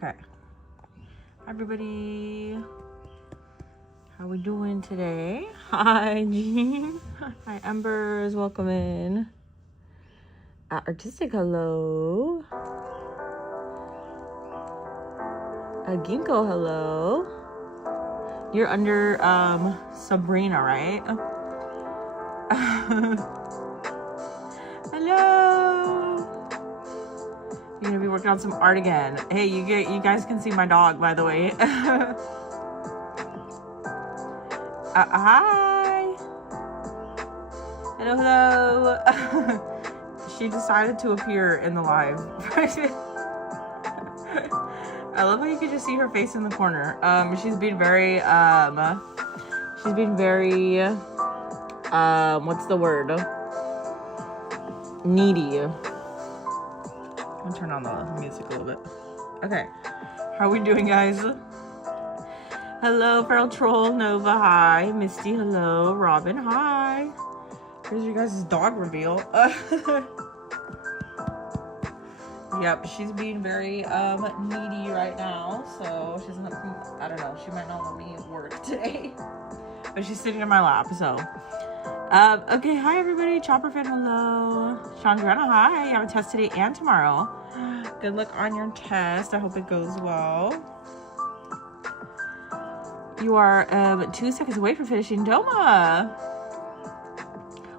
Okay. Hi, everybody. How we doing today? Hi, Jean. Hi, Embers. Welcome in. Artistic, hello. Ginkgo, hello. You're under Sabrina, right? Hello. You're gonna be working on some art again. Hey, you guys can see my dog, by the way. Hi. Hello. She decided to appear in the live. I love how you can just see her face in the corner. She's been very what's the word? Needy. I'll turn on the music a little bit. Okay. How are we doing, guys? Hello, Feral Troll, Nova, hi. Misty, hello. Robin, hi. Here's your guys' dog reveal. Yep, she's being very needy right now, so she's not, I don't know, she might not let me work today. But she's sitting in my lap, so. Okay, hi everybody. Chopper fan, hello. Chandrena, hi. You have a test today and tomorrow. Good luck on your test. I hope it goes well. You are 2 seconds away from finishing Doma.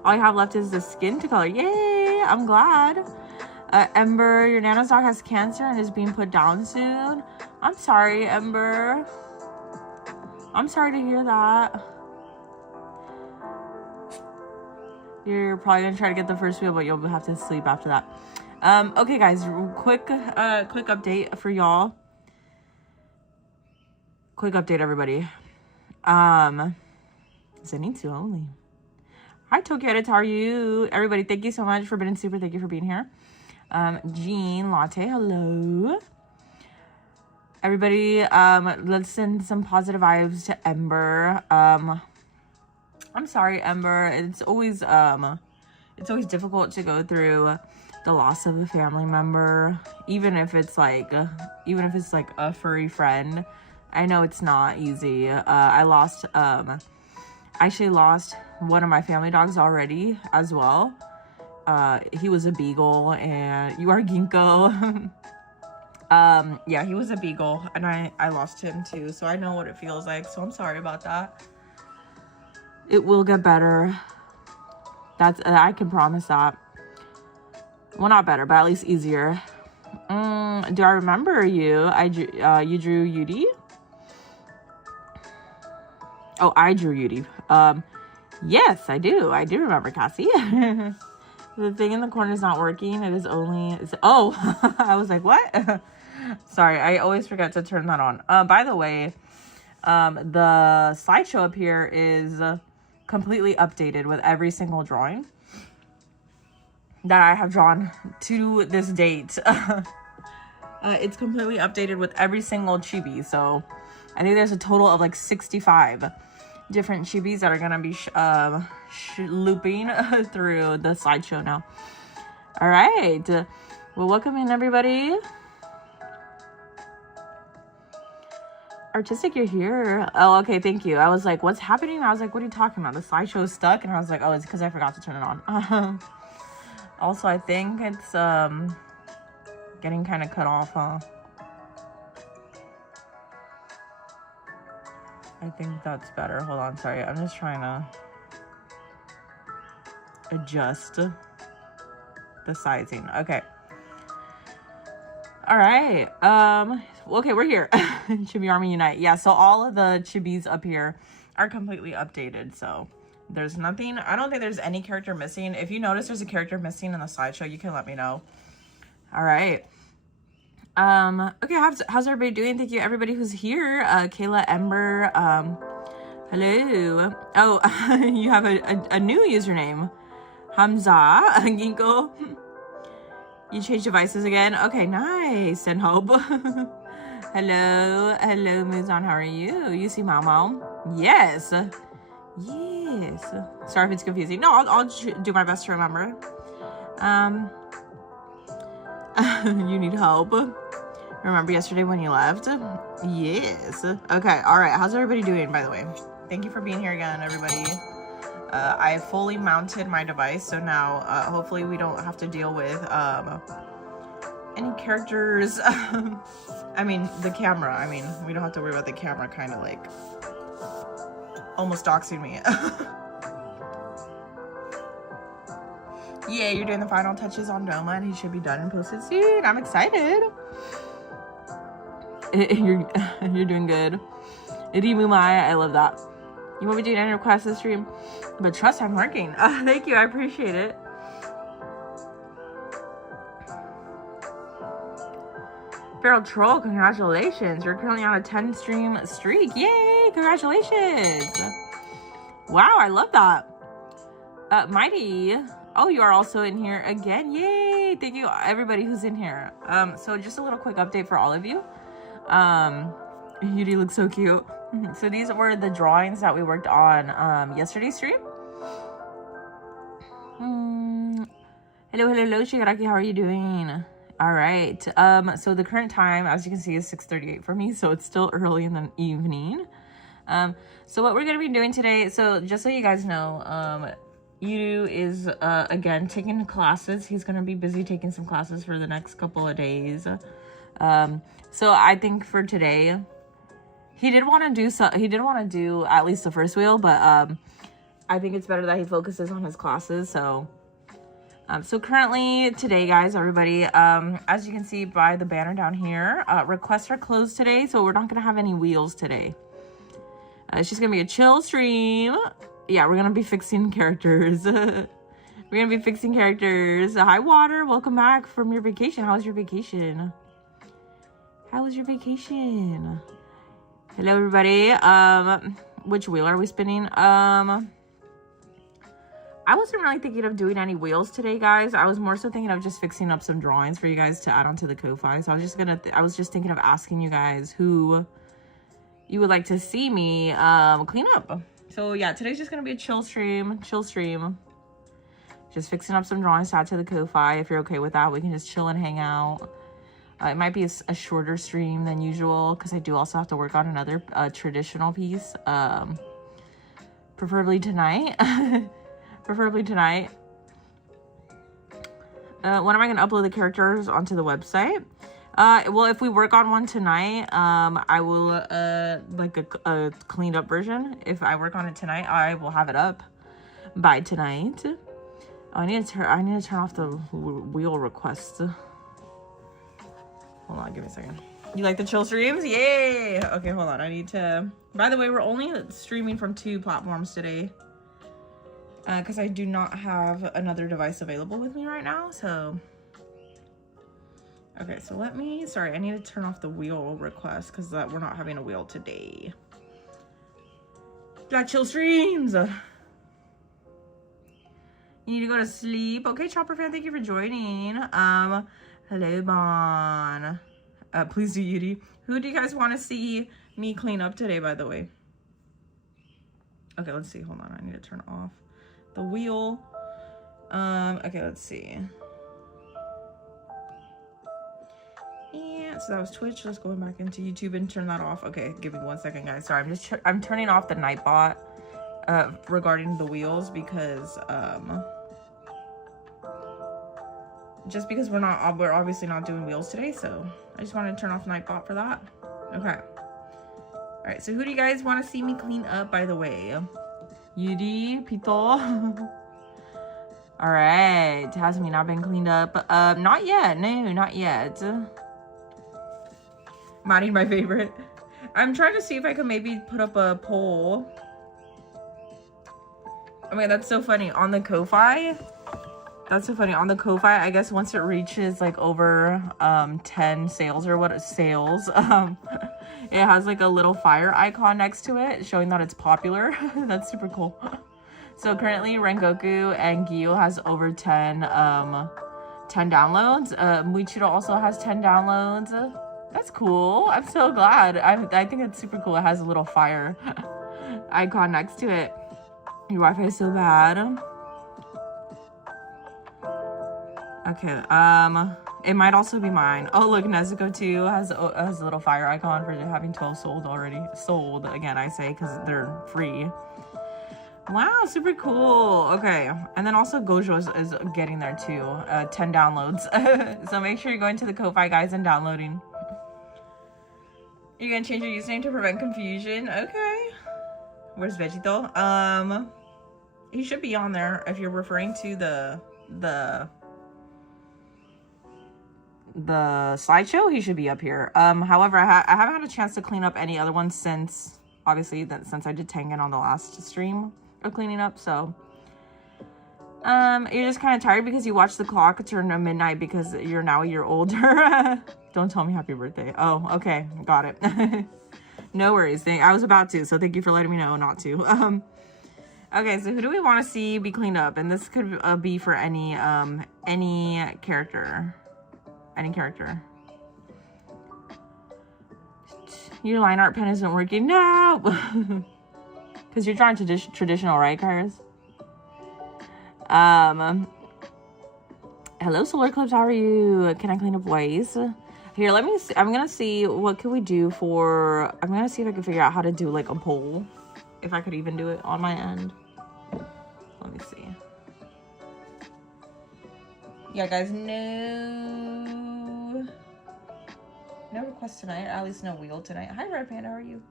All you have left is the skin to color. Yay, I'm glad. Ember, your Nana's dog has cancer and is being put down soon. I'm sorry, Ember. I'm sorry to hear that. You're probably gonna try to get the first wheel, but you'll have to sleep after that. Okay, guys, quick update for y'all. Quick update, everybody. Zenitsu only. Hi, Tokyo Edits, how are you? Everybody, thank you so much for being super. Thank you for being here. Jean, Latte, hello. Everybody, let's send some positive vibes to Ember. I'm sorry, Ember. It's always difficult to go through the loss of a family member, even if it's like a furry friend. I know it's not easy. I actually lost one of my family dogs already as well. He was a beagle, and you are Ginkgo. Yeah, he was a beagle, and I lost him too, so I know what it feels like, so I'm sorry about that. It will get better. I can promise that. Well, not better, but at least easier. Do I remember you? You drew Yuri? Oh, I drew Yuri. Yes, I do. I do remember, Cassie. The thing in the corner is not working. It is only... Oh, I was like, what? Sorry, I always forget to turn that on. By the way, the slideshow up here is completely updated with every single drawing that I have drawn to this date. It's completely updated with every single chibi. So I think there's a total of like 65 different chibis that are gonna be looping through the slideshow now. All right, well, welcome in, everybody. Artistic, you're here. Oh, okay, thank you. I was like, what's happening? I was like, what are you talking about? The slideshow is stuck, and I was like, oh, it's because I forgot to turn it on. Also, I think it's getting kind of cut off, huh? I think that's better. Hold on, sorry. I'm just trying to adjust the sizing. Okay. All right. Okay, we're here. Chibi Army Unite. Yeah, so all of the chibis up here are completely updated. So there's nothing. I don't think there's any character missing. If you notice there's a character missing in the slideshow, you can let me know. All right. Okay, how's everybody doing? Thank you, everybody who's here. Kayla, Ember, hello. Oh, you have a new username. Hamza, Ginkgo. You changed devices again? Okay, nice. And Hope. Hello, Muzan, how are you? You see Mao? Yes. Yes. Sorry if it's confusing. No, I'll do my best to remember. You need help. Remember yesterday when you left? Yes. Okay, all right. How's everybody doing, by the way? Thank you for being here again, everybody. I fully mounted my device, so now hopefully we don't have to deal with any characters. I mean, the camera. I mean, we don't have to worry about the camera kind of like almost doxing me. Yeah, you're doing the final touches on Doma, and he should be done and posted soon. I'm excited. You're doing good. Rimuhime, I love that. You won't be doing any requests this stream, but trust I'm working. Thank you, I appreciate it. Feral Troll, congratulations. You're currently on a 10 stream streak. Yay, congratulations. Wow, I love that. Mighty. Oh, you are also in here again. Yay, thank you everybody who's in here. So just a little quick update for all of you. Yuri looks so cute. So these were the drawings that we worked on yesterday's stream. Hello, Shigaraki, how are you doing? All right. So the current time, as you can see, is 6:38 for me, so it's still early in the evening. So what we're gonna be doing today, so just so you guys know, Yuri is again taking classes. He's gonna be busy taking some classes for the next couple of days. So I think for today, he did want to do at least the first wheel, but I think it's better that he focuses on his classes. So currently today, guys, everybody, as you can see by the banner down here, requests are closed today, so we're not gonna have any wheels today. It's just gonna be a chill stream. Yeah, we're gonna be fixing characters. We're gonna be fixing characters. Hi, Water. Welcome back from your vacation. How was your vacation? How was your vacation? Hello, everybody. Which wheel are we spinning? I wasn't really thinking of doing any wheels today, guys. I was more so thinking of just fixing up some drawings for you guys to add onto the Ko-Fi. So I was just thinking of asking you guys who you would like to see me clean up. So yeah, today's just gonna be a chill stream. Just fixing up some drawings to add to the Ko-Fi. If you're okay with that, we can just chill and hang out. It might be a shorter stream than usual because I do also have to work on another traditional piece. Preferably tonight. Preferably tonight. When am I going to upload the characters onto the website? Well, if we work on one tonight, I will, like a cleaned up version. If I work on it tonight, I will have it up by tonight. Oh, I need to turn off the wheel requests. Hold on, give me a second. You like the chill streams? Yay! Okay, hold on. I need to... By the way, we're only streaming from 2 platforms today. Because I do not have another device available with me right now, so... Okay, so let me... Sorry, I need to turn off the wheel request because we're not having a wheel today. Got chill streams! You need to go to sleep. Okay, Chopper fan, thank you for joining. Hello, Bon. Please do Yuri. Who do you guys want to see me clean up today, by the way? Okay, let's see. Hold on. I need to turn off the wheel. Okay, let's see. Yeah, so that was Twitch. Let's go back into YouTube and turn that off. Okay, give me 1 second, guys. Sorry, I'm turning off the Nightbot regarding the wheels because just because we're obviously not doing wheels today, so I just wanted to turn off Nightbot for that. Okay. All right, so who do you guys want to see me clean up, by the way? Yuri, Pito. All right, has me not been cleaned up? Not yet. No, not yet. Maddie, my favorite. I'm trying to see if I could maybe put up a poll. I mean, that's so funny. On the Ko-Fi, that's so funny. On the Ko-Fi, I guess once it reaches like over 10 sales or what sales, it has like a little fire icon next to it showing that it's popular. That's super cool. So currently Rengoku and Gyu has over 10 downloads. Muichiro also has 10 downloads. That's cool. I'm so glad. I think it's super cool. It has a little fire icon next to it. Your Wi-Fi is so bad. Okay, It might also be mine. Oh, look, Nezuko too has a little fire icon for having 12 sold already. Sold, again, I say, because they're free. Wow, super cool. Okay, and then also Gojo is getting there too. 10 downloads. So make sure you're going to the Ko-Fi, guys, and downloading. You're gonna change your username to prevent confusion. Okay. Where's Vegito? He should be on there if you're referring to the slideshow. He should be up here. However, I haven't had a chance to clean up any other ones since, obviously, since I did Tengen on the last stream of cleaning up. So you're just kind of tired because you watched the clock turn to midnight because you're now a year older. Don't tell me happy birthday. Oh, okay, got it. No worries. I was about to, so thank you for letting me know not to. Okay, so who do we want to see be cleaned up? And this could be for any character. Any character. Your line art pen isn't working. No! Because you're drawing traditional, right, Kairos? Hello, Solar Eclipse. How are you? Can I clean up ways? Here, let me see. I'm going to see what could we do for... I'm going to see if I can figure out how to do, like, a poll. If I could even do it on my end. Let me see. Yeah, guys, no requests tonight, or at least no wheel tonight. Hi, Red Panda, how are you?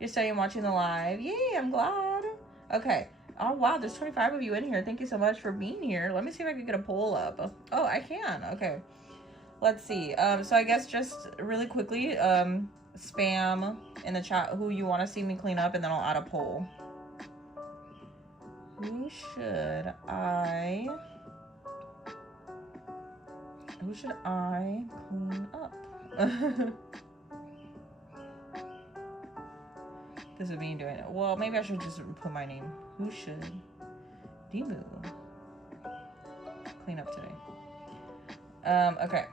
You're studying watching the live. Yay, I'm glad. Okay. Oh, wow, there's 25 of you in here. Thank you so much for being here. Let me see if I can get a poll up. Oh, I can. Okay. Let's see. So I guess just really quickly, spam in the chat who you want to see me clean up, and then I'll add a poll. Who should I clean up? This is me doing it. Well, maybe I should just put my name. Who should Dimu clean up today? Okay.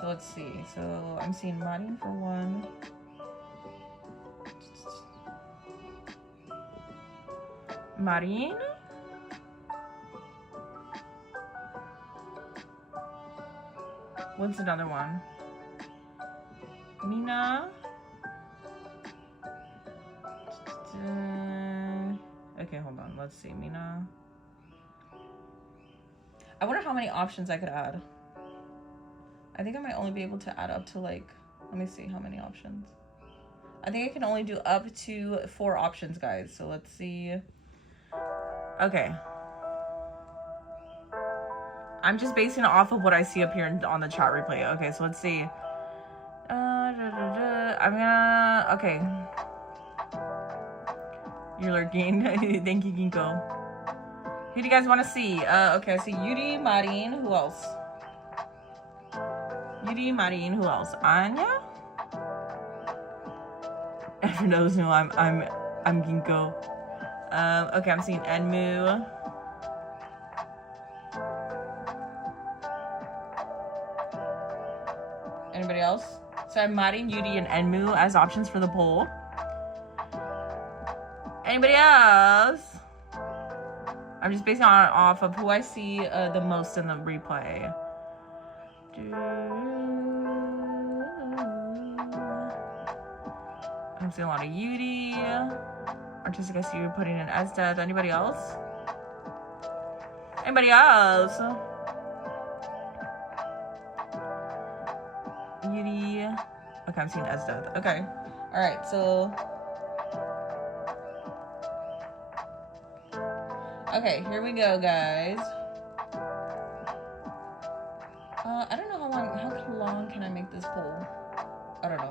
So let's see. So I'm seeing Marin for one. Marin? What's another one? Mina? Okay, hold on. Let's see. Mina. I wonder how many options I could add. I think I might only be able to add up to, like, let me see how many options. I think I can only do up to 4 options, guys. So let's see. Okay. I'm just basing it off of what I see up here on the chat replay. Okay, so let's see. I'm gonna... Okay. You're lurking. Thank you, Ginkgo. Who do you guys want to see? Okay, I see Yuri, Marin. Who else? Yuri, Marin. Who else? Anya? For those who know, I'm Ginkgo. Okay, I'm seeing Enmu. Anybody else? So I'm Marin, Yuri, and Enmu as options for the poll. Anybody else? I'm just basing it off of who I see the most in the replay. I'm seeing a lot of Yuri. Artistic, I see you putting in Esdeath. Anybody else? Anybody else? Yuri. Okay, I'm seeing Esdeath. Okay. Alright, so... Okay, here we go, guys. I don't know how long can I make this poll? I don't know.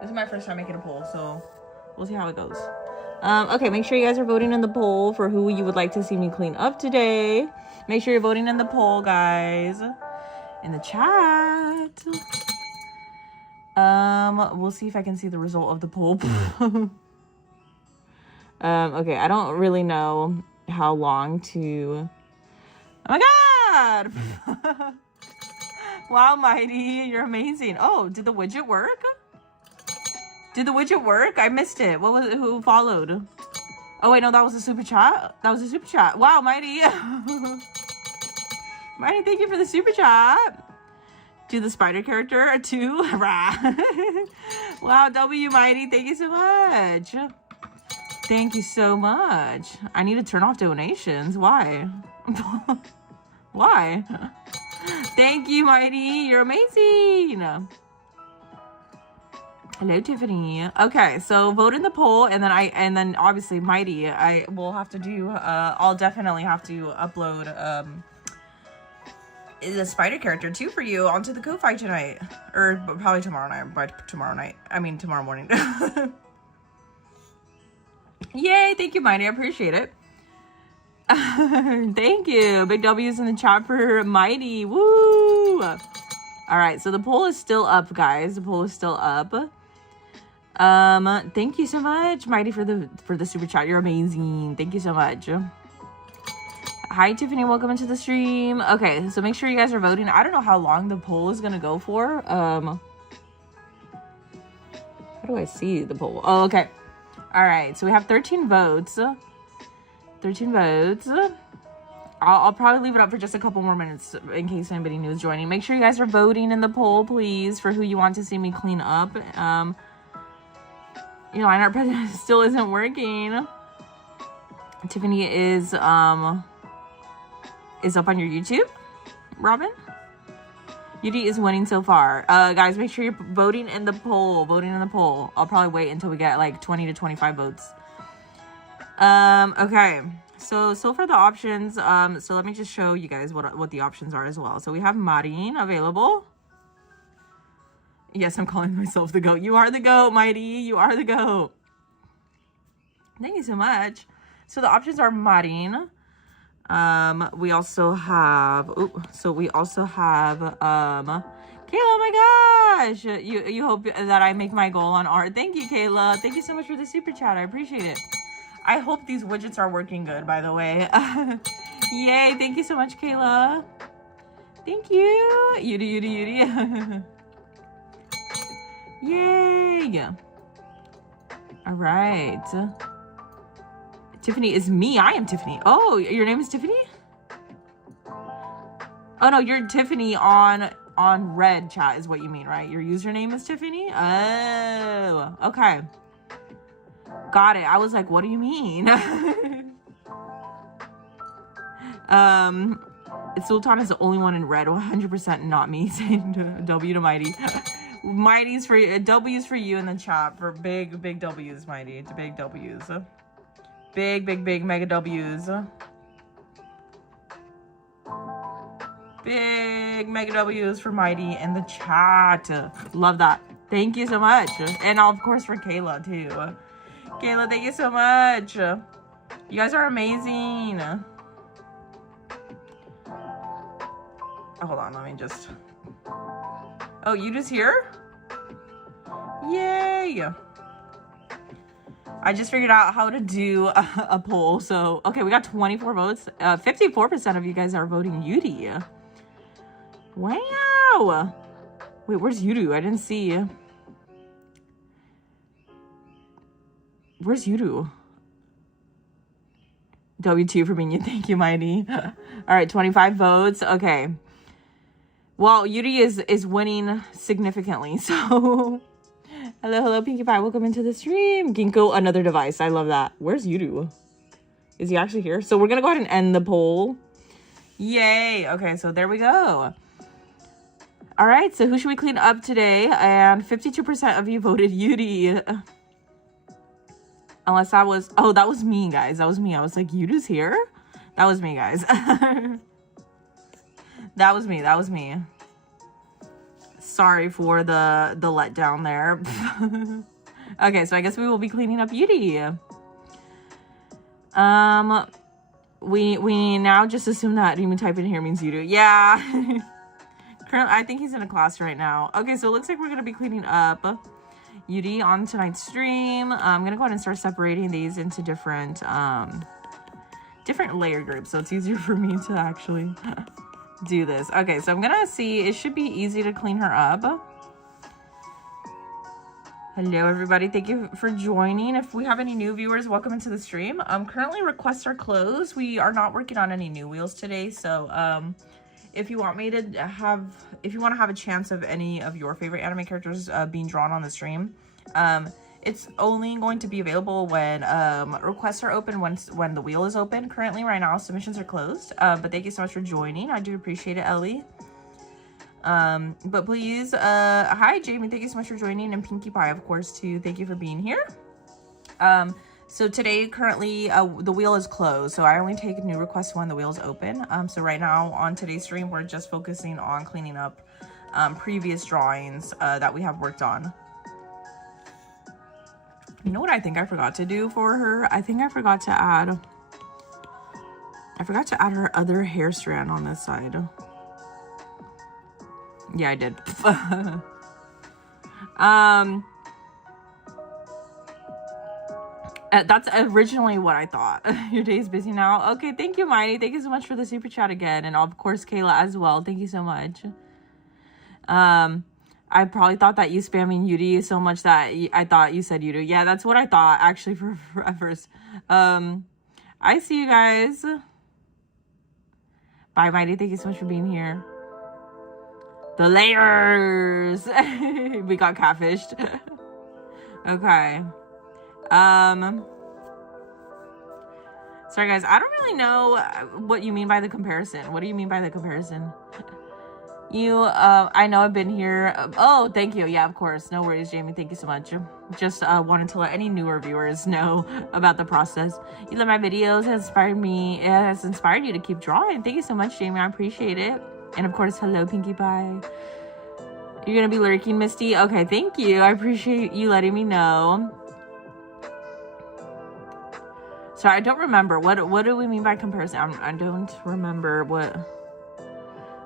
This is my first time making a poll, so we'll see how it goes. Okay, make sure you guys are voting in the poll for who you would like to see me clean up today. Make sure you're voting in the poll, guys. In the chat. We'll see if I can see the result of the poll. Okay, I don't really know how long to... Oh my god! Wow, Mighty, you're amazing. Oh, did the widget work? Did the widget work? I missed it. What was it? Who followed? Oh wait, no, that was a super chat. That was a super chat. Wow, Mighty. Mighty, thank you for the super chat. Do the spider character too. Wow, W Mighty, thank you so much. Thank you so much. I need to turn off donations. Why? Why? Thank you, Mighty. You're amazing. Hello, Tiffany. Okay, so vote in the poll, and then obviously Mighty, I will have to do. I'll definitely have to upload the spider character too for you onto the Ko-Fi tonight, or probably tomorrow night. By tomorrow night, I mean tomorrow morning. Yay! Thank you, Mighty. I appreciate it. Thank you. Big W's in the chat for Mighty. Woo! All right, so the poll is still up, guys. The poll is still up. Thank you so much, Mighty, for the super chat. You're amazing. Thank you so much. Hi, Tiffany. Welcome into the stream. Okay, so make sure you guys are voting. I don't know how long the poll is gonna go for. How do I see the poll? Oh, okay. All right, so we have 13 votes. 13 votes. I'll probably leave it up for just a couple more minutes in case anybody new is joining. Make sure you guys are voting in the poll, please, for who you want to see me clean up. You know, Line Art President still isn't working. Tiffany is up on your YouTube, Robin. Yuri is winning so far. Guys, make sure you're voting in the poll. Voting in the poll. I'll probably wait until we get like 20 to 25 votes. Okay. So for the options, so let me just show you guys what the options are as well. So we have Marin available. Yes, I'm calling myself the GOAT. You are the GOAT, Mighty. You are the GOAT. Thank you so much. So the options are Marin. We also have, Kayla, oh my gosh. You hope that I make my goal on art. Thank you, Kayla. Thank you so much for the super chat. I appreciate it. I hope these widgets are working good, by the way. Yay. Thank you so much, Kayla. Thank you. Yuri. Yay. All right. Tiffany is me. I am Tiffany. Oh, your name is Tiffany? Oh, no, you're Tiffany on red chat is what you mean, right? Your username is Tiffany? Oh, okay. Got it. I was like, what do you mean? Sultan is the only one in red. 100% not me. Saying W to Mighty. Mighty's for you. W's for you in the chat for big W's, Mighty. It's big W's. Big mega W's. Big mega W's for Mighty in the chat. Love that. Thank you so much. And of course for Kayla too. Kayla, thank you so much. You guys are amazing. Oh, hold on, let me just... Oh, you just here? Yay! I just figured out how to do a poll. So, okay, we got 24 votes. 54% of you guys are voting Yuri. Wow! Wait, where's Yuru? I didn't see. Where's Yuru? W2 for being you. Thank you, Mighty. All right, 25 votes. Okay. Well, Yuri is winning significantly, so... Hello, Pinkie Pie. Welcome into the stream. Ginkgo, another device. I love that. Where's Yuru? Is he actually here? So we're going to go ahead and end the poll. Yay. Okay, so there we go. All right, so who should we clean up today? And 52% of you voted Yuri. Unless that was... Oh, that was me, guys. That was me. I was like, Yuru's here? That was me, guys. That was me. That was me. Sorry for the letdown there. Okay, so I guess we will be cleaning up Yuri. We now just assume that rimu type in here means Yuri. Yeah. Currently, I think he's in a class right now. Okay, so it looks like we're gonna be cleaning up Yuri on tonight's stream. I'm gonna go ahead and start separating these into different layer groups, so it's easier for me to actually do this. Okay, so I'm gonna see. It should be easy to clean her up. Hello, everybody. Thank you for joining. If we have any new viewers, welcome into the stream. Currently requests are closed. We are not working on any new wheels today, so if you want me to have, if you want to have a chance of any of your favorite anime characters being drawn on the stream, it's only going to be available when requests are open, when the wheel is open. Currently, right now, submissions are closed. But thank you so much for joining. I do appreciate it, Ellie. But please, hi, Jamie. Thank you so much for joining. And Pinkie Pie, of course, too. Thank you for being here. So today, currently, the wheel is closed. So I only take new requests when the wheel is open. So right now, on today's stream, we're just focusing on cleaning up previous drawings that we have worked on. You know what I think I forgot to do for her? I think I forgot to add her other hair strand on this side. Yeah, I did. That's originally what I thought. Your day's busy now. Okay, thank you, Mighty. Thank you so much for the super chat again. And of course, Kayla as well. Thank you so much. I probably thought that you spamming Yuri so much that I thought you said Yuri. Yeah, that's what I thought, actually, for at first. I see you guys. Bye, Mighty. Thank you so much for being here. The layers. We got catfished. Okay. Sorry, guys. I don't really know what you mean by the comparison. What do you mean by the comparison? I know I've been here. Oh, thank you. Yeah, of course. No worries, Jamie. Thank you so much. Just wanted to let any newer viewers know about the process. You love my videos. It has inspired me. It has inspired you to keep drawing. Thank you so much, Jamie. I appreciate it. And of course, hello, Pinkie Pie. You're going to be lurking, Misty? Okay, thank you. I appreciate you letting me know. Sorry, I don't remember. What do we mean by comparison? I don't remember what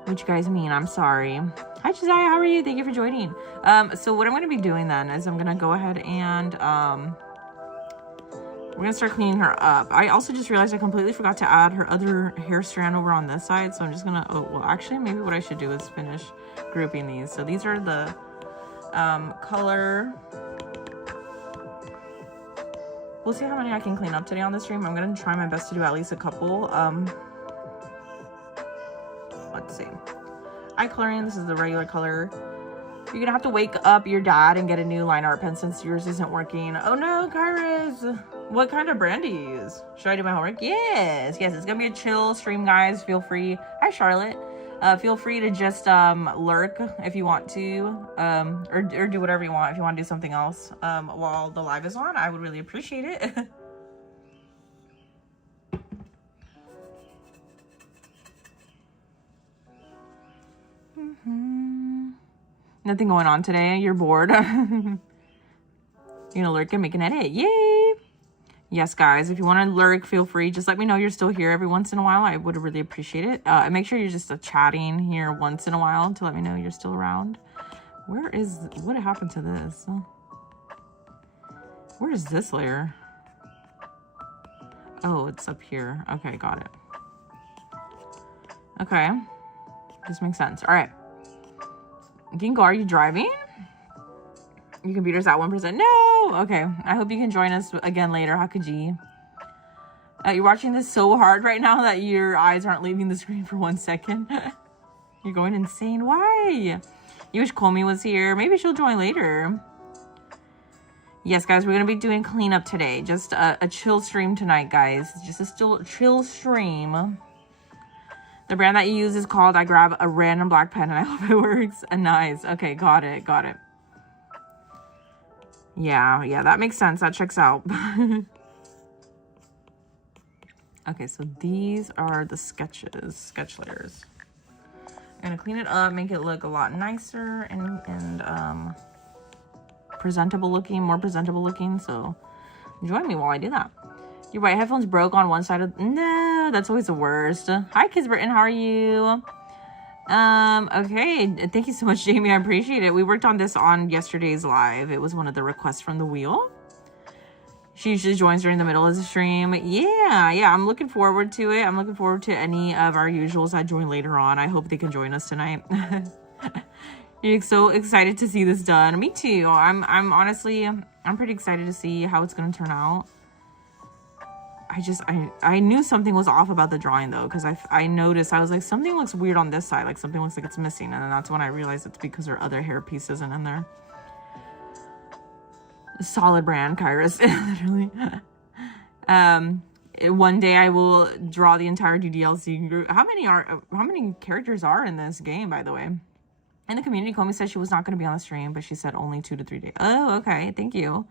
you guys mean. I'm sorry. Hi, Josiah. How are you? Thank you for joining. So what I'm going to be doing then is I'm going to go ahead and we're going to start cleaning her up. I also just realized I completely forgot to add her other hair strand over on this side. So I'm just going to, oh, well, actually, maybe what I should do is finish grouping these. So these are the color. We'll see how many I can clean up today on the stream. I'm going to try my best to do at least a couple. Let's see. Eye coloring. This is the regular color. You're going to have to wake up your dad and get a new line art pen since yours isn't working. Oh no, Kairos. What kind of brand do you use? Should I do my homework? Yes. Yes, it's going to be a chill stream, guys. Feel free. Hi, Charlotte. Feel free to just lurk if you want to, or do whatever you want. If you want to do something else while the live is on, I would really appreciate it. Nothing going on today. You're bored. You're gonna lurk and make an edit. Yay! Yes, guys, if you want to lurk, feel free. Just let me know you're still here every once in a while. I would really appreciate it. And make sure you're just chatting here once in a while to let me know you're still around. What happened to this? Where is this layer? Oh, it's up here. Okay, got it. Okay. This makes sense. All right. Gingo, are you driving? Your computer's at 1%. No! Okay. I hope you can join us again later, Hakuji. You're watching this so hard right now that your eyes aren't leaving the screen for 1 second. You're going insane. Why? You wish Komi was here. Maybe she'll join later. Yes, guys, we're going to be doing cleanup today. Just a chill stream tonight, guys. Just a chill stream. The brand that you use is called, I grab a random black pen and I hope it works. Nice. Okay, got it. Got it. Yeah, that makes sense. That checks out. Okay, so these are the sketch layers. I'm gonna clean it up, make it look a lot nicer and presentable looking, more presentable looking. So join me while I do that. Your white headphones broke on one side of, no, that's always the worst. Hi, Kids Britain, how are you? Okay, thank you so much, Jamie. I appreciate it. We worked on this on yesterday's live. It was one of the requests from the wheel. She usually joins during the middle of the stream. Yeah, I'm looking forward to it. I'm looking forward to any of our usuals that join later on. I hope they can join us tonight. You're so excited to see this done. Me too. I'm honestly, I'm pretty excited to see how it's going to turn out. I knew something was off about the drawing though, because I noticed, I was like, something looks weird on this side, like something looks like it's missing, and then that's when I realized it's because her other hair piece isn't in there. Solid brand, Kairos. Literally. One day I will draw the entire DDLC group. How many characters are in this game, by the way? In the community, Komi said she was not going to be on the stream, but she said only 2 to 3 days. Oh, okay. Thank you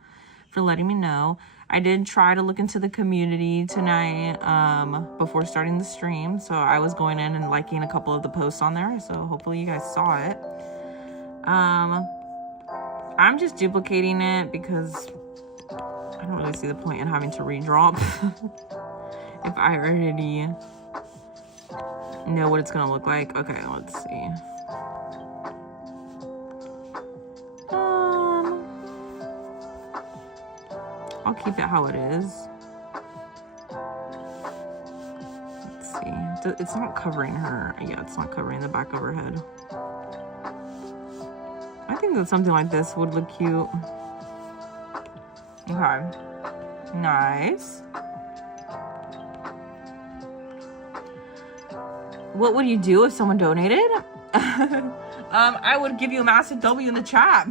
for letting me know. I did try to look into the community tonight before starting the stream. So I was going in and liking a couple of the posts on there. So hopefully you guys saw it. I'm just duplicating it because I don't really see the point in having to redraw if I already know what it's going to look like. Okay, let's see. I'll keep it how it is. Let's see. It's not covering her. Yeah, it's not covering the back of her head. I think that something like this would look cute. Okay. Nice. What would you do if someone donated? I would give you a massive W in the chat.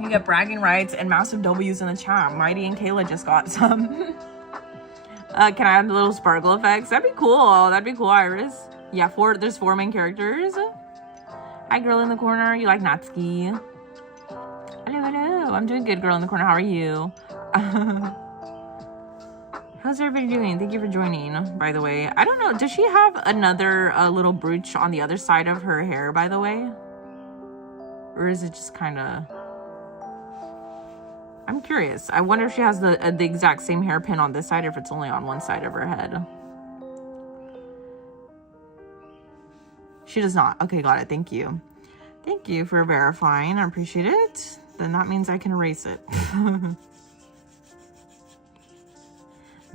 You get bragging rights and massive W's in the chat. Mighty and Kayla just got some. Can I add the little sparkle effects? That'd be cool. That'd be cool, Iris. Yeah, there's 4 main characters. Hi, girl in the corner. You like Natsuki? Hello, hello. I'm doing good, girl in the corner. How are you? How's everybody doing? Thank you for joining, by the way. I don't know. Does she have another little brooch on the other side of her hair, by the way? Or is it just kind of... I'm curious. I wonder if she has the exact same hairpin on this side or if it's only on one side of her head. She does not. Okay, got it. Thank you. Thank you for verifying. I appreciate it. Then that means I can erase it.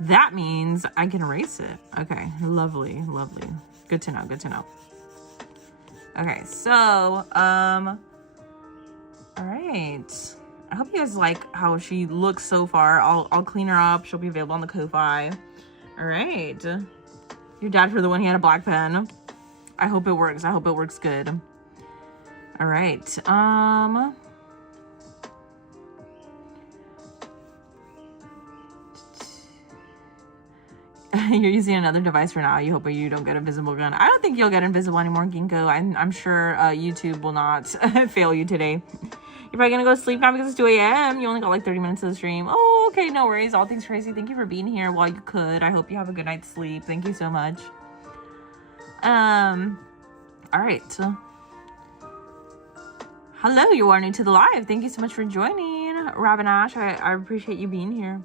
That means I can erase it. Okay, lovely, lovely. Good to know, good to know. Okay, so, all right. I hope you guys like how she looks so far. I'll clean her up. She'll be available on the Ko-Fi. All right. Your dad for the one he had a black pen. I hope it works. I hope it works good. All right. You're using another device for now. You hope you don't get invisible gun. I don't think you'll get invisible anymore, Ginkgo. I'm sure YouTube will not fail you today. You're probably gonna go to sleep now because it's 2 a.m. You only got like 30 minutes of the stream. Oh, okay, no worries. All things crazy. Thank you for being here while you could. I hope you have a good night's sleep. Thank you so much. All right. Hello, you are new to the live. Thank you so much for joining, Ravanash. I appreciate you being here.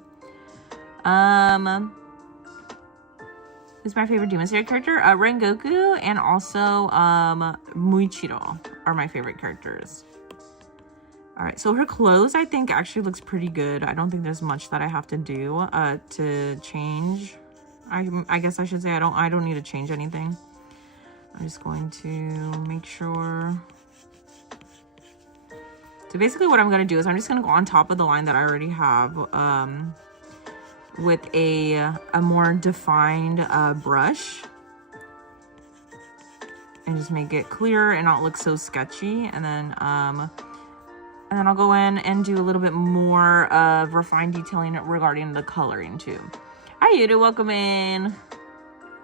Who's my favorite Demon Slayer character? Rengoku and also Muichiro are my favorite characters. All right, so her clothes I think actually looks pretty good. I don't think there's much that I have to do to change. I guess I should say I don't need to change anything. I'm just going to make sure. So basically what I'm going to do is I'm just going to go on top of the line that I already have with a more defined brush and just make it clearer and not look so sketchy. And then I'll go in and do a little bit more of refined detailing regarding the coloring too. Hi, Yudu, welcome in.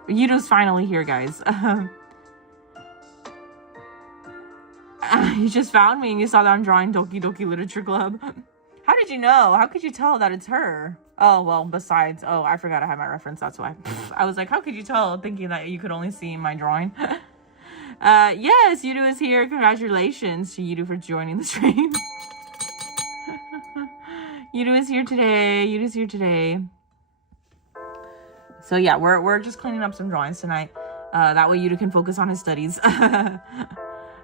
Yudu's finally here, guys. You just found me and you saw that I'm drawing Doki Doki Literature Club. How did you know? How could you tell that it's her? Oh, well, besides, oh, I forgot I had my reference, that's why. I was like, how could you tell, thinking that you could only see my drawing? Yes, Yudu is here. Congratulations to Yudu for joining the stream. Yudu is here today. Yudu's here today. So yeah, we're just cleaning up some drawings tonight. That way Yudu can focus on his studies.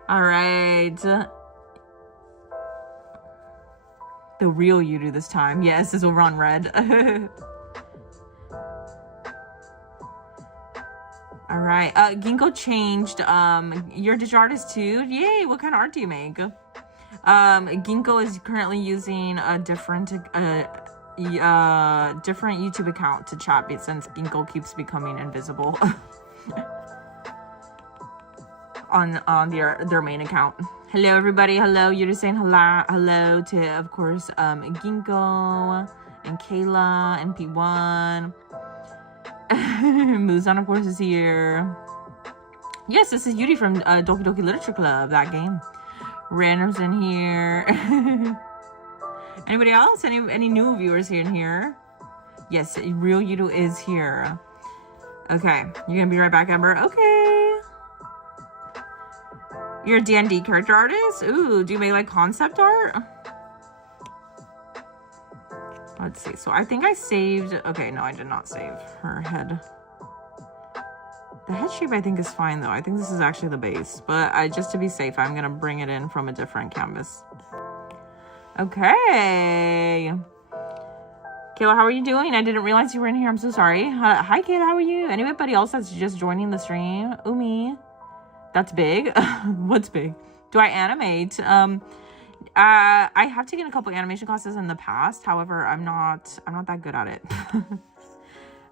All right. The real Yudu this time. Yes, this will run red. All right. Ginkgo changed. You're a digital artist too? Yay! What kind of art do you make? Ginkgo is currently using a different YouTube account to chat since Ginkgo keeps becoming invisible on their main account. Hello everybody, hello, you're just saying hello to, of course, Ginkgo and Kayla and P1. Muzan, of course, is here. Yes, this is Yuri from Doki Doki Literature Club, that game. Random's in here. Anybody else? Any new viewers here in here? Yes, Real Yudo is here. Okay, you're gonna be right back, Ember. Okay. You're a D&D character artist? Ooh, do you make like concept art? Let's see. So I think I saved... Okay, no, I did not save her head. The head shape I think is fine though. I think this is actually the base. But just to be safe, I'm going to bring it in from a different canvas. Okay. Kayla, how are you doing? I didn't realize you were in here. I'm so sorry. Hi, Kayla. How are you? Anybody else that's just joining the stream? Umi. That's big. What's big? Do I animate? I have taken a couple animation classes in the past. However, I'm not that good at it.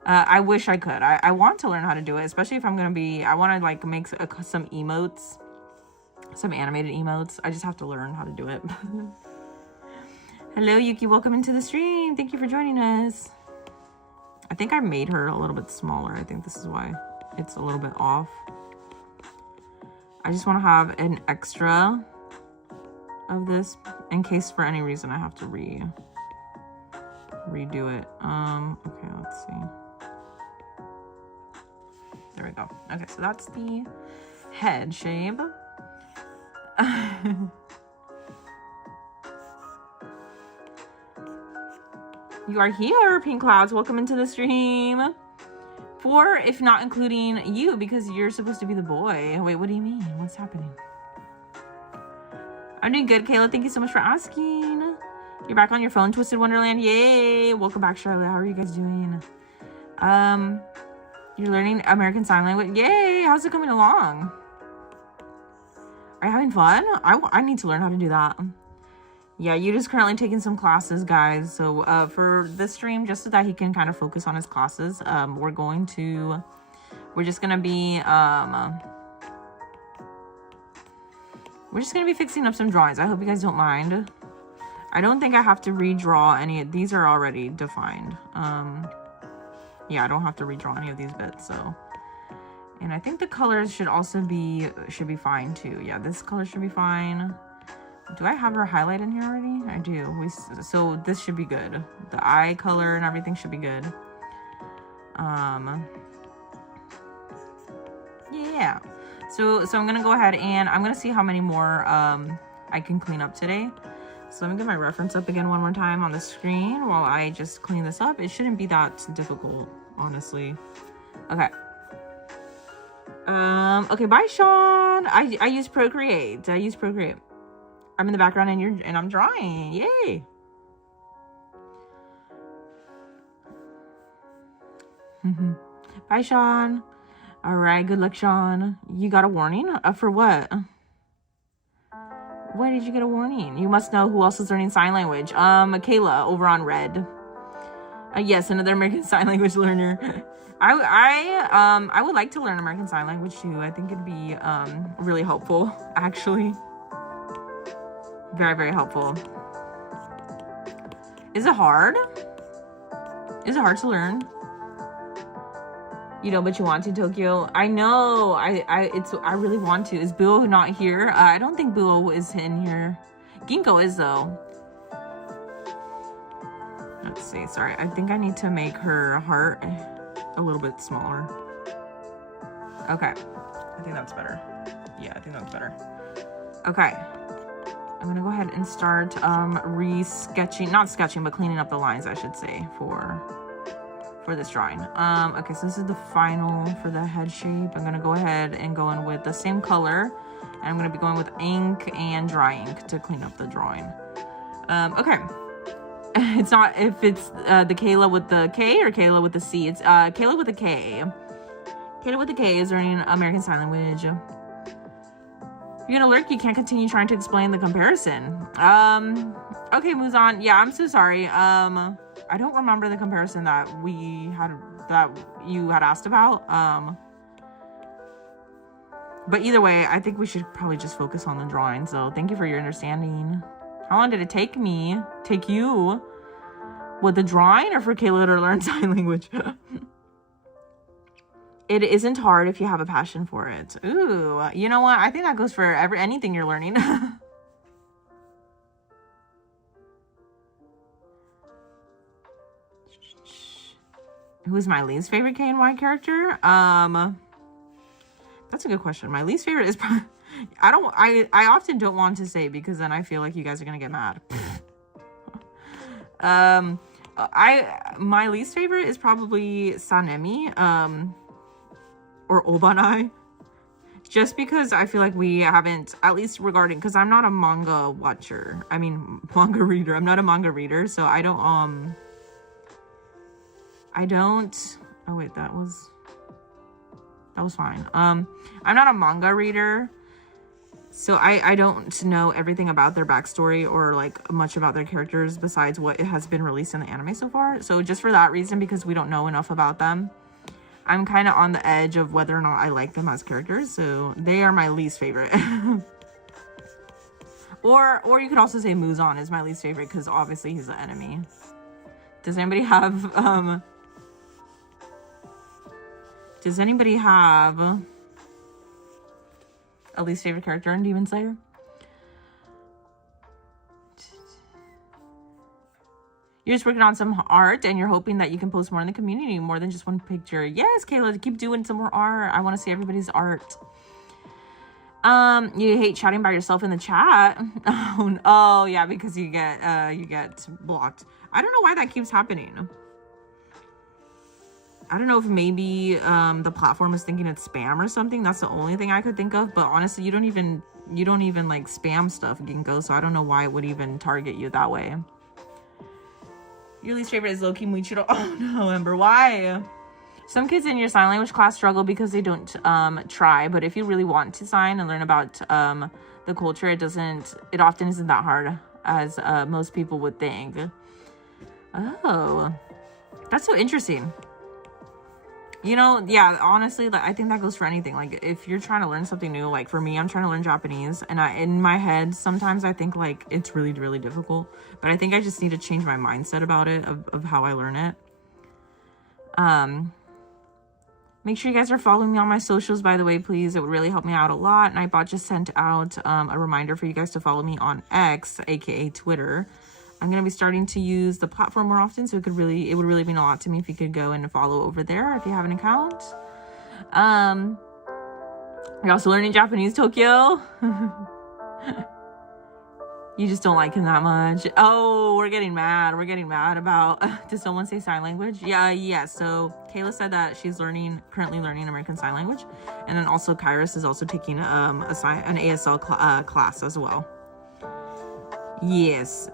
I wish I could. I want to learn how to do it, especially if I'm gonna be. I want to like make some emotes, some animated emotes. I just have to learn how to do it. Hello, Yuki. Welcome into the stream. Thank you for joining us. I think I made her a little bit smaller. I think this is why it's a little bit off. I just want to have an extra of this in case for any reason I have to redo it. Okay, let's see. There we go. Okay, so that's the head shape. You are here, Pink Clouds. Welcome into the stream. 4, if not including you, because you're supposed to be the boy. Wait, what do you mean? What's happening? I'm doing good, Kayla. Thank you so much for asking. You're back on your phone, Twisted Wonderland. Yay! Welcome back, Charlotte. How are you guys doing? You're learning American Sign Language. Yay! How's it coming along? Are you having fun? I need to learn how to do that. Yeah, Yuda's currently taking some classes, guys. So for this stream, just so that he can kind of focus on his classes, we're just gonna be fixing up some drawings. I hope you guys don't mind. I don't think I have to redraw any. These are already defined. Yeah, I don't have to redraw any of these bits. So, and I think the colors should also be fine too. Yeah, this color should be fine. Do I have her highlight in here already? I do. So this should be good. The eye color and everything should be good. Yeah. So I'm gonna go ahead and I'm gonna see how many more I can clean up today. So let me get my reference up again one more time on the screen while I just clean this up. It shouldn't be that difficult, honestly. Okay. Okay, bye, Sean. I use Procreate. I'm in the background and I'm drawing. Yay. Bye, Sean. All right, good luck, Sean. You got a warning? For what? Why did you get a warning? You must know who else is learning sign language. Kayla over on Red. Yes, another American Sign Language learner. I would like to learn American Sign Language too. I think it'd be really helpful, actually. Very, very helpful. Is it hard? Is it hard to learn? You know, but you want to, Tokyo. I know. I really want to. Is Buo not here? I don't think Buo is in here. Ginkgo is though. Let's see. Sorry, I think I need to make her heart a little bit smaller. Okay, I think that's better. Yeah, I think that's better. Okay. I'm gonna go ahead and start not sketching, but cleaning up the lines, I should say, for this drawing. Okay, so this is the final for the head shape. I'm gonna go ahead and go in with the same color, and I'm gonna be going with ink and dry ink to clean up the drawing. Okay. It's not if it's the Kayla with the K or Kayla with the C. It's Kayla with the K. Kayla with the K is learning American Sign Language. You're gonna lurk, you can't continue trying to explain the comparison. Okay, moves on. Yeah, I'm so sorry. I don't remember the comparison that you had asked about. But either way, I think we should probably just focus on the drawing. So thank you for your understanding. How long did it take you? With the drawing or for Kayla to learn sign language? It isn't hard if you have a passion for it. Ooh, you know what? I think that goes for anything you're learning. Who is my least favorite K and Y character? That's a good question. My least favorite is probably, I often don't want to say because then I feel like you guys are gonna get mad. My least favorite is probably Sanemi, or Obanai, just because I feel like we haven't, at least regarding, because I'm not a manga watcher. I mean, manga reader. I'm not a manga reader, so I don't, oh wait, that was fine. I'm not a manga reader, so I don't know everything about their backstory or like much about their characters besides what has been released in the anime so far. So just for that reason, because we don't know enough about them, I'm kind of on the edge of whether or not I like them as characters. So they are my least favorite. or you could also say Muzan is my least favorite because obviously he's the enemy. Does anybody have a least favorite character in Demon Slayer? You're just working on some art and you're hoping that you can post more in the community, more than just one picture. Yes, Kayla, keep doing some more art. I want to see everybody's art. You hate chatting by yourself in the chat. Oh yeah, because you get blocked. I don't know why that keeps happening. I don't know if maybe the platform is thinking it's spam or something. That's the only thing I could think of. But honestly, you don't even like spam stuff, Ginkgo. So I don't know why it would even target you that way. Your least favorite is Loki Muichiro. Oh no, Ember, why? Some kids in your sign language class struggle because they don't try. But if you really want to sign and learn about the culture, it often isn't that hard as most people would think. Oh, that's so interesting. You know, yeah, honestly, I think that goes for anything. Like, if you're trying to learn something new, like for me, I'm trying to learn Japanese, and in my head, sometimes I think like it's really, really difficult. But I think I just need to change my mindset about it, of how I learn it. Make sure you guys are following me on my socials, by the way, please. It would really help me out a lot. Nightbot just sent out a reminder for you guys to follow me on X, aka Twitter. I'm going to be starting to use the platform more often, so it would really mean a lot to me if you could go and follow over there if you have an account. You're also learning Japanese, Tokyo. You just don't like him that much. Oh, we're getting mad. We're getting mad about, does someone say sign language? Yeah. So Kayla said that she's currently learning American Sign Language. And then also Kairos is also taking an ASL class as well. Yes.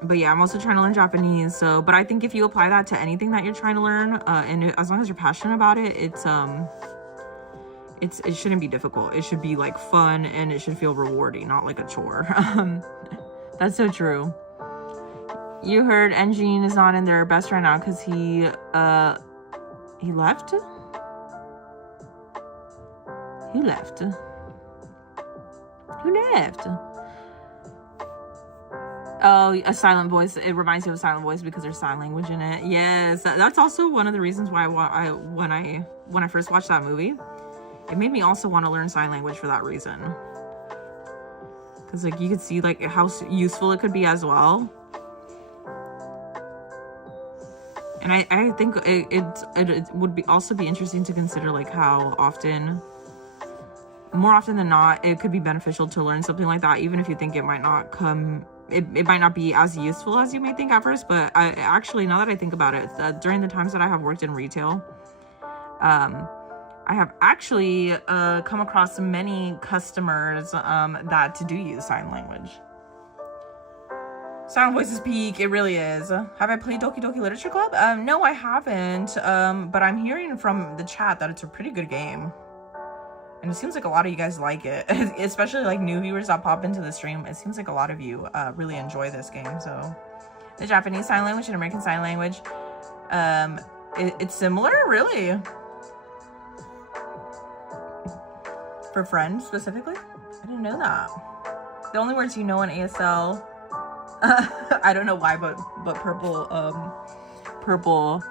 But yeah, I'm also trying to learn Japanese. So, but I think if you apply that to anything that you're trying to learn, and as long as you're passionate about it, it shouldn't be difficult. It should be like fun and it should feel rewarding, not like a chore. That's so true. You heard Engine is not in their best right now because he left? Who left? Who left? Oh, a silent voice. It reminds me of a silent voice because there's sign language in it. Yes, that's also one of the reasons why when I first watched that movie, it made me also want to learn sign language for that reason. Because like you could see like how useful it could be as well. And I think it would also be interesting to consider like how often, more often than not, it could be beneficial to learn something like that, even if you think it might not come. It might not be as useful as you may think at first, but I actually, now that I think about it, during the times that I have worked in retail, I have actually come across many customers that do use sign language. Silent Voices peak, it really is. Have I played Doki Doki Literature Club? No, I haven't, but I'm hearing from the chat that it's a pretty good game. And it seems like a lot of you guys like it, especially like new viewers that pop into the stream. It seems like a lot of you really enjoy this game. So the Japanese Sign Language and American Sign Language, it's similar, really. For friends specifically? I didn't know that. The only words you know in ASL, I don't know why, but purple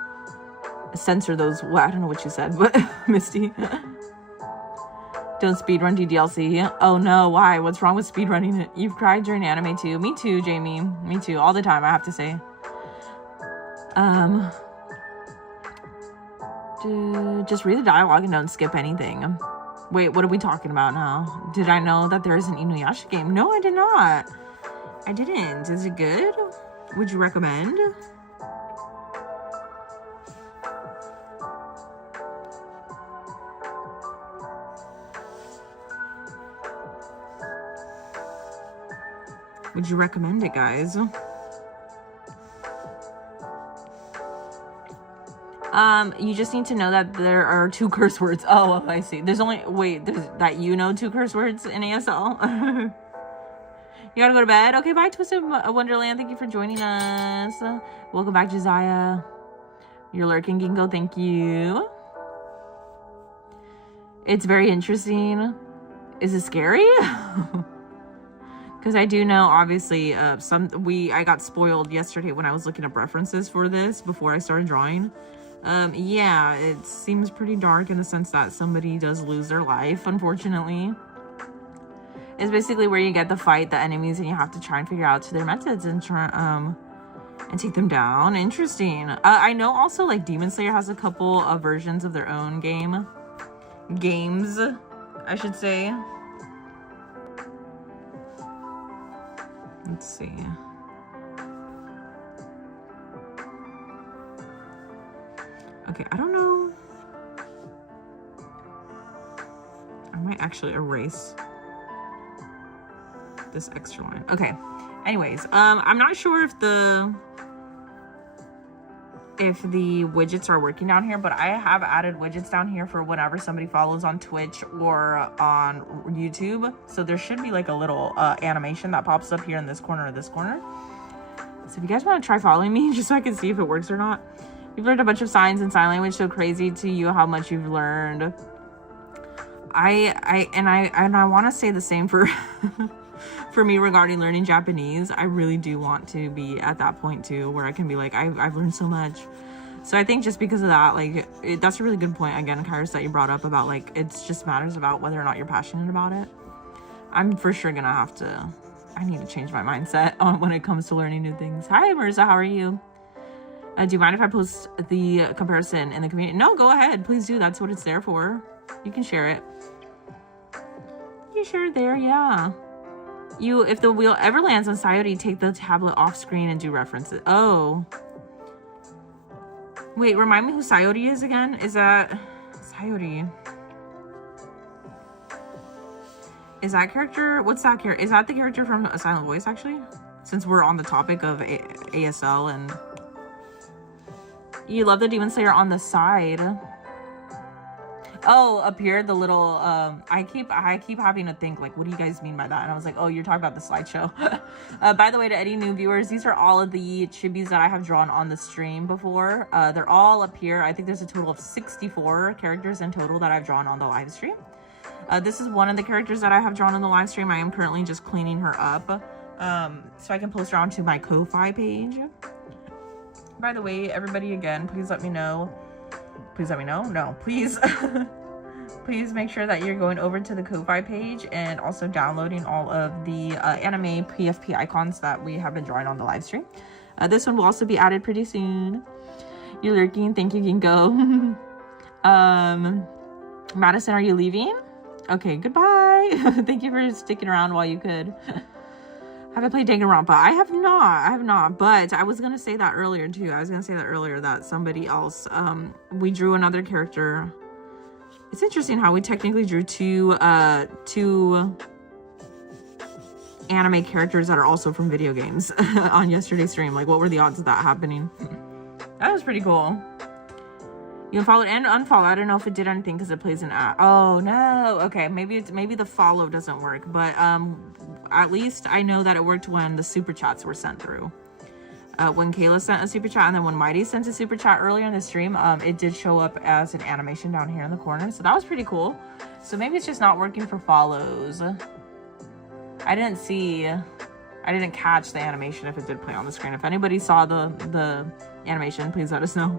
censor those. Well, I don't know what you said, but Misty. Don't speedrun DDLC. Oh no, why? What's wrong with speedrunning it? You've cried during anime too. Me too, Jamie. Me too. All the time, I have to say. Just read the dialogue and don't skip anything. Wait, what are we talking about now? Did I know that there is an Inuyasha game? No, I did not. I didn't. Is it good? Would you recommend? Would you recommend it, guys? You just need to know that there are 2 curse words. Oh, I see. There's only, wait, that you know 2 curse words in ASL? You gotta go to bed? Okay, bye, Twisted Wonderland. Thank you for joining us. Welcome back, Josiah. You're lurking, Ginkgo. Thank you. It's very interesting. Is it scary? Because I do know, obviously, I got spoiled yesterday when I was looking up references for this before I started drawing. Yeah, it seems pretty dark in the sense that somebody does lose their life, unfortunately. It's basically where you get to fight the enemies and you have to try and figure out their methods and try, and take them down. Interesting. I know also, like, Demon Slayer has a couple of versions of their own games, I should say. Let's see. Okay, I don't know. I might actually erase this extra line. Okay. Anyways, I'm not sure if the widgets are working down here, but I have added widgets down here for whenever somebody follows on Twitch or on YouTube. So there should be like a little animation that pops up here in this corner or this corner. So if you guys want to try following me just so I can see if it works or not. You've learned a bunch of signs and sign language, so crazy to you how much you've learned. I want to say the same for for me regarding learning Japanese. I really do want to be at that point too, where I can be like, I've learned so much. So I think just because of that, like, that's a really good point again, Kairos, that you brought up about, like, it's just matters about whether or not you're passionate about it. I'm for sure gonna have to, I need to change my mindset on when it comes to learning new things. Hi, Mirza, how are you? Do you mind if I post the comparison in the community? No, go ahead. Please do. That's what it's there for. You can share it. You share it there, yeah. If the wheel ever lands on Sayori, take the tablet off screen and do references. Oh. Wait, remind me who Sayori is again? Is that Sayori? Is that character? What's that character? Is that the character from A Silent Voice, actually? Since we're on the topic of ASL and... You love the Demon Slayer on the side. Oh, up here, the little, I keep having to think, like, what do you guys mean by that? And I was like, oh, you're talking about the slideshow. By the way, to any new viewers, these are all of the chibis that I have drawn on the stream before. They're all up here. I think there's a total of 64 characters in total that I've drawn on the live stream. This is one of the characters that I have drawn on the live stream. I am currently just cleaning her up, so I can post her onto my Ko-Fi page. By the way, everybody, again, please let me know. Please let me know? No, please. Please make sure that you're going over to the Ko-Fi page and also downloading all of the anime PFP icons that we have been drawing on the live stream. This one will also be added pretty soon. You're lurking. Thank you, Ginkgo. Madison, are you leaving? Okay, goodbye. Thank you for sticking around while you could. Have I played Danganronpa? I have not, but I was gonna say that earlier too. I was gonna say that earlier that somebody else, we drew another character. It's interesting how we technically drew two anime characters that are also from video games on yesterday's stream. Like, what were the odds of that happening? That was pretty cool. You followed and unfollow. I don't know if it did anything because it plays an ad. Oh no. Okay, maybe the follow doesn't work, but at least I know that it worked when the super chats were sent through. When Kayla sent a super chat, and then when Mighty sent a super chat earlier in the stream, it did show up as an animation down here in the corner. So that was pretty cool. So maybe it's just not working for follows. I didn't catch the animation if it did play on the screen. If anybody saw the animation, please let us know.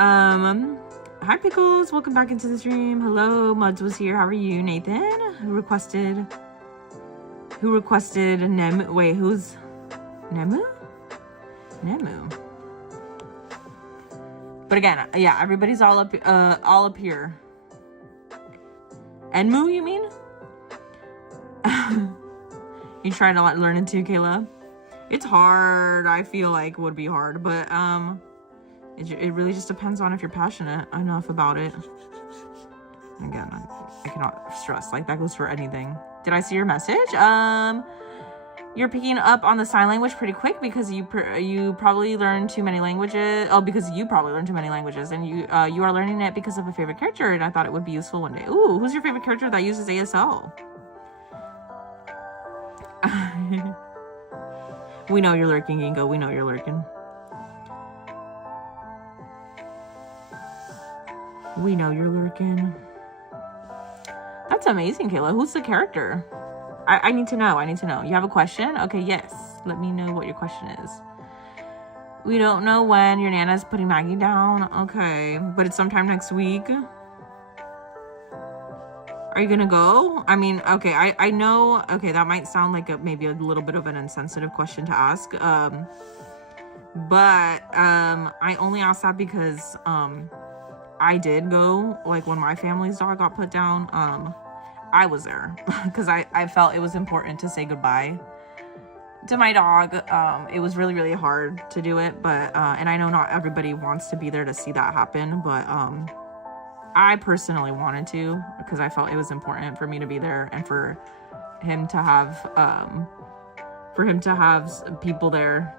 Hi Pickles, welcome back into the stream. Hello, Muds was here. How are you, Nathan? Who requested Nemu? Wait, who's Nemu? Nemu. But again, yeah, everybody's all up here. Enmu, you mean? You trying to learn it too, Kayla? It's hard. I feel like it would be hard, but it really just depends on if you're passionate enough about it. Again, I cannot stress, like that goes for anything. Did I see your message? You're picking up on the sign language pretty quick because you probably learned too many languages. Oh, because you probably learned too many languages, and you are learning it because of a favorite character, and I thought it would be useful one day. Ooh, who's your favorite character that uses ASL? We know you're lurking, Gingo. We know you're lurking. We know you're lurking. That's amazing, Kayla. Who's the character? I need to know. I need to know. You have a question? Okay, yes. Let me know what your question is. We don't know when your Nana's putting Maggie down. Okay, but it's sometime next week. Are you gonna go? I mean, okay, I know, okay, that might sound like maybe a little bit of an insensitive question to ask. But I only asked that because I did go, like when my family's dog got put down. I was there because I felt it was important to say goodbye to my dog. It was really, really hard to do it, but and I know not everybody wants to be there to see that happen, but I personally wanted to because I felt it was important for me to be there and for him to have people there.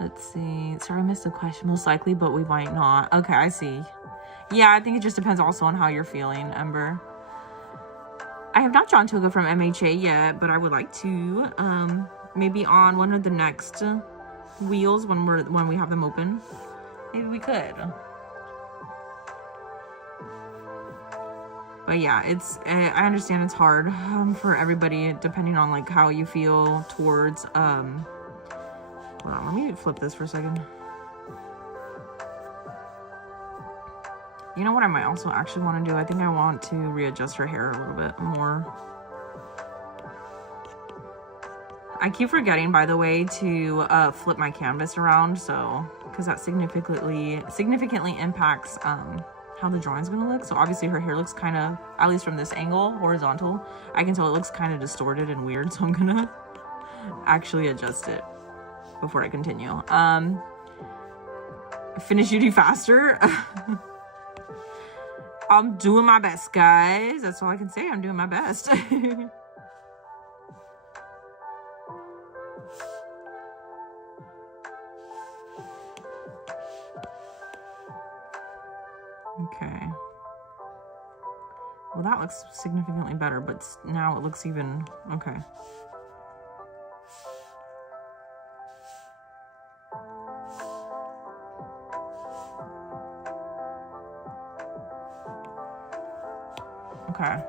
Let's see. Sorry, I missed the question. Most likely, but we might not. Okay, I see. Yeah, I think it just depends also on how you're feeling, Ember. I have not drawn Toga from MHA yet, but I would like to. Maybe on one of the next wheels when we have them open. Maybe we could. But yeah, I understand it's hard for everybody depending on like how you feel towards hold on, let me flip this for a second. You know what I might also actually want to do? I think I want to readjust her hair a little bit more. I keep forgetting, by the way, to flip my canvas around, so because that significantly impacts how the drawing's gonna look. So obviously her hair looks kind of, at least from this angle, horizontal, I can tell it looks kind of distorted and weird, so I'm gonna actually adjust it before I continue. Finish Yuri faster. I'm doing my best, guys. That's all I can say. I'm doing my best. Okay. Well, that looks significantly better, but now it looks even... Okay. Okay.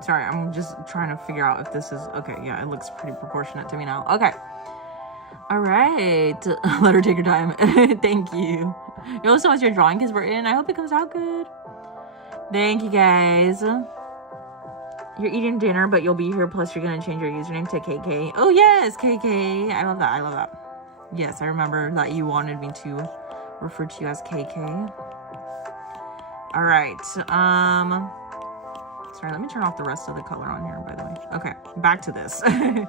Sorry, I'm just trying to figure out if this is... Okay, yeah, it looks pretty proportionate to me now. Okay. All right. Let her take her time. Thank you. You also want your drawing because we're in. I hope it comes out good. Thank you, guys. You're eating dinner, but you'll be here. Plus, you're going to change your username to KK. Oh, yes, KK. I love that. I love that. Yes, I remember that you wanted me to refer to you as KK. All right. Sorry, let me turn off the rest of the color on here, by the way. Okay, back to this. Sorry,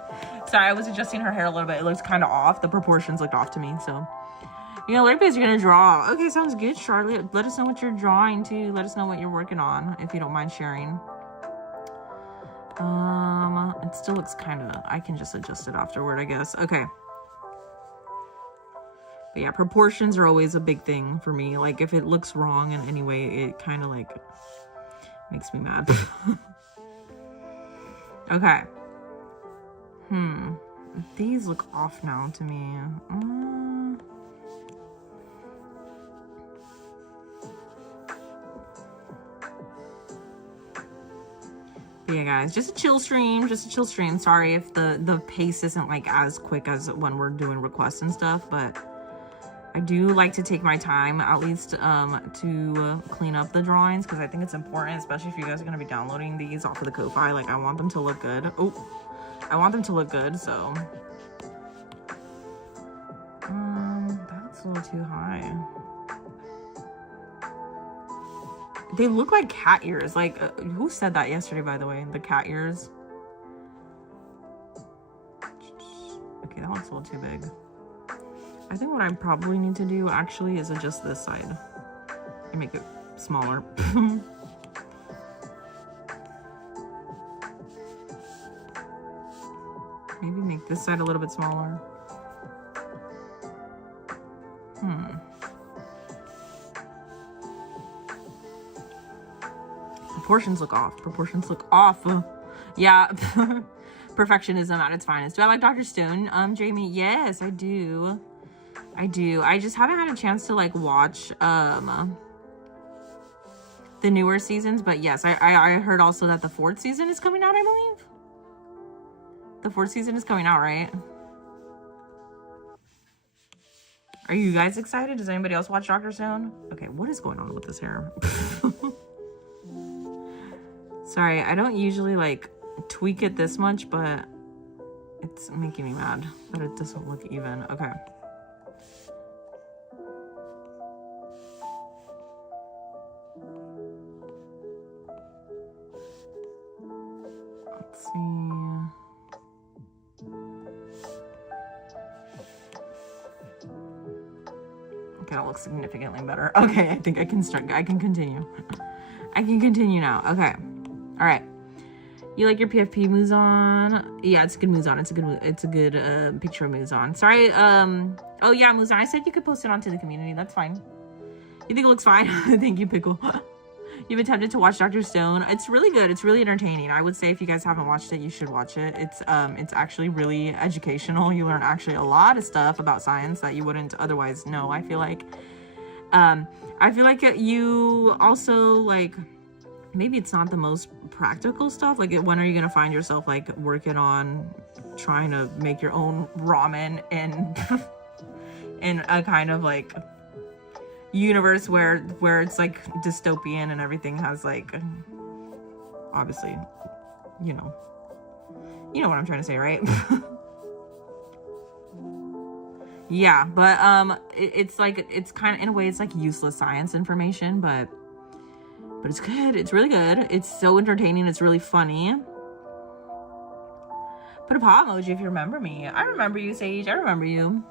I was adjusting her hair a little bit. It looks kind of off. The proportions looked off to me, so. You're gonna learn because you're gonna draw. Okay, sounds good, Charlotte. Let us know what you're drawing, too. Let us know what you're working on, if you don't mind sharing. It still looks kind of, I can just adjust it afterward, I guess. Okay. But yeah, proportions are always a big thing for me. Like, if it looks wrong in any way, it kind of, like, makes me mad. Okay. These look off now to me. But yeah, guys, just a chill stream. Sorry if the pace isn't, like, as quick as when we're doing requests and stuff, but I do like to take my time, at least, to clean up the drawings, because I think it's important, especially if you guys are going to be downloading these off of the Ko-Fi. Like, I want them to look good. Oh, I want them to look good, so. That's a little too high. They look like cat ears. Like, who said that yesterday, by the way? The cat ears. Okay, that one's a little too big. I think what I probably need to do actually is adjust this side and make it smaller. Maybe make this side a little bit smaller. Proportions look off. Yeah. Perfectionism at its finest. Do I like Dr. Stone? Jamie, yes, I do. I just haven't had a chance to, like, watch the newer seasons, but yes, I heard also that the 4th season is coming out, I believe. The 4th season is coming out, right? Are you guys excited? Does anybody else watch Dr. Stone? Okay, what is going on with this hair? Sorry, I don't usually, like, tweak it this much, but it's making me mad that it doesn't look even. Okay. Let's see. Okay, that looks significantly better. Okay, I think I can start. I can continue. I can continue now. Okay. All right. You like your PFP Muzan? Yeah, it's a good Muzan. It's a good picture of Muzan. Sorry. Oh yeah, Muzan. I said you could post it onto the community. That's fine. You think it looks fine? Thank you, Pickle. You've attempted to watch Dr. Stone. It's really good. It's really entertaining. I would say if you guys haven't watched it, you should watch it. It's actually really educational. You learn actually a lot of stuff about science that you wouldn't otherwise know. I feel like you also, like, maybe it's not the most practical stuff. Like, when are you gonna find yourself, like, working on trying to make your own ramen and in a kind of, like, universe where it's, like, dystopian and everything has, like, obviously, you know what I'm trying to say, right? Yeah, but it's like, it's kind of, in a way, it's like useless science information, but it's good. It's really good. It's so entertaining. It's really funny. Put a paw emoji if you remember me. I remember you, Sage. I remember you.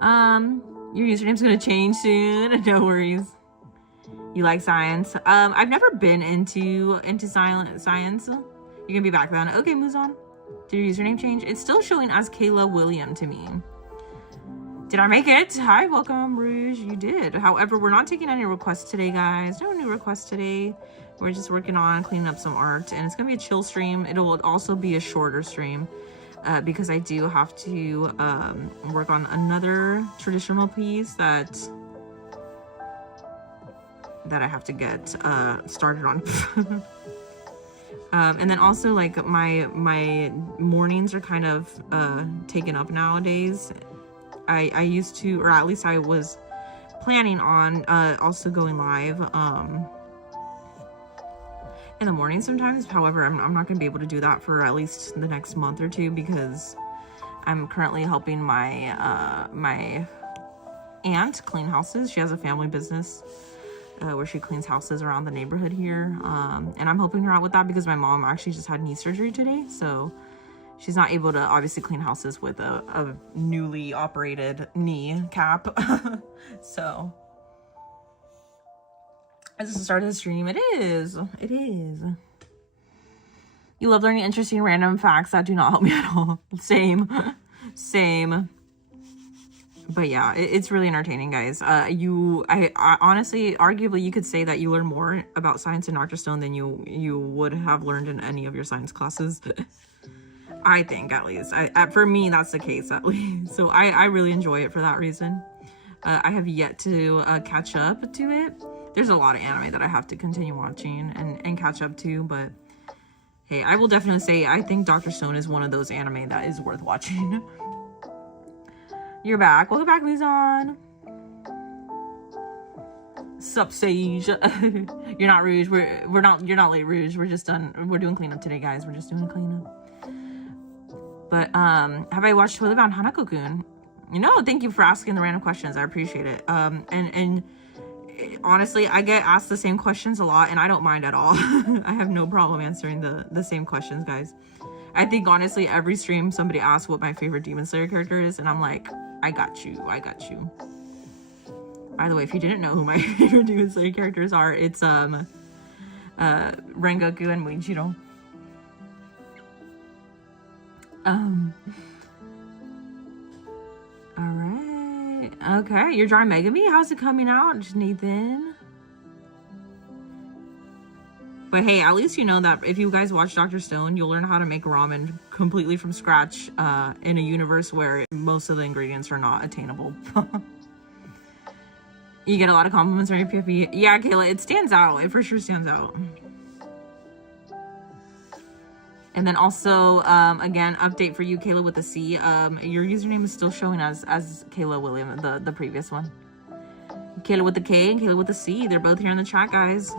Your username's gonna change soon. No worries. You like science? I've never been into science. You're gonna be back then. Okay, moves on. Did your username change? It's still showing as Kayla William to me. Did I make it? Hi, welcome, Rouge. You did. However, we're not taking any requests today, guys. No new requests today. We're just working on cleaning up some art, and it's gonna be a chill stream. It will also be a shorter stream because I do have to work on another traditional piece that I have to get started on. And then also, like, my mornings are kind of taken up nowadays. I used to, or at least I was planning on also going live in the morning sometimes. However, I'm not going to be able to do that for at least the next month or two because I'm currently helping my my aunt clean houses. She has a family business. where she cleans houses around the neighborhood here. And I'm helping her out with that because my mom actually just had knee surgery today. So she's not able to obviously clean houses with a newly operated knee cap. So is this the start of the stream? It is. It is. You love learning interesting random facts that do not help me at all. Same. Same. But yeah, it's really entertaining, guys. I honestly, arguably, you could say that you learn more about science in Dr. Stone than you would have learned in any of your science classes. I think, at least. For me, that's the case, at least. So I really enjoy it for that reason. I have yet to catch up to it. There's a lot of anime that I have to continue watching and catch up to, but hey, I will definitely say I think Dr. Stone is one of those anime that is worth watching. You're back. Welcome back, Luzon. Sup, Sage. You're not Rouge. You're not late, Rouge. We're just done. We're doing cleanup today, guys. We're just doing a cleanup. But have I watched Totally Bound Hanako-kun? No, thank you for asking the random questions. I appreciate it. And honestly, I get asked the same questions a lot, and I don't mind at all. I have no problem answering the same questions, guys. I think honestly, every stream somebody asks what my favorite Demon Slayer character is, and I'm like, I got you. I got you. By the way, if you didn't know who my favorite Demon Slayer characters are, it's Rengoku and Muichiro. All right. Okay, you're drawing Megami? How's it coming out, Nathan? But hey, at least you know that if you guys watch Dr. Stone, you'll learn how to make ramen completely from scratch in a universe where most of the ingredients are not attainable. You get a lot of compliments on your PFP. Yeah, Kayla, it stands out. It for sure stands out. And then also, again, update for you, Kayla with a C. Your username is still showing as Kayla William, the previous one. Kayla with the K and Kayla with the C. They're both here in the chat, guys.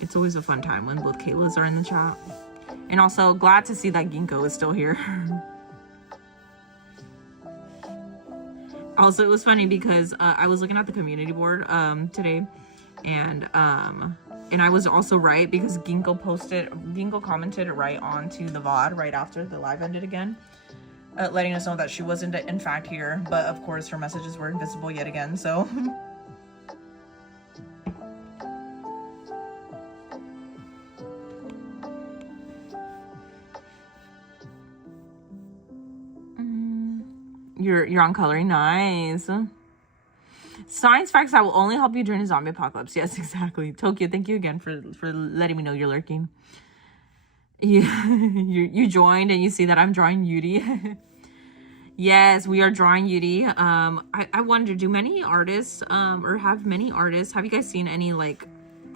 It's always a fun time when both Kaylas are in the chat. And also, glad to see that Ginkgo is still here. Also, it was funny because I was looking at the community board today, and I was also right because Ginkgo commented right onto the VOD right after the live ended again, letting us know that she wasn't in fact here, but of course her messages were invisible yet again, so. You're on coloring. Nice. Science facts that will only help you during a zombie apocalypse. Yes, exactly. Tokyo, thank you again for letting me know you're lurking. You joined and you see that I'm drawing Yuri. Yes, we are drawing Yuri. I wonder, do many artists or have many artists, have you guys seen any like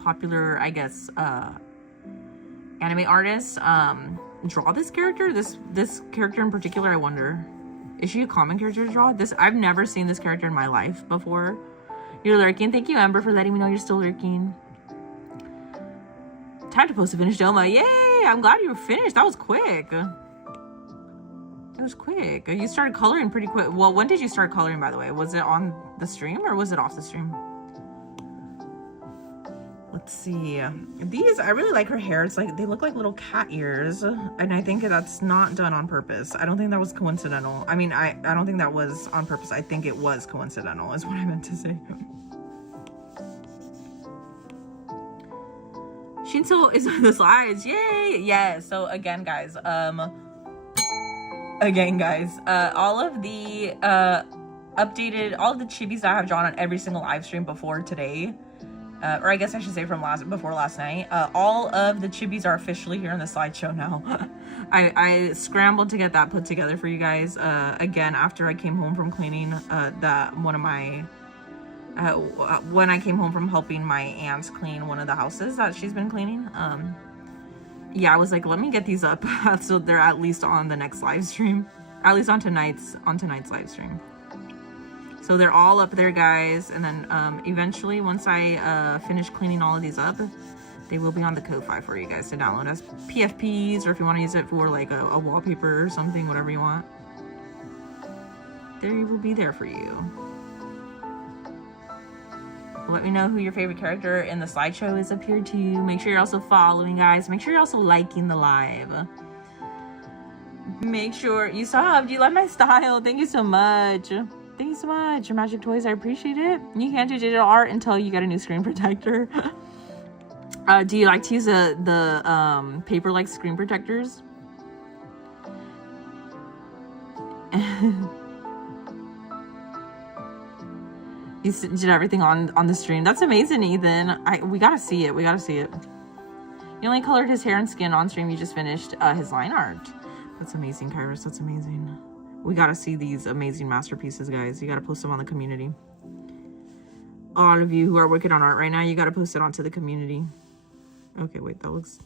popular, I guess, anime artists draw this character? This character in particular, I wonder. Is she a common character to draw? I've never seen this character in my life before. You're lurking. Thank you, Amber, for letting me know you're still lurking. Time to post a finished Doma. Yay! I'm glad you were finished. That was quick. It was quick. You started coloring pretty quick. Well, when did you start coloring, by the way? Was it on the stream or was it off the stream? Let's see. These, I really like her hair. It's like, they look like little cat ears. And I think that's not done on purpose. I don't think that was coincidental. I mean, I don't think that was on purpose. I think it was coincidental is what I meant to say. Shinso is on the slides. Yay! Yeah, so again, guys, all of the updated, all of the chibis that I have drawn on every single live stream before today, or I guess I should say from before last night, all of the chibis are officially here on the slideshow now. I scrambled to get that put together for you guys, again, after I came home from cleaning when I came home from helping my aunt clean one of the houses that she's been cleaning. Yeah, I was like, let me get these up so they're at least on the next live stream, at least on tonight's live stream. So they're all up there, guys, and then eventually, once I finish cleaning all of these up, they will be on the Ko-Fi for you guys to download as PFPs, or if you want to use it for like a wallpaper or something, whatever you want. They will be there for you. Let me know who your favorite character in the slideshow is up here too. Make sure you're also following, guys. Make sure you're also liking the live. Make sure you subbed. You like my style. Thank you so much. Thank you so much. Your Magic Toys, I appreciate it. You can't do digital art until you get a new screen protector. Do you like to use the paper-like screen protectors? You did everything on the stream. That's amazing, Ethan. We gotta see it. We gotta see it. You only colored his hair and skin on stream. You just finished his line art. That's amazing, Kairos. That's amazing. We gotta see these amazing masterpieces, guys. You gotta post them on the community. All of you who are working on art right now, you gotta post it onto the community. Okay, wait, that looks...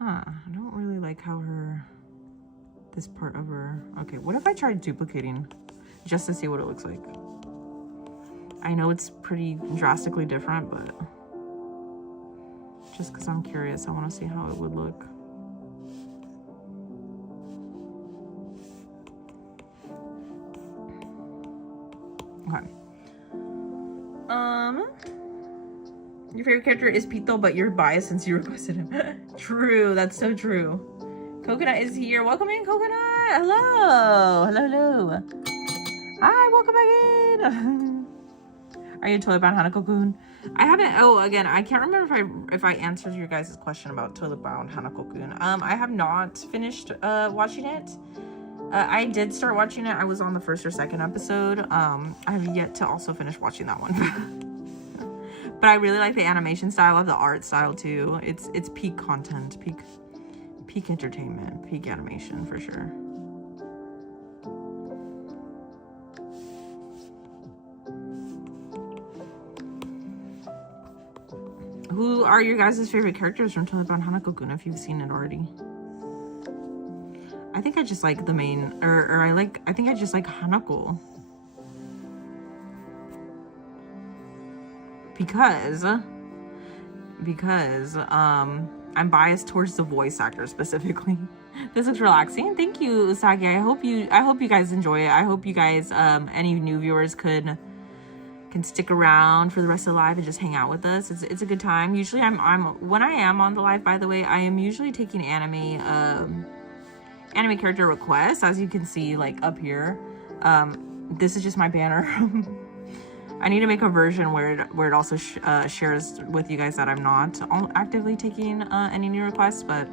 Huh, I don't really like how this part of her... Okay, what if I tried duplicating just to see what it looks like? I know it's pretty drastically different, but just because I'm curious, I want to see how it would look. Okay. Your favorite character is Pito, but you're biased since you requested him. True, that's so true. Coconut is here. Welcome in, Coconut. Hello. Hello, hello. Hi, welcome back in. Are you toilet bound Hanako-kun? I haven't. Oh, again, I can't remember if I answered your guys' question about toilet bound Hanako-kun. I have not finished watching it. I did start watching it. I was on the first or second episode. I have yet to also finish watching that one. But I really like the animation style of the art style too. It's peak content, peak entertainment, peak animation for sure. Who are your guys' favorite characters from Toilet Bound Hanako-kun if you've seen it already? I think I just like the main, I think I just like Hanako. Because I'm biased towards the voice actor specifically. This looks relaxing. Thank you, Usagi. I hope you guys enjoy it. I hope you guys, any new viewers can stick around for the rest of the live and just hang out with us. It's a good time. Usually when I am on the live, by the way, I am usually taking anime character requests, as you can see like up here. This is just my banner. I need to make a version where it also shares with you guys that I'm not actively taking any new requests, but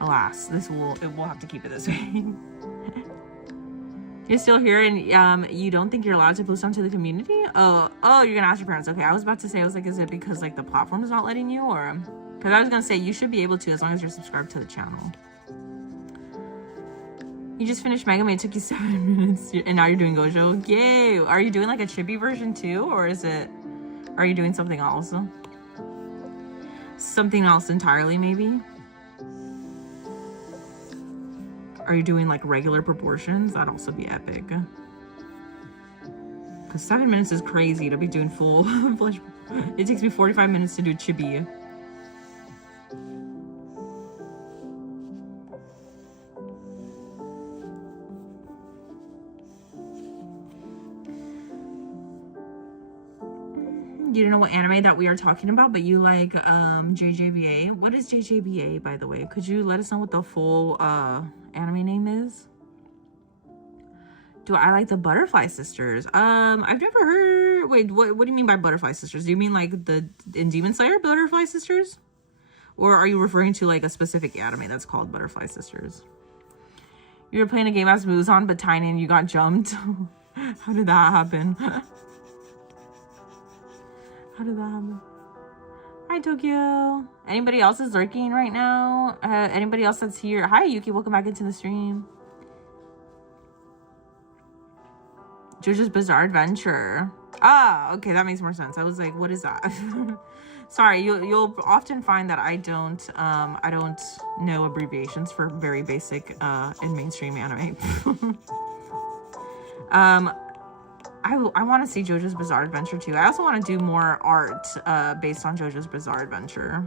alas, it will have to keep it this way. You're still here and you don't think you're allowed to post onto the community? Oh, you're gonna ask your parents. Okay, I was about to say, I was like, is it because like the platform is not letting you, or because I was gonna say you should be able to as long as you're subscribed to the channel. You just finished Mega Man, it took you 7 minutes, and now you're doing Gojo. Yay! Are you doing like a chibi version too, or are you doing something else? Something else entirely, maybe? Are you doing like regular proportions? That'd also be epic. Because 7 minutes is crazy to be doing full flesh. It takes me 45 minutes to do chibi. You don't know what anime that we are talking about, but you like JJBA. What is JJBA, by the way? Could you let us know what the full anime name is? Do I like the Butterfly Sisters? I've never heard. Wait, what do you mean by Butterfly Sisters? Do you mean like in Demon Slayer Butterfly Sisters, or are you referring to like a specific anime that's called Butterfly Sisters? You were playing a game as Muzan, but tiny, and you got jumped. How did that happen? How did that happen? Hi, Tokyo. Anybody else is lurking right now? Anybody else that's here? Hi, Yuki. Welcome back into the stream. JoJo's Bizarre Adventure. Ah, okay. That makes more sense. I was like, what is that? Sorry, you'll often find that I don't know abbreviations for very basic and mainstream anime. I want to see JoJo's Bizarre Adventure too. I also want to do more art based on JoJo's Bizarre Adventure.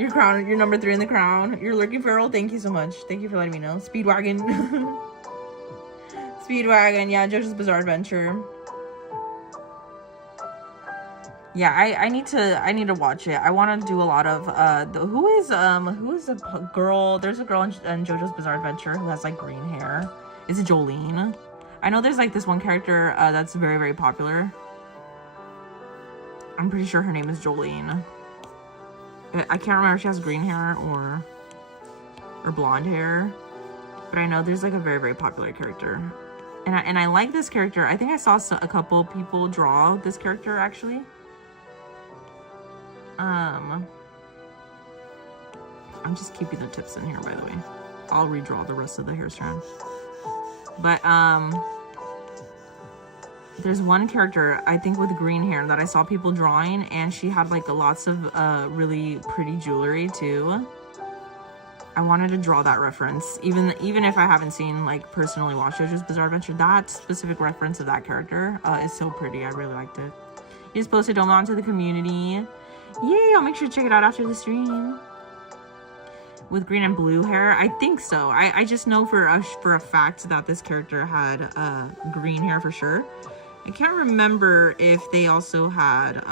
Your crown, you're number 3 in the crown. You're lurking feral. Thank you so much. Thank you for letting me know. Speedwagon. Speedwagon, yeah, JoJo's Bizarre Adventure. Yeah, I need to watch it. I want to do a lot of who is a girl? There's a girl in JoJo's Bizarre Adventure who has like green hair. Is it Jolene? I know there's like this one character that's very, very popular. I'm pretty sure her name is Jolene. I can't remember if she has green hair or blonde hair, but I know there's like a very, very popular character, and I like this character. I think I saw a couple people draw this character actually. I'm just keeping the tips in here, by the way. I'll redraw the rest of the hair strand. But there's one character I think with green hair that I saw people drawing, and she had like lots of really pretty jewelry too. I wanted to draw that reference, even if I haven't seen like personally watched JoJo's Bizarre Adventure. That specific reference of that character is so pretty. I really liked it. You just posted Doma onto the community. Yay! I'll make sure to check it out after the stream. With green and blue hair, I think so. I just know for a fact that this character had green hair for sure. I can't remember if they also had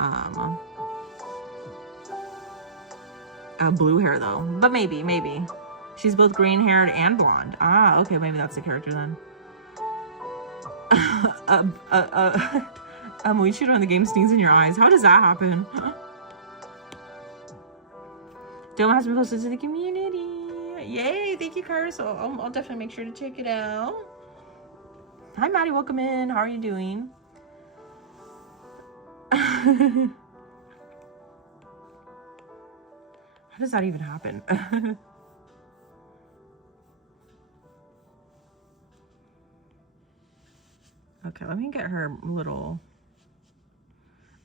blue hair though, but maybe. She's both green haired and blonde. Ah, okay, maybe that's the character then. Moichiro in the game sneezes in your eyes. How does that happen? Doma has been posted to the community. Yay, thank you, Kyra. So I'll definitely make sure to check it out. Hi, Maddie, welcome in. How are you doing? How does that even happen? Okay, let me get her little...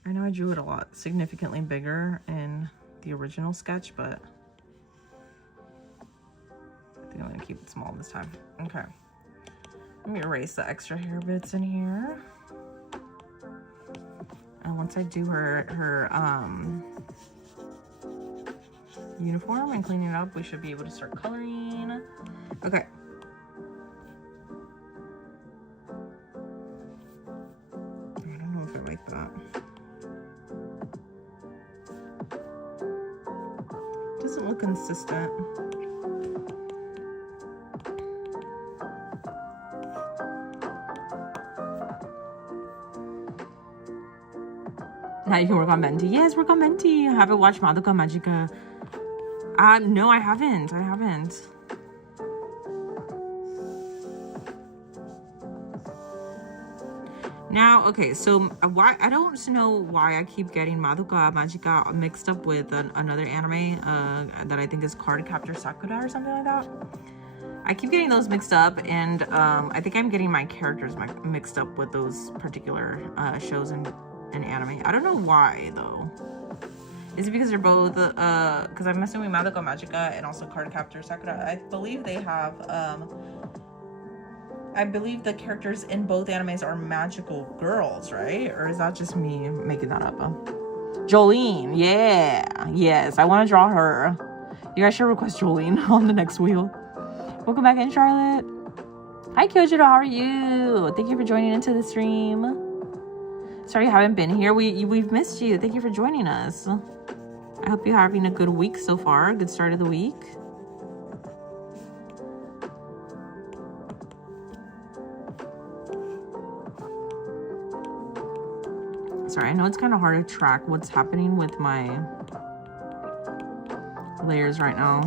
I know I drew it a lot significantly bigger in the original sketch, but I think I'm gonna keep it small this time. Okay, let me erase the extra hair bits in here. And once I do her uniform and clean it up, we should be able to start coloring. Okay. I don't know if I like that. Doesn't look consistent. Now you can work on Menti. Yes, work on Menti. I haven't watched Madoka Magica. No, I haven't. Now, okay, so why I don't know why I keep getting Madoka Magica mixed up with another anime that I think is Cardcaptor Sakura or something like that. I keep getting those mixed up, and I think I'm getting my characters mixed up with those particular shows and anime. I don't know why though. Is it because they're both because I'm assuming Madoka Magica and also Cardcaptor Sakura, I believe they have I believe the characters in both animes are magical girls, right? Or is that just me making that up? Jolene, yeah, yes, I want to draw her. You guys should request Jolene on the next wheel. Welcome back in, Charlotte. Hi, Kyojiro, how are you? Thank you for joining into the stream. Sorry you haven't been here. We've missed you. Thank you for joining us. I hope you're having a good week so far. Good start of the week. Sorry, I know it's kind of hard to track what's happening with my layers right now.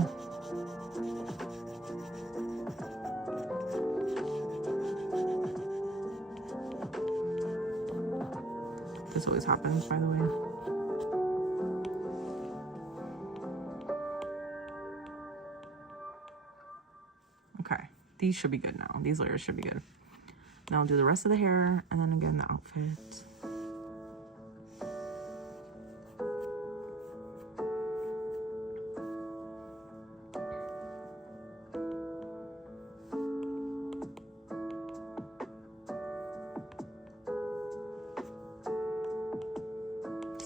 This always happens, by the way. Okay, these should be good now. These layers should be good. Now I'll do the rest of the hair, and then again the outfit.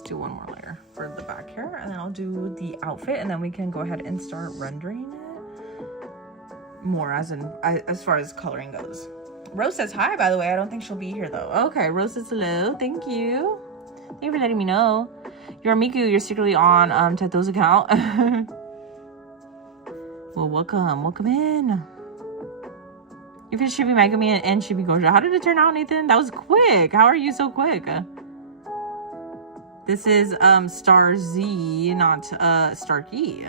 Do one more layer. for the back hair, and then I'll do the outfit, and then we can go ahead and start rendering it more as far as coloring goes. Rose says hi, by the way. I don't think she'll be here though. Okay, Rose says hello. Thank you. Thank you for letting me know. You're Miku, you're secretly on Teto's account. Well, welcome in. You finished Shibi Megami and Shibi Gojo. How did it turn out, Nathan? That was quick. How are you so quick? This is Star Z, not Starkey.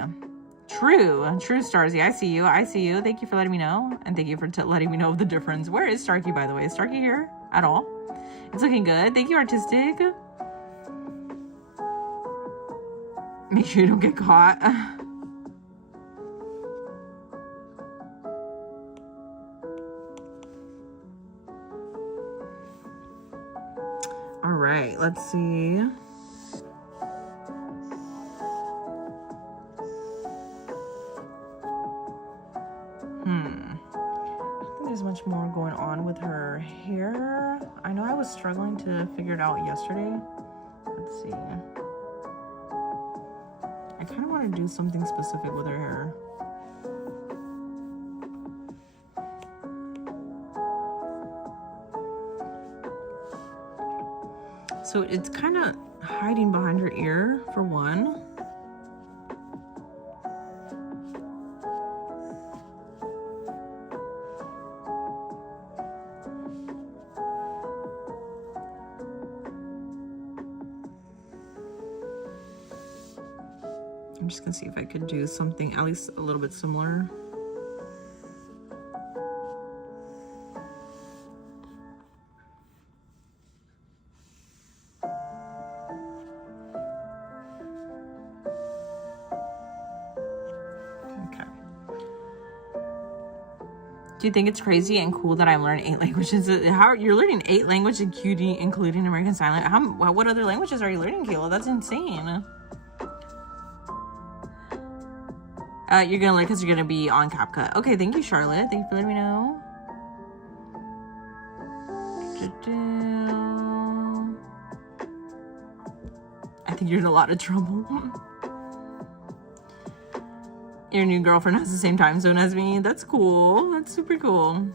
True Star Z. I see you. Thank you for letting me know, and thank you for letting me know of the difference. Where is Starkey, by the way? Is Starkey here at all? It's looking good. Thank you, Artistic. Make sure you don't get caught. All right, let's see. There's much more going on with her hair. I know I was struggling to figure it out yesterday. Let's see. I kind of want to do something specific with her hair. So it's kind of hiding behind her ear for one. I'm just gonna see if I could do something at least a little bit similar. Okay. Do you think it's crazy and cool that I'm learning 8 languages? How you're learning 8 languages, including American Sign Language? What other languages are you learning, Kayla? That's insane. You're gonna like because you're gonna be on CapCut. Okay, thank you, Charlotte. Thank you for letting me know. I think you're in a lot of trouble. Your new girlfriend has the same time zone as me. That's cool. That's super cool.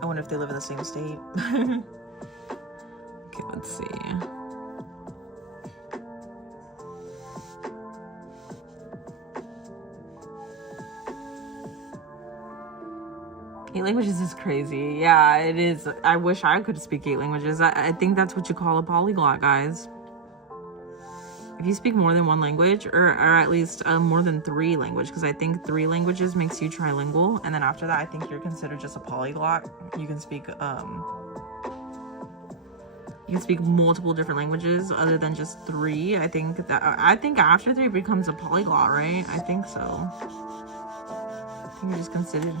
I wonder if they live in the same state. Okay, let's see. 8 languages is crazy. Yeah, it is. I wish I could speak 8 languages. I think that's what you call a polyglot, guys. If you speak more than 1 language, or at least more than 3 languages, because I think 3 languages makes you trilingual, and then after that, I think you're considered just a polyglot. You can speak multiple different languages other than just 3. I think after 3 it becomes a polyglot, right? I think so. I think you're just considered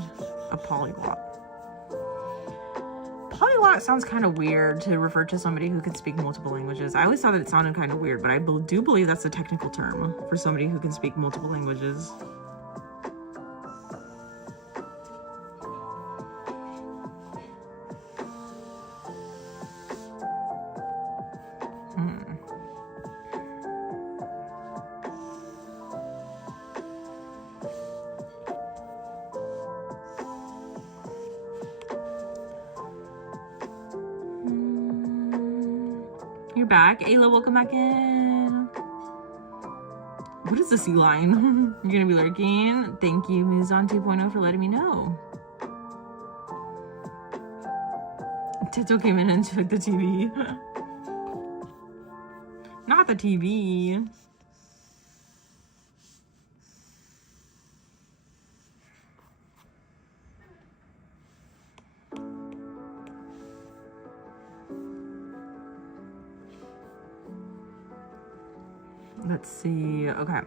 a polyglot. Polyglot sounds kind of weird to refer to somebody who can speak multiple languages. I always thought that it sounded kind of weird, but I do believe that's a technical term for somebody who can speak multiple languages. You're back. Ayla, welcome back in. What is the sea line? You're gonna be lurking. Thank you, Muzon 2.0, for letting me know. Tito came in and took the TV. Not the TV. Let's see. Okay.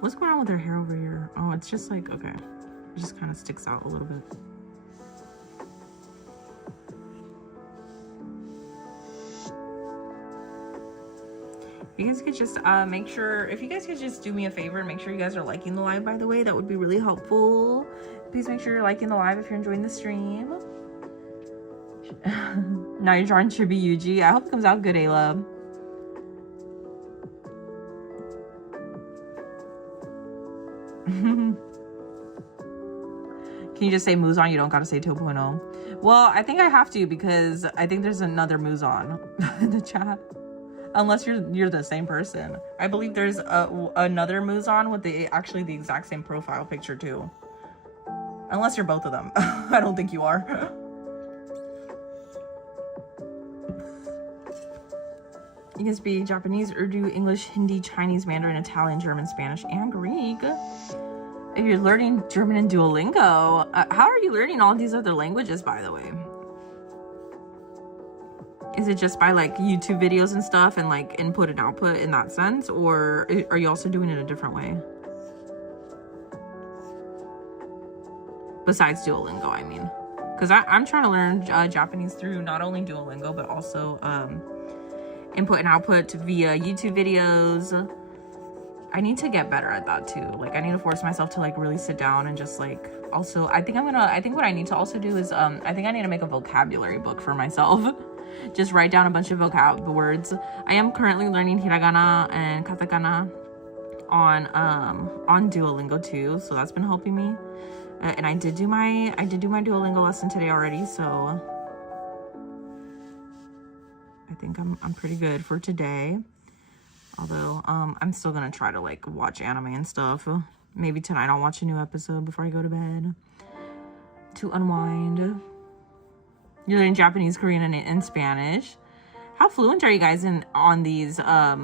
What's going on with her hair over here? Oh, it's just like, okay. It just kind of sticks out a little bit. You guys could just make sure, if you guys could just do me a favor and make sure you guys are liking the live, by the way, that would be really helpful. Please make sure you're liking the live if you're enjoying the stream. Now you're drawing Chibi Yuji. I hope it comes out good, Ayla. Can you just say Muzan? You don't gotta say 2.0. Well, I think I have to because I think there's another Muzan in the chat. Unless you're the same person. I believe there's another Muzan with actually the exact same profile picture too. Unless you're both of them. I don't think you are. You can speak Japanese, Urdu, English, Hindi, Chinese, Mandarin, Italian, German, Spanish, and Greek. If you're learning German in Duolingo, how are you learning all these other languages, by the way? Is it just by like YouTube videos and stuff and like input and output in that sense? Or are you also doing it a different way? Besides Duolingo, I mean. Because I'm trying to learn Japanese through not only Duolingo, but also input and output via YouTube videos. I need to get better at that too. Like I need to force myself to like really sit down and just like also I think what I need to also do is I think I need to make a vocabulary book for myself. Just write down a bunch of vocab words. I am currently learning hiragana and katakana on Duolingo too, so that's been helping me. And I did do my Duolingo lesson today already, so I think I'm pretty good for today. Although, I'm still gonna try to like watch anime and stuff. Maybe tonight I'll watch a new episode before I go to bed to unwind. You're learning Japanese, Korean, and Spanish. How fluent are you guys on these? Hi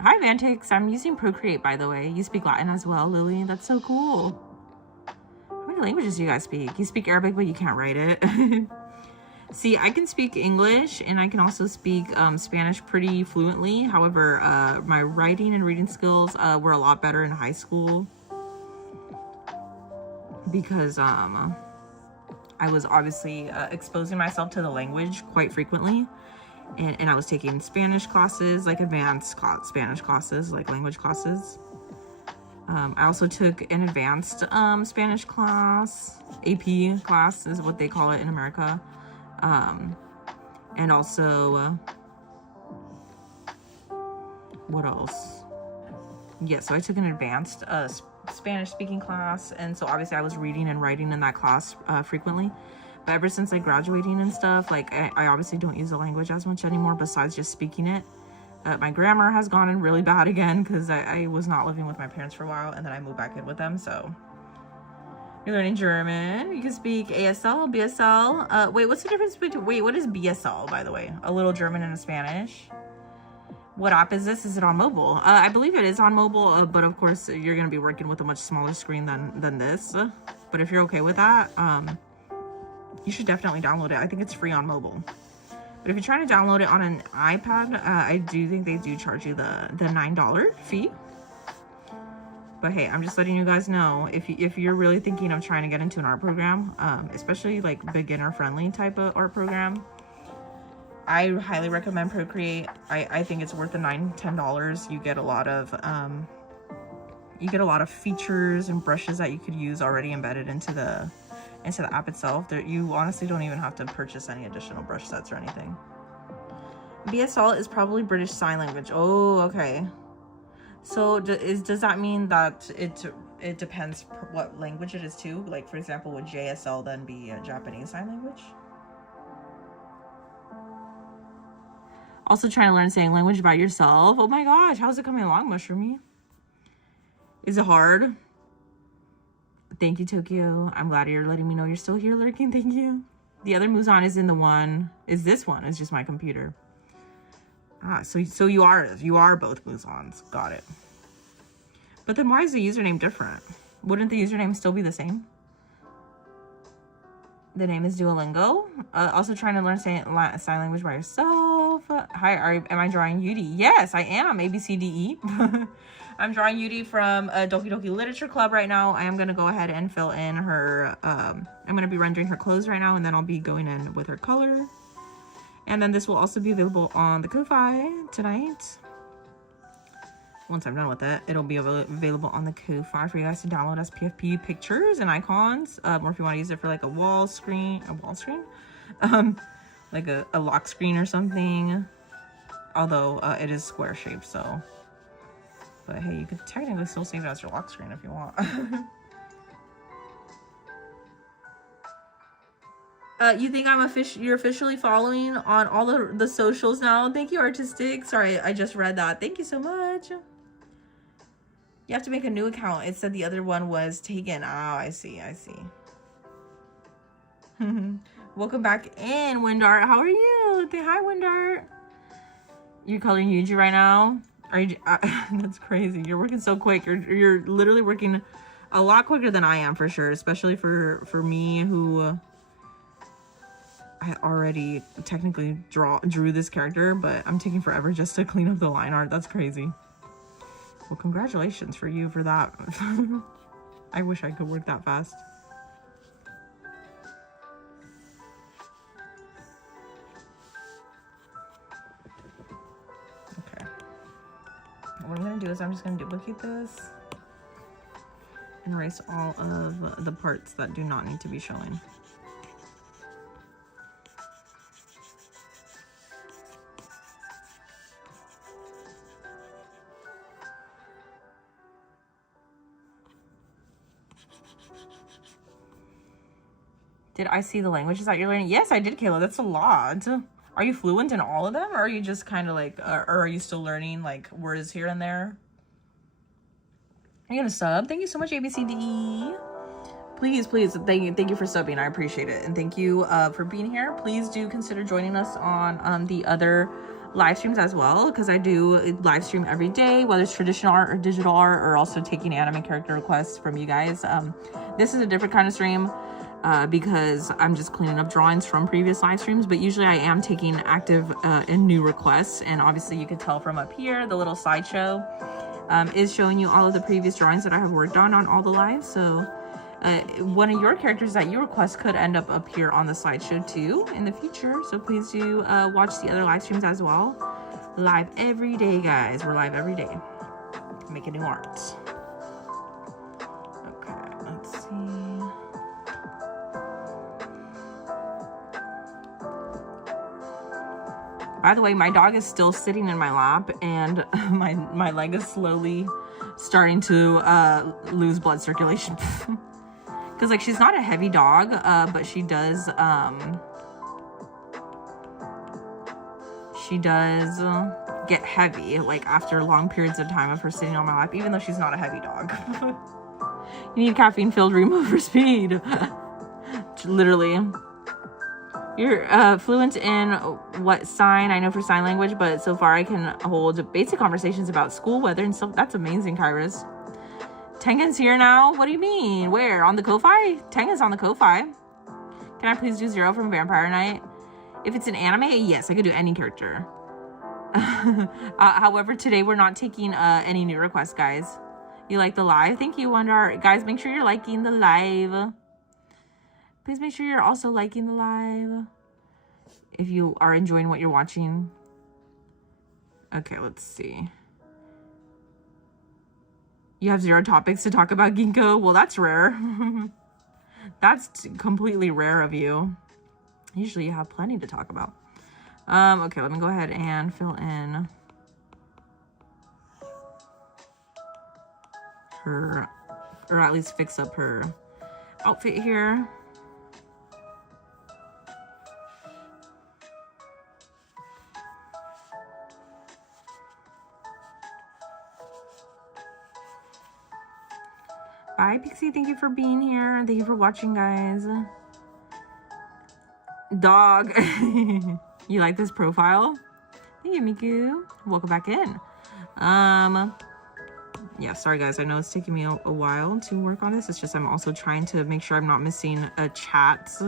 Vantix, I'm using Procreate, by the way. You speak Latin as well, Lily. That's so cool. How many languages do you guys speak? You speak Arabic, but you can't write it. See, I can speak English and I can also speak Spanish pretty fluently. However, my writing and reading skills were a lot better in high school because I was obviously exposing myself to the language quite frequently. And I was taking Spanish classes, like advanced Spanish classes, like language classes. I also took an advanced Spanish class, AP class is what they call it in America. And also, what else? Yeah, so I took an advanced Spanish speaking class, and so obviously I was reading and writing in that class frequently. But ever since like graduating and stuff, like I obviously don't use the language as much anymore besides just speaking it. My grammar has gotten really bad again because I was not living with my parents for a while, and then I moved back in with them, so. You're learning German. You can speak ASL, BSL. Wait, what's the difference between... Wait, what is BSL, by the way? A little German and a Spanish. What app is this? Is it on mobile? I believe it is on mobile, but of course, you're going to be working with a much smaller screen than this. But if you're okay with that, you should definitely download it. I think it's free on mobile. But if you're trying to download it on an iPad, I do think they do charge you the $9 fee. But hey, I'm just letting you guys know, if you're really thinking of trying to get into an art program, especially like beginner friendly type of art program, I highly recommend Procreate. I think it's worth the $10. You get a lot of features and brushes that you could use already embedded into the app itself. You honestly don't even have to purchase any additional brush sets or anything. BSL is probably British Sign Language. Oh, okay. So does that mean that it depends what language it is too? Like, for example, would JSL then be a Japanese sign language? Also trying to learn saying language by yourself. Oh my gosh, how's it coming along, Mushroomy? Is it hard? Thank you, Tokyo. I'm glad you're letting me know you're still here lurking. Thank you. The other Muzan is is this one. It's just my computer. Ah, so you are both Muzans. Got it. But then why is the username different? Wouldn't the username still be the same? The name is Duolingo. Also trying to learn sign language by yourself. Hi, am I drawing Yuri? Yes, I am. A, B, C, D, E. I'm drawing Yuri from Doki Doki Literature Club right now. I am going to go ahead and fill in her... I'm going to be rendering her clothes right now, and then I'll be going in with her color. And then this will also be available on the Ko-Fi tonight. Once I'm done with it, it'll be available on the Ko-Fi for you guys to download as PFP pictures and icons. Or if you want to use it for like a wall screen. like a lock screen or something. Although it is square shaped, so. But hey, you could technically still save it as your lock screen if you want. You think you're officially following on all the socials now? Thank you, Artistic. Sorry, I just read that. Thank you so much. You have to make a new account. It said the other one was taken. Oh, I see. Welcome back in, Windart. How are you? Say hi, Windart. You're coloring Yuji right now? Are you? That's crazy. You're working so quick. You're literally working a lot quicker than I am, for sure. Especially for me, who I already technically drew this character, but I'm taking forever just to clean up the line art. That's crazy. Well, congratulations for you for that. I wish I could work that fast. Okay. What I'm gonna do is I'm just gonna duplicate this and erase all of the parts that do not need to be showing. Did I see the languages that you're learning? Yes, I did, Kayla. That's a lot. Are you fluent in all of them? Or are you just kind of like, or are you still learning like words here and there? Are you gonna sub? Thank you so much, ABCDE. Please, thank you for subbing. I appreciate it. And thank you for being here. Please do consider joining us on the other live streams as well, because I do live stream every day, whether it's traditional art or digital art, or also taking anime character requests from you guys. This is a different kind of stream. Because I'm just cleaning up drawings from previous live streams, but usually I am taking active and new requests. And obviously you could tell from up here, the little slideshow is showing you all of the previous drawings that I have worked on all the lives. So one of your characters that you request could end up here on the slideshow too in the future. So please do watch the other live streams as well. Live every day, guys. We're live every day. Making new art. Okay, let's see. By the way, my dog is still sitting in my lap, and my leg is slowly starting to lose blood circulation. Because like she's not a heavy dog, but she does get heavy like after long periods of time of her sitting on my lap, even though she's not a heavy dog. You need caffeine-filled rimu for speed. Literally. You're fluent in what sign? I know for sign language, but so far I can hold basic conversations about school, weather, and stuff. That's amazing, Kairos. Tengen's here now? What do you mean? Where? On the Ko-Fi? Tengen's on the Ko-Fi. Can I please do 0 from Vampire Knight? If it's an anime, yes, I could do any character. However, today we're not taking any new requests, guys. You like the live? Thank you, Wonder. Guys, make sure you're liking the live. Please make sure you're also liking the live if you are enjoying what you're watching. Okay, let's see. You have 0 topics to talk about, Ginkgo? Well, that's rare. That's completely rare of you. Usually you have plenty to talk about. Okay, let me go ahead and fill in her, or at least fix up her outfit here. Bye, Pixie. Thank you for being here. Thank you for watching, guys. Dog. You like this profile? Thank you, Miku. Welcome back in. Yeah, sorry, guys. I know it's taking me a while to work on this. It's just I'm also trying to make sure I'm not missing chats.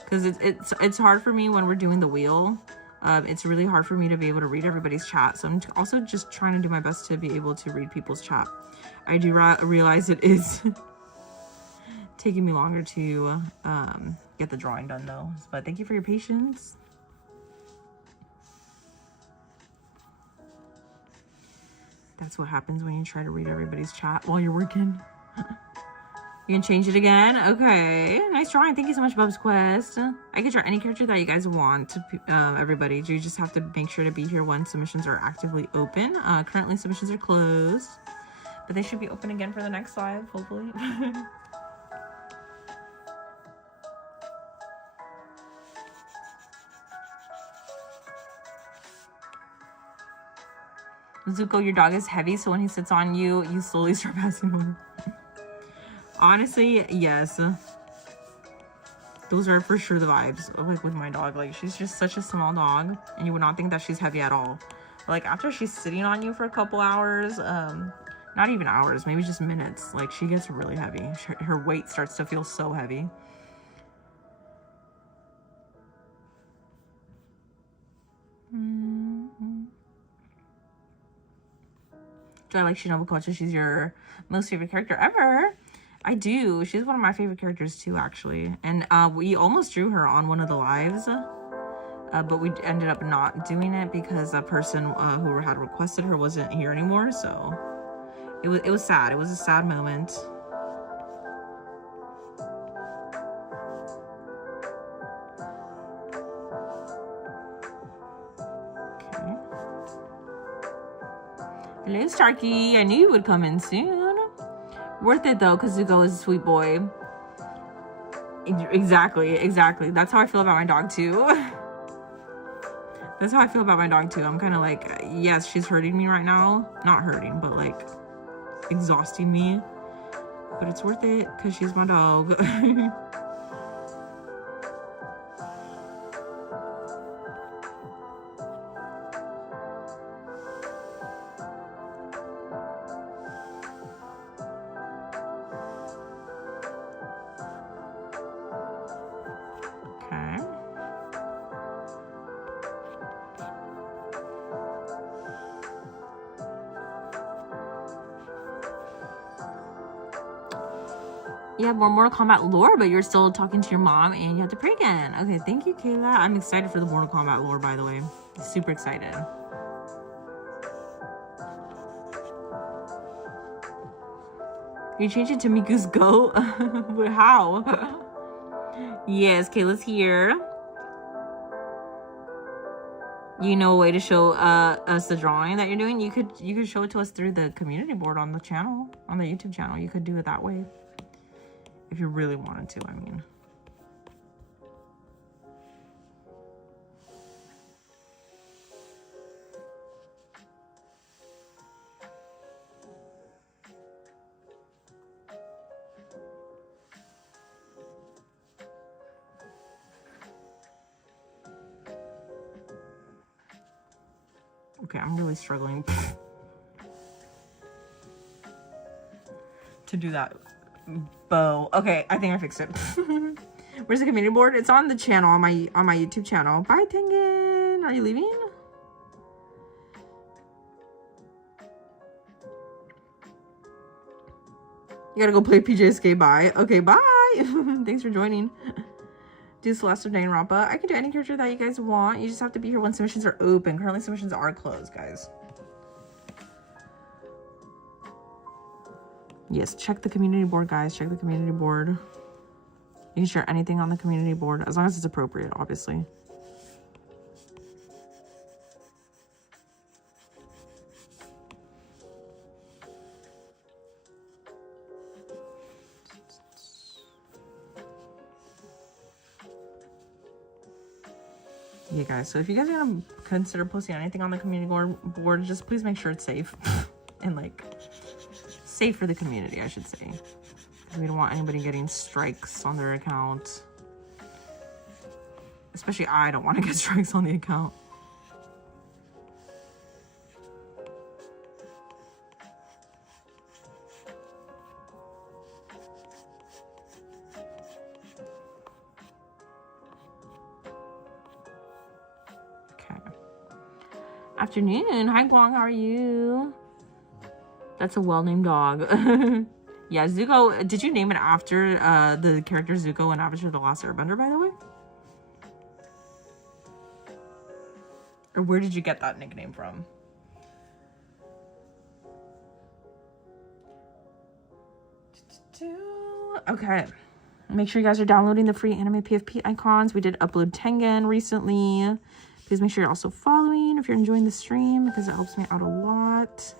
Because it's hard for me when we're doing the wheel. It's really hard for me to be able to read everybody's chat. So I'm also just trying to do my best to be able to read people's chat. I do realize it is taking me longer to get the drawing done though. But thank you for your patience. That's what happens when you try to read everybody's chat while you're working. You can change it again. Okay, nice drawing. Thank you so much, Bub's Quest. I can draw any character that you guys want to everybody. You just have to make sure to be here when submissions are actively open. Currently submissions are closed, but they should be open again for the next live, hopefully. Zuko, your dog is heavy, so when he sits on you, you slowly start passing him. Honestly, yes. Those are for sure the vibes of, like, with my dog. Like, she's just such a small dog, and you would not think that she's heavy at all. But, like, after she's sitting on you for a couple hours, not even hours, maybe just minutes, like, she gets really heavy. Her weight starts to feel so heavy. Do I like Shinobu Kocha? She's your most favorite character ever. I do. She's one of my favorite characters too, actually. And we almost drew her on one of the lives, but we ended up not doing it because the person who had requested her wasn't here anymore. So it was sad. It was a sad moment. Okay. Hello, Starkey. I knew you would come in soon. Worth it though, because Zuko is a sweet boy. Exactly. That's how I feel about my dog too. That's how I feel about my dog too. I'm kind of like, yes, she's hurting me right now. Not hurting, but like exhausting me. But it's worth it because she's my dog. You have more Mortal Kombat lore, but you're still talking to your mom and you have to pray again. Okay, thank you, Kayla. I'm excited for the Mortal Kombat lore, by the way. Super excited. You changed it to Miku's goat? But how? Yes, Kayla's here. You know a way to show us the drawing that you're doing? You could show it to us through the community board on the channel, on the YouTube channel. You could do it that way. If you really wanted to, I mean. Okay, I'm really struggling to do that bow. Okay, I think I fixed it. Where's the community board? It's on the channel, on my YouTube channel. Bye, Tengen. Are you leaving? You gotta go play PJ Escape. Bye. Okay, bye. Thanks for joining. Do Celeste or Danganronpa. I can do any character that you guys want. You just have to be here when submissions are open. Currently, submissions are closed, guys. Yes, check the community board, guys. Check the community board. You can share anything on the community board, as long as it's appropriate, obviously. Yeah, guys, so if you guys are gonna consider posting anything on the community board, just please make sure it's safe. And, like, safe for the community, I should say. Because we don't want anybody getting strikes on their account. Especially I don't want to get strikes on the account. Afternoon. Hi, Guang. How are you? That's a well-named dog. Yeah, Zuko. Did you name it after the character Zuko in Avatar: The Last Airbender, by the way? Or where did you get that nickname from? Okay. Make sure you guys are downloading the free anime PFP icons. We did upload Tengen recently. Please make sure you're also following if you're enjoying the stream, because it helps me out a lot.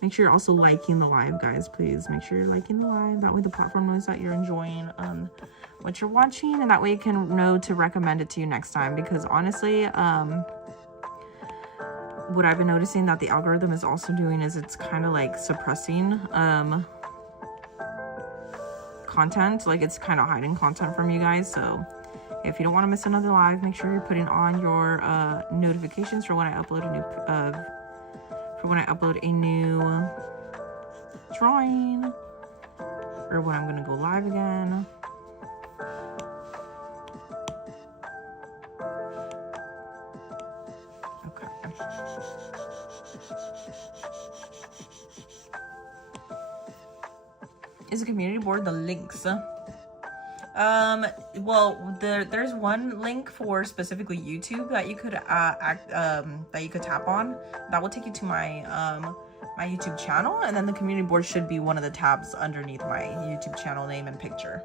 Make sure you're also liking the live, guys. Please make sure you're liking the live. That way the platform knows that you're enjoying what you're watching, and that way it can know to recommend it to you next time. Because honestly, what I've been noticing that the algorithm is also doing is it's kind of like suppressing content. Like it's kind of hiding content from you guys. So if you don't want to miss another live, make sure you're putting on your notifications for when I upload a new drawing, or when I'm gonna go live again. Okay. Is a community board the links? Well, there's one link for specifically YouTube that you could that you could tap on. That will take you to my my YouTube channel, and then the community board should be one of the tabs underneath my YouTube channel name and picture.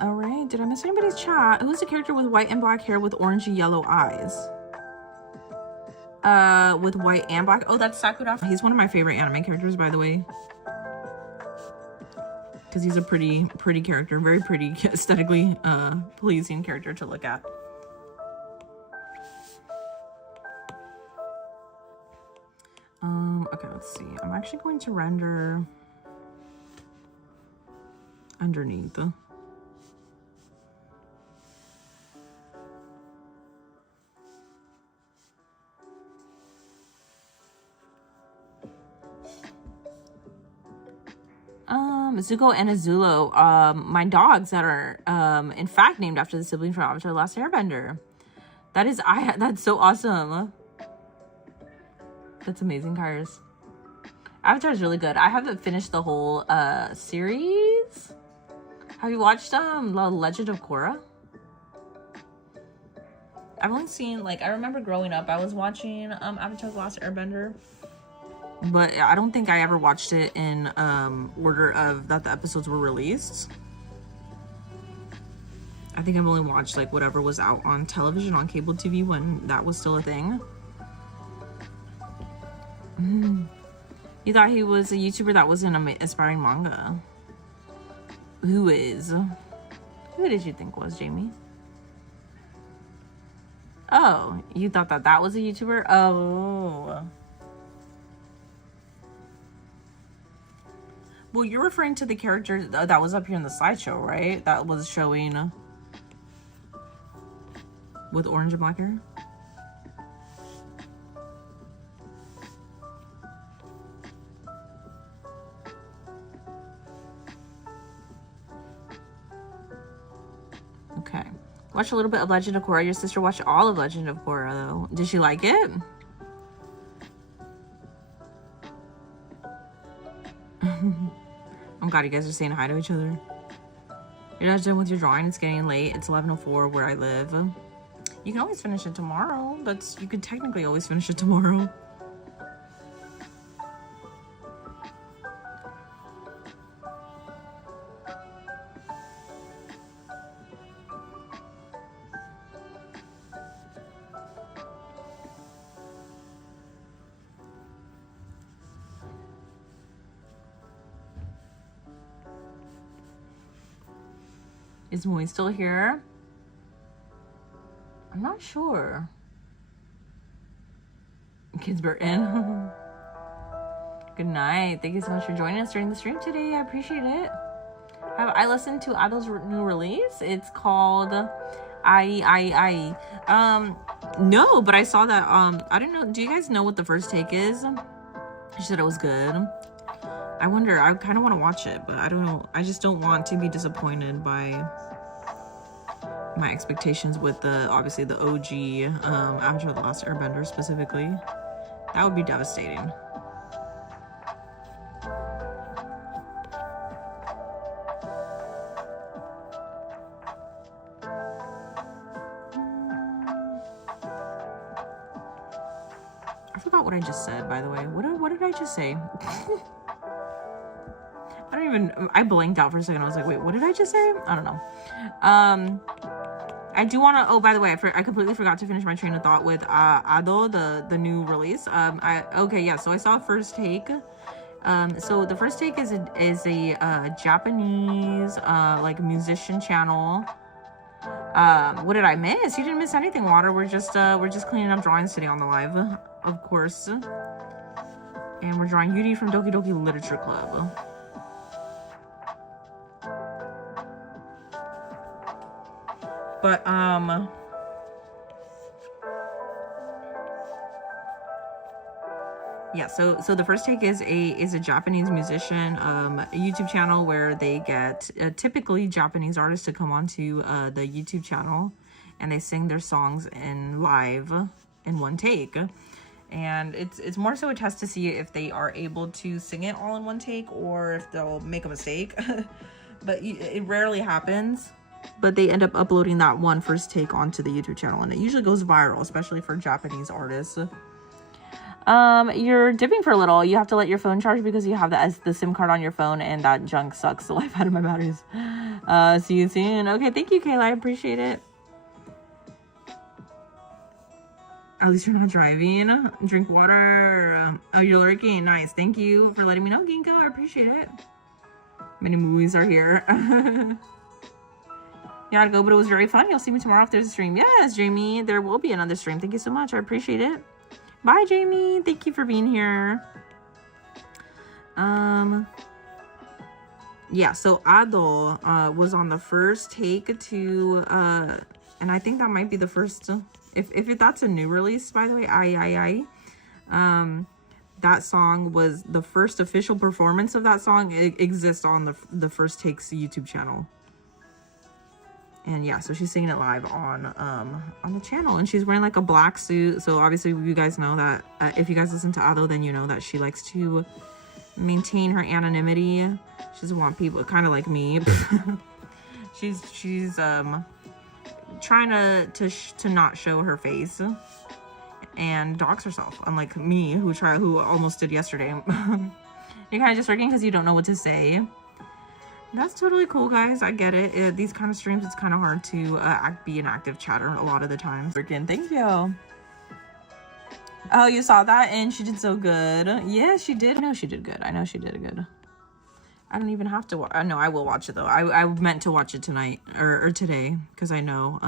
All right. Did I miss anybody's chat? Who's the character with white and black hair with orangey yellow eyes? With white and black. Oh, that's Sakura. He's one of my favorite anime characters, by the way, because he's a pretty character, very pretty, aesthetically pleasing character to look at. Okay, let's see. I'm actually going to render underneath. Zuko and Azulo, my dogs that are in fact named after the sibling from Avatar: The Last Airbender. That's so awesome. That's amazing, Kairos. Avatar is really good. I haven't finished the whole series. Have you watched The Legend of Korra? I've only seen, like, I remember growing up I was watching Avatar: The Last Airbender, but I don't think I ever watched it in order of that the episodes were released. I think I've only watched like whatever was out on television on cable TV when that was still a thing. You thought he was a YouTuber that was in aspiring manga? Who did you think was, Jamie? Oh, you thought that was a YouTuber? Oh. Well, you're referring to the character that was up here in the slideshow, right? That was showing with orange and black hair. Okay. Watch a little bit of Legend of Korra. Your sister watched all of Legend of Korra, though. Did she like it? I'm glad you guys are saying hi to each other. You're not done with your drawing. It's getting late. It's 11:04 where I live. You can always finish it tomorrow. You could technically always finish it tomorrow. Is Moy still here? I'm not sure. Kids Burton. Good night. Thank you so much for joining us during the stream today. I appreciate it. I listened to Ado's new release. It's called no, but I saw that I don't know. Do you guys know what the first take is? She said it was good. I wonder, I kind of want to watch it, but I don't know. I just don't want to be disappointed by my expectations with obviously the OG Avatar: The Last Airbender specifically. That would be devastating. what I just said, by the way. What did I just say? I blanked out for a second. I was like, wait, what did I just say? I don't know. I do want to, oh, by the way, I completely forgot to finish my train of thought with Ado, the new release. Okay, yeah, so I saw First Take. So the First Take is a Japanese, like, musician channel. What did I miss? You didn't miss anything, Water. We're just cleaning up drawings today on the live, of course. And we're drawing Yuri from Doki Doki Literature Club. But, yeah, so the First Take is a Japanese musician YouTube channel where they get typically Japanese artists to come onto the YouTube channel, and they sing their songs in live in one take. And it's more so a test to see if they are able to sing it all in one take or if they'll make a mistake. But it rarely happens. But they end up uploading that one First Take onto the YouTube channel, and it usually goes viral, especially for Japanese artists. You're dipping for a little. You have to let your phone charge because you have the SIM card on your phone, and that junk sucks the life out of my batteries. See you soon. Okay, thank you, Kayla. I appreciate it. At least you're not driving. Drink water. Oh, you're lurking. Nice. Thank you for letting me know, Ginkgo. I appreciate it. Many movies are here. Yeah, I'd go, but it was very fun. You'll see me tomorrow if there's a stream. Yes, Jamie, there will be another stream. Thank you so much. I appreciate it. Bye, Jamie. Thank you for being here. Yeah, so Ado was on the First Take to, and I think that might be the first, if that's a new release, by the way, that song was the first official performance of that song. It exists on the First Take's YouTube channel. And yeah, so she's singing it live on the channel, and she's wearing like a black suit. So obviously you guys know that if you guys listen to Ado, then you know that she likes to maintain her anonymity. She doesn't want people, kind of like me. she's trying to not show her face and dox herself, unlike me who almost did yesterday. You're kind of just working because you don't know what to say. That's totally cool, guys. I get it. These kind of streams, it's kind of hard to be an active chatter a lot of the times. Freaking thank you. Oh, you saw that? And she did so good. Yeah, she did. I know she did good. I know she did good. I don't even have to watch. No, I will watch it, though. I meant to watch it tonight or today because I know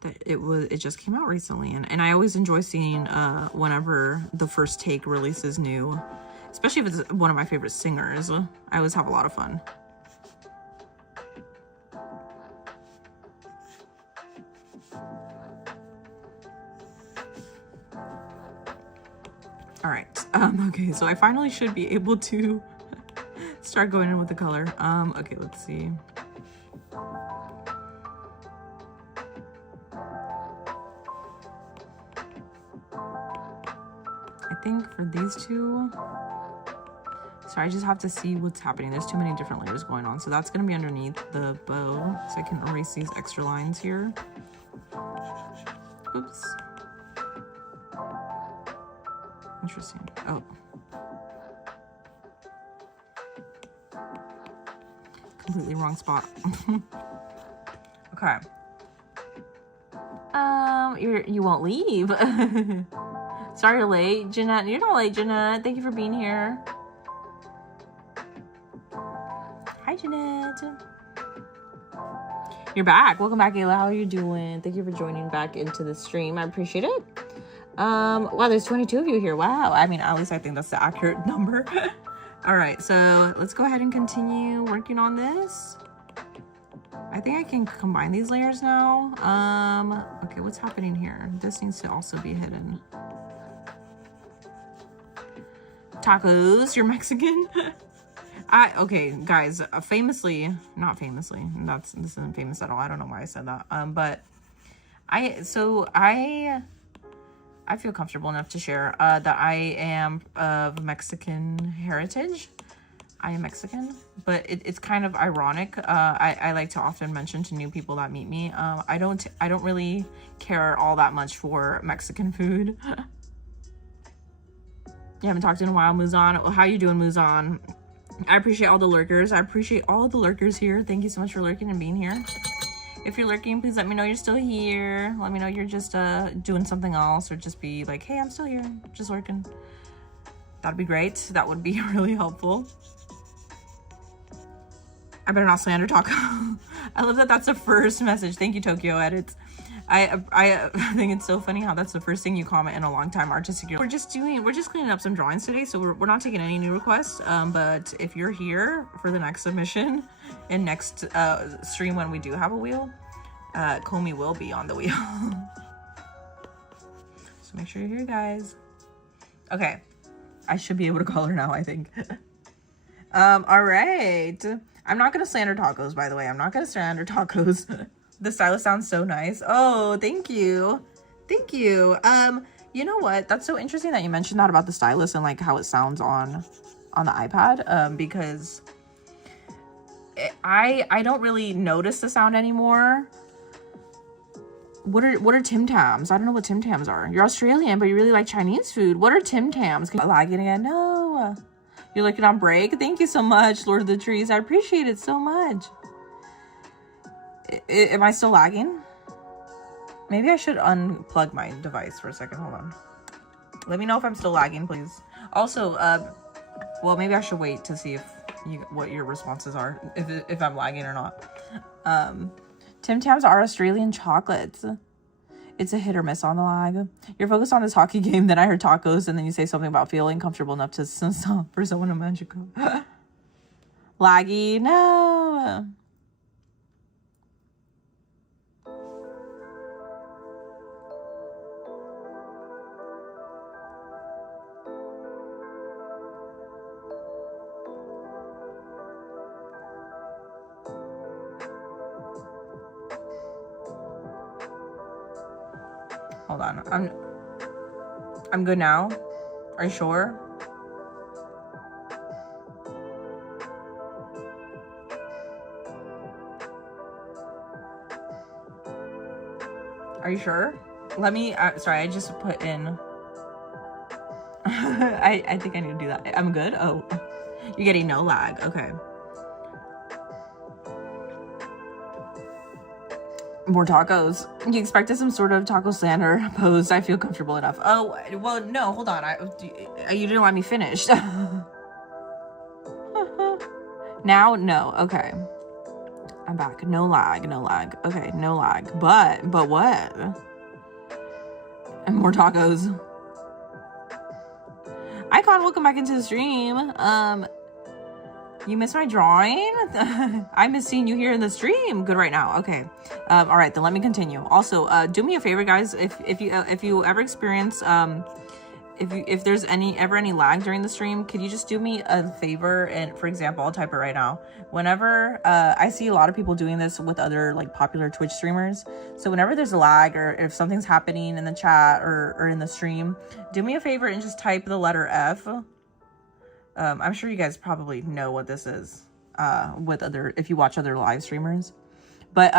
that it just came out recently. And I always enjoy seeing whenever the First Take releases new. Especially if it's one of my favorite singers. I always have a lot of fun. All right. Okay, so I finally should be able to start going in with the color. Okay, let's see. I think for these two, so I just have to see what's happening. There's too many different layers going on. So that's going to be underneath the bow. So I can erase these extra lines here. Oops. Interesting. Oh. Completely wrong spot. Okay. You won't leave. Sorry you're late, Jeanette. You're not late, Jeanette. Thank you for being here. Hi, Jeanette. You're back. Welcome back, Ayla. How are you doing? Thank you for joining back into the stream. I appreciate it. Wow, there's 22 of you here. Wow. I mean, at least I think that's the accurate number. All right, so let's go ahead and continue working on this. I think I can combine these layers now. Okay, what's happening here? This needs to also be hidden. Tacos, you're Mexican? Okay, guys, famously, not famously, this isn't famous at all. I don't know why I said that. But I feel comfortable enough to share that I am of Mexican heritage. I am Mexican, but it's kind of ironic. I like to often mention to new people that meet me, I don't really care all that much for Mexican food. You haven't talked in a while, Muzan. How you doing, Muzan? I appreciate all the lurkers. I appreciate all the lurkers here. Thank you so much for lurking and being here. If you're lurking, please let me know you're still here. Let me know you're just doing something else, or just be like, hey, I'm still here, just lurking. That'd be great. That would be really helpful. I better not slander Taco. I love that that's the first message. Thank you, Tokyo Edits. I think it's so funny how that's the first thing you comment in a long time. Artistic. We're just cleaning up some drawings today, so we're not taking any new requests. But if you're here for the next submission and next stream when we do have a wheel, Komi will be on the wheel. So make sure you're here, guys. Okay, I should be able to call her now, I think. All right. I'm not gonna slander tacos, by the way. I'm not gonna slander tacos. The stylus sounds so nice. Oh, thank you. Thank you. You know what? That's so interesting that you mentioned that about the stylus and like how it sounds on the iPad. Because I don't really notice the sound anymore. What are Tim Tams? I don't know what Tim Tams are. You're Australian, but you really like Chinese food. What are Tim Tams? Lagging again? No. You're looking on break. Thank you so much, Lord of the Trees. I appreciate it so much. Am I still lagging? Maybe I should unplug my device for a second. Hold on. Let me know if I'm still lagging, please. Also, well, maybe I should wait to see what your responses are, if I'm lagging or not. Tim Tams are Australian chocolates. It's a hit or miss on the lag. You're focused on this hockey game, then I heard tacos, and then you say something about feeling comfortable enough to stop for someone in Mexico. Laggy, no. Hold on, I'm good now. Are you sure? Are you sure? Let me, sorry, I just put in, I think I need to do that. I'm good? Oh, you're getting no lag, okay. More tacos. You expected some sort of taco slander post. I feel comfortable enough. Oh, well, no, hold on. You didn't let me finish. Now, no. Okay. I'm back. No lag, no lag. Okay, no lag. But what? And more tacos. Icon, welcome back into the stream. You missed my drawing? I miss seeing you here in the stream. Good right now. Okay. All right, then let me continue. Also, do me a favor, guys. If you ever experience if there's ever any lag during the stream, could you just do me a favor? And for example, I'll type it right now. Whenever I see a lot of people doing this with other like popular Twitch streamers. So whenever there's a lag or if something's happening in the chat or in the stream, do me a favor and just type the letter F. I'm sure you guys probably know what this is if you watch other live streamers. But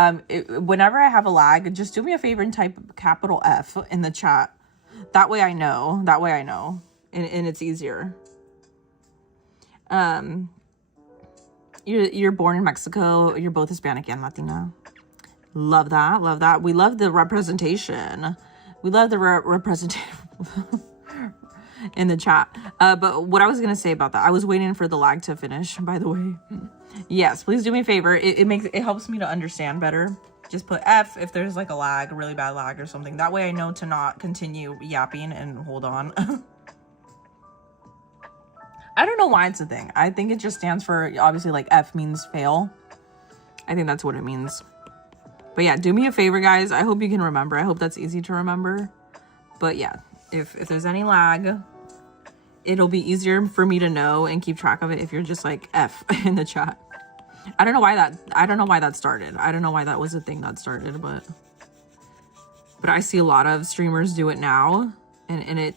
whenever I have a lag, just do me a favor and type capital F in the chat. That way I know. And it's easier. You're born in Mexico. You're both Hispanic and Latina. Love that. We love the representation. We love the representation. In the chat. But what I was gonna say about that, I was waiting for the lag to finish, by the way. Yes, please do me a favor. It helps me to understand better. Just put F if there's like a lag, a really bad lag or something. That way I know to not continue yapping and hold on. I don't know why it's a thing. I think it just stands for, obviously, like F means fail. I think that's what it means. But yeah, do me a favor, guys. I hope you can remember. I hope that's easy to remember. But yeah, if there's any lag, it'll be easier for me to know and keep track of it if you're just like F in the chat. I don't know why that started. I don't know why that was a thing that started, but I see a lot of streamers do it now, and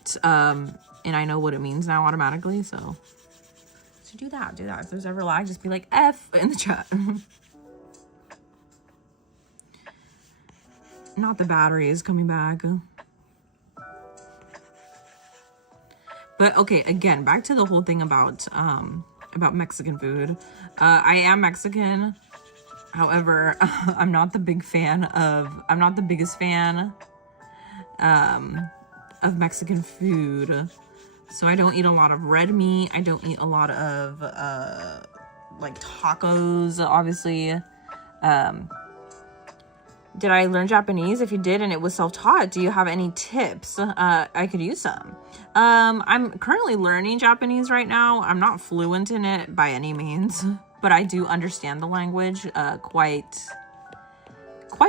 I know what it means now automatically. So do that. If there's ever lag, just be like F in the chat. Not the batteries coming back. But okay, again, back to the whole thing about Mexican food. I am Mexican. However, I'm not the biggest fan of Mexican food. So I don't eat a lot of red meat. I don't eat a lot of like tacos, obviously. Did I learn Japanese? If you did and it was self-taught, do you have any tips? I could use some. I'm currently learning Japanese right now. I'm not fluent in it by any means, but I do understand the language quite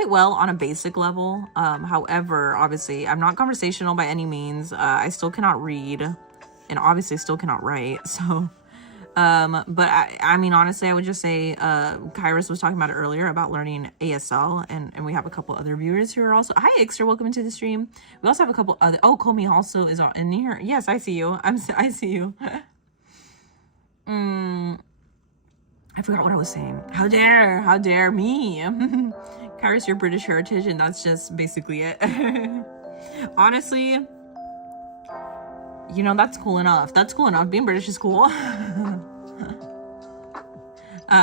well on a basic level. However, obviously, I'm not conversational by any means. I still cannot read and obviously still cannot write. So, but I mean, honestly, I would just say, Kairos was talking about it earlier about learning ASL, and we have a couple other viewers who are also, hi, Ixter, welcome into the stream. We also have a couple other, oh, Komi also is in here. Yes, I see you. I see you. I forgot what I was saying. How dare me. Kairos, your British heritage, and that's just basically it. Honestly, you know, that's cool enough. Being British is cool.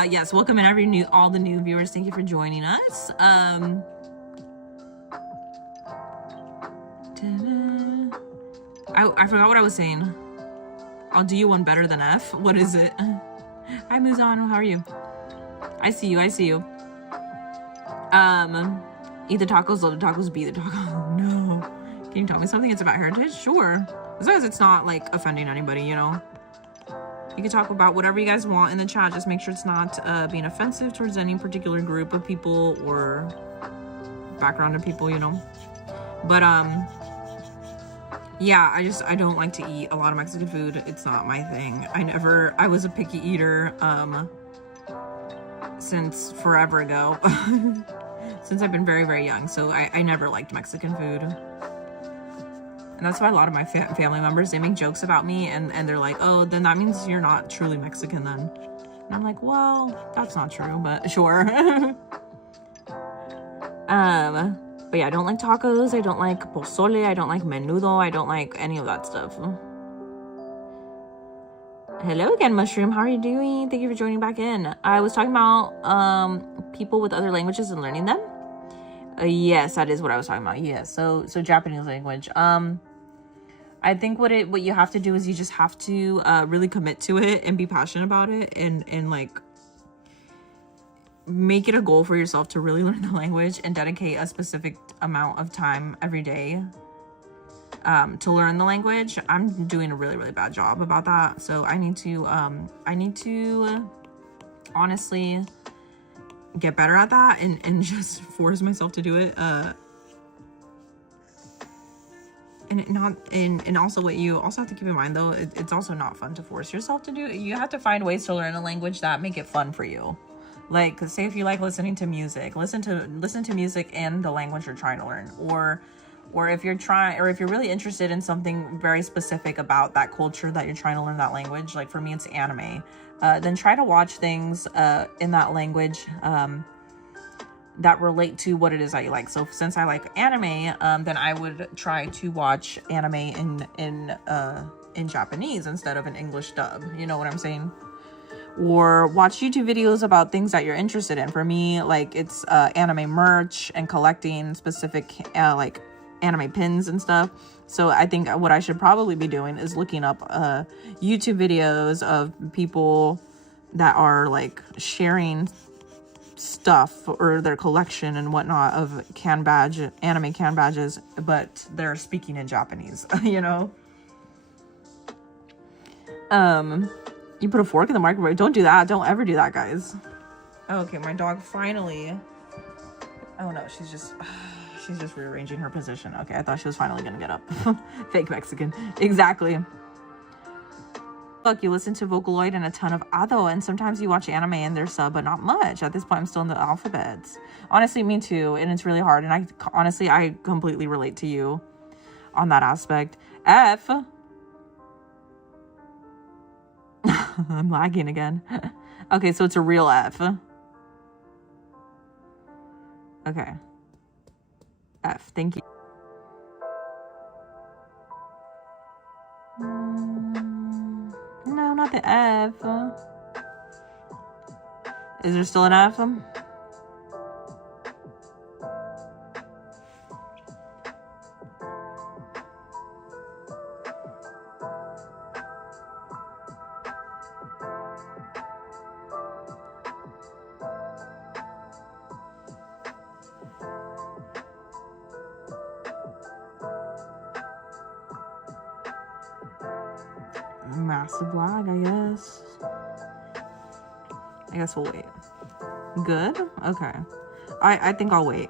Yes, welcome in all the new viewers. Thank you for joining us. I forgot what I was saying. I'll do you one better than F. What is it? Hi, Muzano. How are you? I see you. Eat the tacos, love the tacos, be the tacos. No. Can you tell me something? It's about heritage? Sure. As long as it's not, like, offending anybody, you know? You can talk about whatever you guys want in the chat. Just make sure it's not being offensive towards any particular group of people or background of people, you know? But, yeah, I don't like to eat a lot of Mexican food. It's not my thing. I was a picky eater, since forever ago. Since I've been very, very young. So I never liked Mexican food. And that's why a lot of my family members, they make jokes about me and they're like, oh, then that means you're not truly Mexican then. And I'm like, well, that's not true, but sure. But yeah, I don't like tacos. I don't like pozole. I don't like menudo. I don't like any of that stuff. Hello again, Mushroom. How are you doing? Thank you for joining back in. I was talking about people with other languages and learning them. Yes, that is what I was talking about. Yes, so Japanese language. I think what you have to do is you just have to really commit to it and be passionate about it and like make it a goal for yourself to really learn the language and dedicate a specific amount of time every day to learn the language. I'm doing a really, really bad job about that. So I need to honestly get better at that and just force myself to do it. And also what you also have to keep in mind though, it's also not fun to force yourself to do it. You have to find ways to learn a language that make it fun for you. Like, say if you like listening to music, listen to music in the language you're trying to learn, or if you're really interested in something very specific about that culture that you're trying to learn that language. Like for me, it's anime. Then try to watch things in that language that relate to what it is that you like. So since I like anime, then I would try to watch anime in Japanese instead of an English dub. You know what I'm saying? Or watch YouTube videos about things that you're interested in. For me, like it's anime merch and collecting specific like anime pins and stuff. So I think what I should probably be doing is looking up YouTube videos of people that are like sharing stuff or their collection and whatnot of anime can badges, but they're speaking in Japanese. You know? You put a fork in the microwave. Don't do that. Don't ever do that, guys. Okay, my dog finally. Oh no, she's just rearranging her position. Okay, I thought she was finally gonna get up. Fake Mexican. Exactly. Look, you listen to Vocaloid and a ton of Ado, and sometimes you watch anime and there's sub, but not much. At this point, I'm still in the alphabets. Honestly, me too, and it's really hard. And I completely relate to you on that aspect. F. I'm lagging again. Okay, so it's a real F. Okay. F, thank you. not the F. Is there still an F? Massive lag, I guess. I guess we'll wait. Good? Okay. I think I'll wait.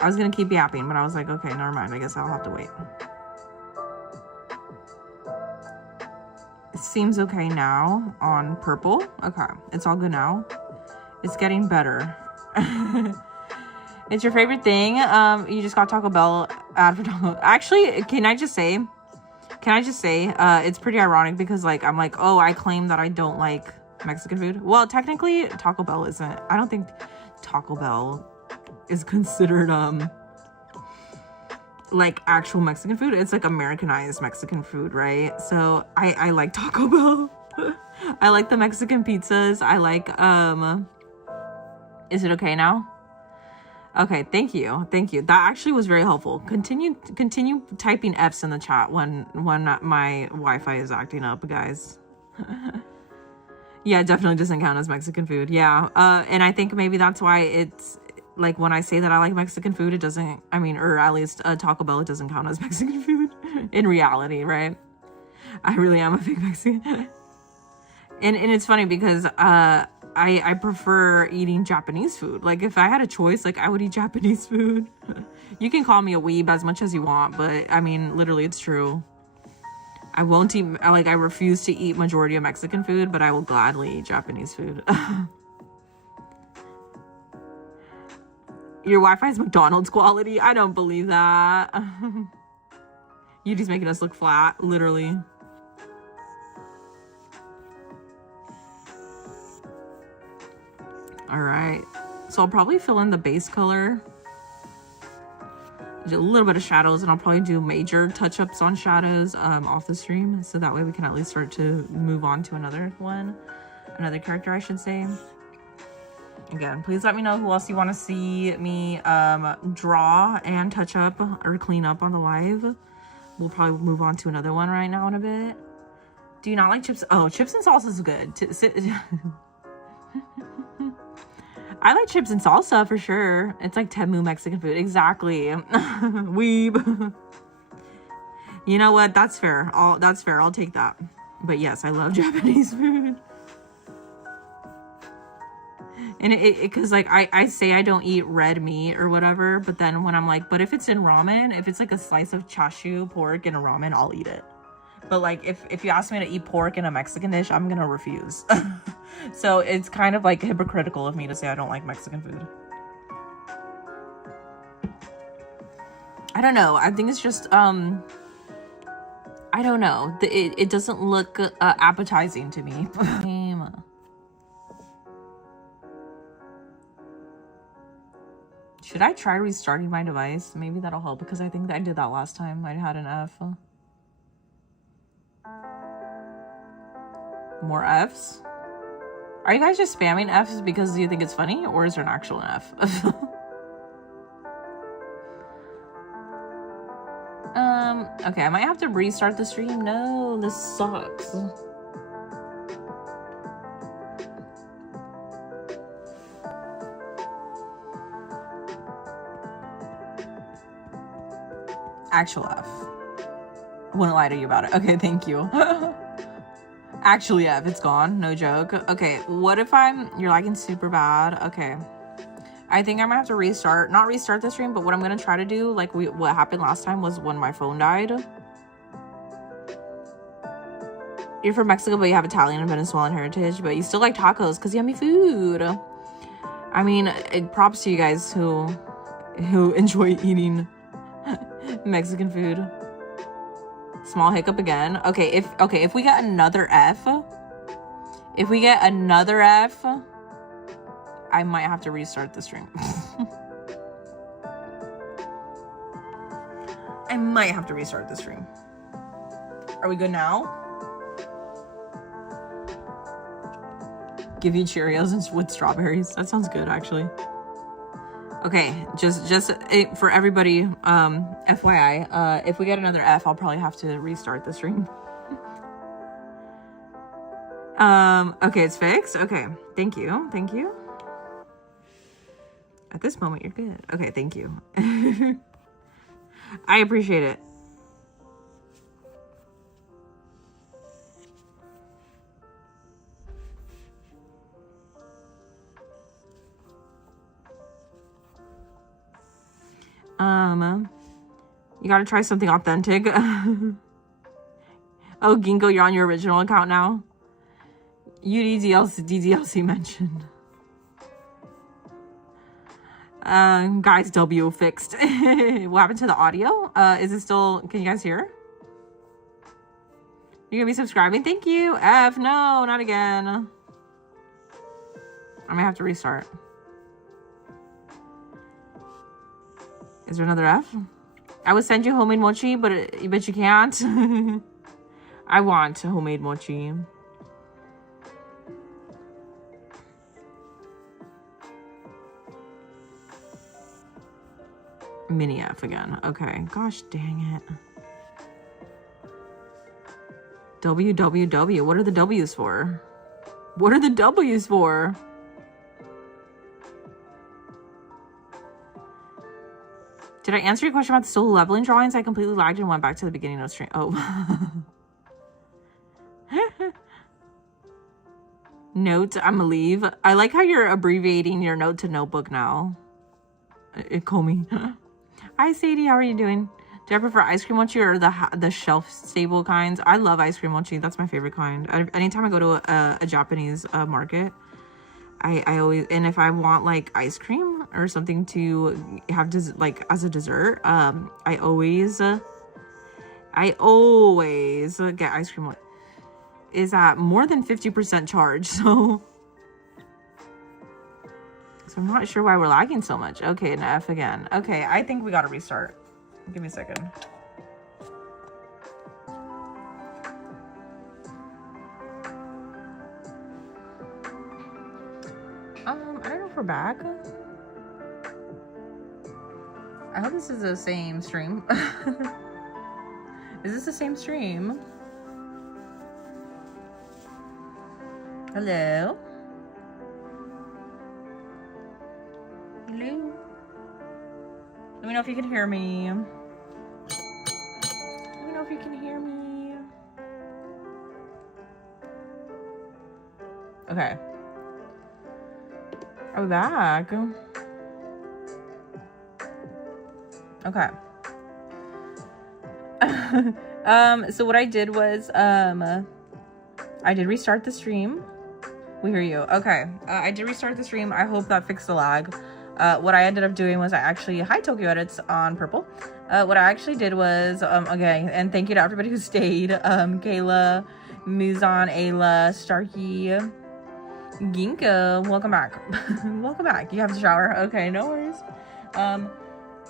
I was gonna keep yapping, but I was like, okay, never mind. I guess I'll have to wait. It seems okay now on purple. Okay, it's all good now. It's getting better. It's your favorite thing? You just got Taco Bell ad for Taco. Actually, can I just say, it's pretty ironic because like, I'm like, oh, I claim that I don't like Mexican food. Well, technically Taco Bell isn't. I don't think Taco Bell is considered, like actual Mexican food. It's like Americanized Mexican food, right? So I like Taco Bell. I like the Mexican pizzas. I like, is it okay now? Okay, thank you. That actually was very helpful. Continue typing F's in the chat when my Wi-Fi is acting up, guys. Yeah, it definitely doesn't count as Mexican food. Yeah, and I think maybe that's why it's like when I say that I like Mexican food, it doesn't. I mean, or at least Taco Bell, it doesn't count as Mexican food in reality, right? I really am a big Mexican, and it's funny because I prefer eating Japanese food. Like if I had a choice, like I would eat Japanese food. You can call me a weeb as much as you want, but I mean, literally it's true. I won't eat, like I refuse to eat majority of Mexican food, but I will gladly eat Japanese food. Your Wi-Fi is McDonald's quality? I don't believe that. Yudi's making us look flat, literally. All right, so I'll probably fill in the base color, do a little bit of shadows, and I'll probably do major touch-ups on shadows off the stream, so that way we can at least start to move on to another character, I should say. Again, please let me know who else you want to see me draw and touch up or clean up on the live. We'll probably move on to another one right now in a bit. Do you not like chips? Oh, chips and salsa is good. I like chips and salsa for sure. It's like Temu Mexican food. Exactly. Weeb. You know what? That's fair. That's fair. I'll take that. But yes, I love Japanese food. And because like I say I don't eat red meat or whatever, but then when I'm like, but if it's in ramen, if it's like a slice of chashu pork in a ramen, I'll eat it. But like if you ask me to eat pork in a Mexican dish, I'm gonna refuse. So it's kind of like hypocritical of me to say I don't like Mexican food. I don't know. I think it's just I don't know. It doesn't look appetizing to me. Should I try restarting my device? Maybe that'll help because I think that I did that last time. I had an F. More Fs? Are you guys just spamming Fs because you think it's funny, or is there an actual F? Okay, I might have to restart the stream. No, this sucks. Actual F. Wouldn't lie to you about it. Okay, thank you. Actually, F, it's gone. No joke. Okay, what if you're lagging super bad? Okay. I think I might have to not restart the stream, but what I'm gonna try to do, like what happened last time was when my phone died. You're from Mexico, but you have Italian and Venezuelan heritage, but you still like tacos because yummy food. I mean, props to you guys who enjoy eating Mexican food. Small hiccup again. Okay, if we get another F, I might have to restart the stream. I might have to restart the stream. Are we good now? Give you Cheerios with strawberries. That sounds good, actually. Okay, just for everybody, FYI, if we get another F, I'll probably have to restart the stream. Okay, it's fixed. Okay, thank you. At this moment, you're good. Okay, thank you. I appreciate it. You gotta try something authentic. Oh, Ginkgo, you're on your original account now. DDLC mentioned. Guys, W fixed. What happened to the audio? Is it still, can you guys hear? You're gonna be subscribing? Thank you. F, no, not again. I might have to restart. Is there another F? I would send you homemade mochi, but you can't. I want homemade mochi. Mini F again. Okay. Gosh dang it. WWW. What are the W's for? What are the W's for? Did I answer your question about the solo leveling drawings? I completely lagged and went back to the beginning of the stream. Oh. Note, I'm gonna leave. I like how you're abbreviating your note to notebook now. Call me. Hi, Sadie. How are you doing? Do I prefer ice cream mochi or the shelf-stable kinds? I love ice cream mochi. That's my favorite kind. Anytime I go to a Japanese market, I always, and if I want like ice cream or something to have like as a dessert, I always get ice cream. Is at more than 50% charge, so I'm not sure why we're lagging so much. Okay, an F again. Okay, I think we gotta restart. Give me a second. I don't know if we're back. I hope this is the same stream. Is this the same stream? Hello? Hello? Let me know if you can hear me. Let me know if you can hear me. Okay. Are we back? Okay. So what I did was, I did restart the stream. We hear you. Okay. I did restart the stream. I hope that fixed the lag. What I ended up doing was hi, Tokyo Edits on Purple. What I actually did was, okay, and thank you to everybody who stayed. Kayla, Muzan, Ayla, Starkey, Ginkgo, welcome back. Welcome back. You have to shower. Okay, no worries.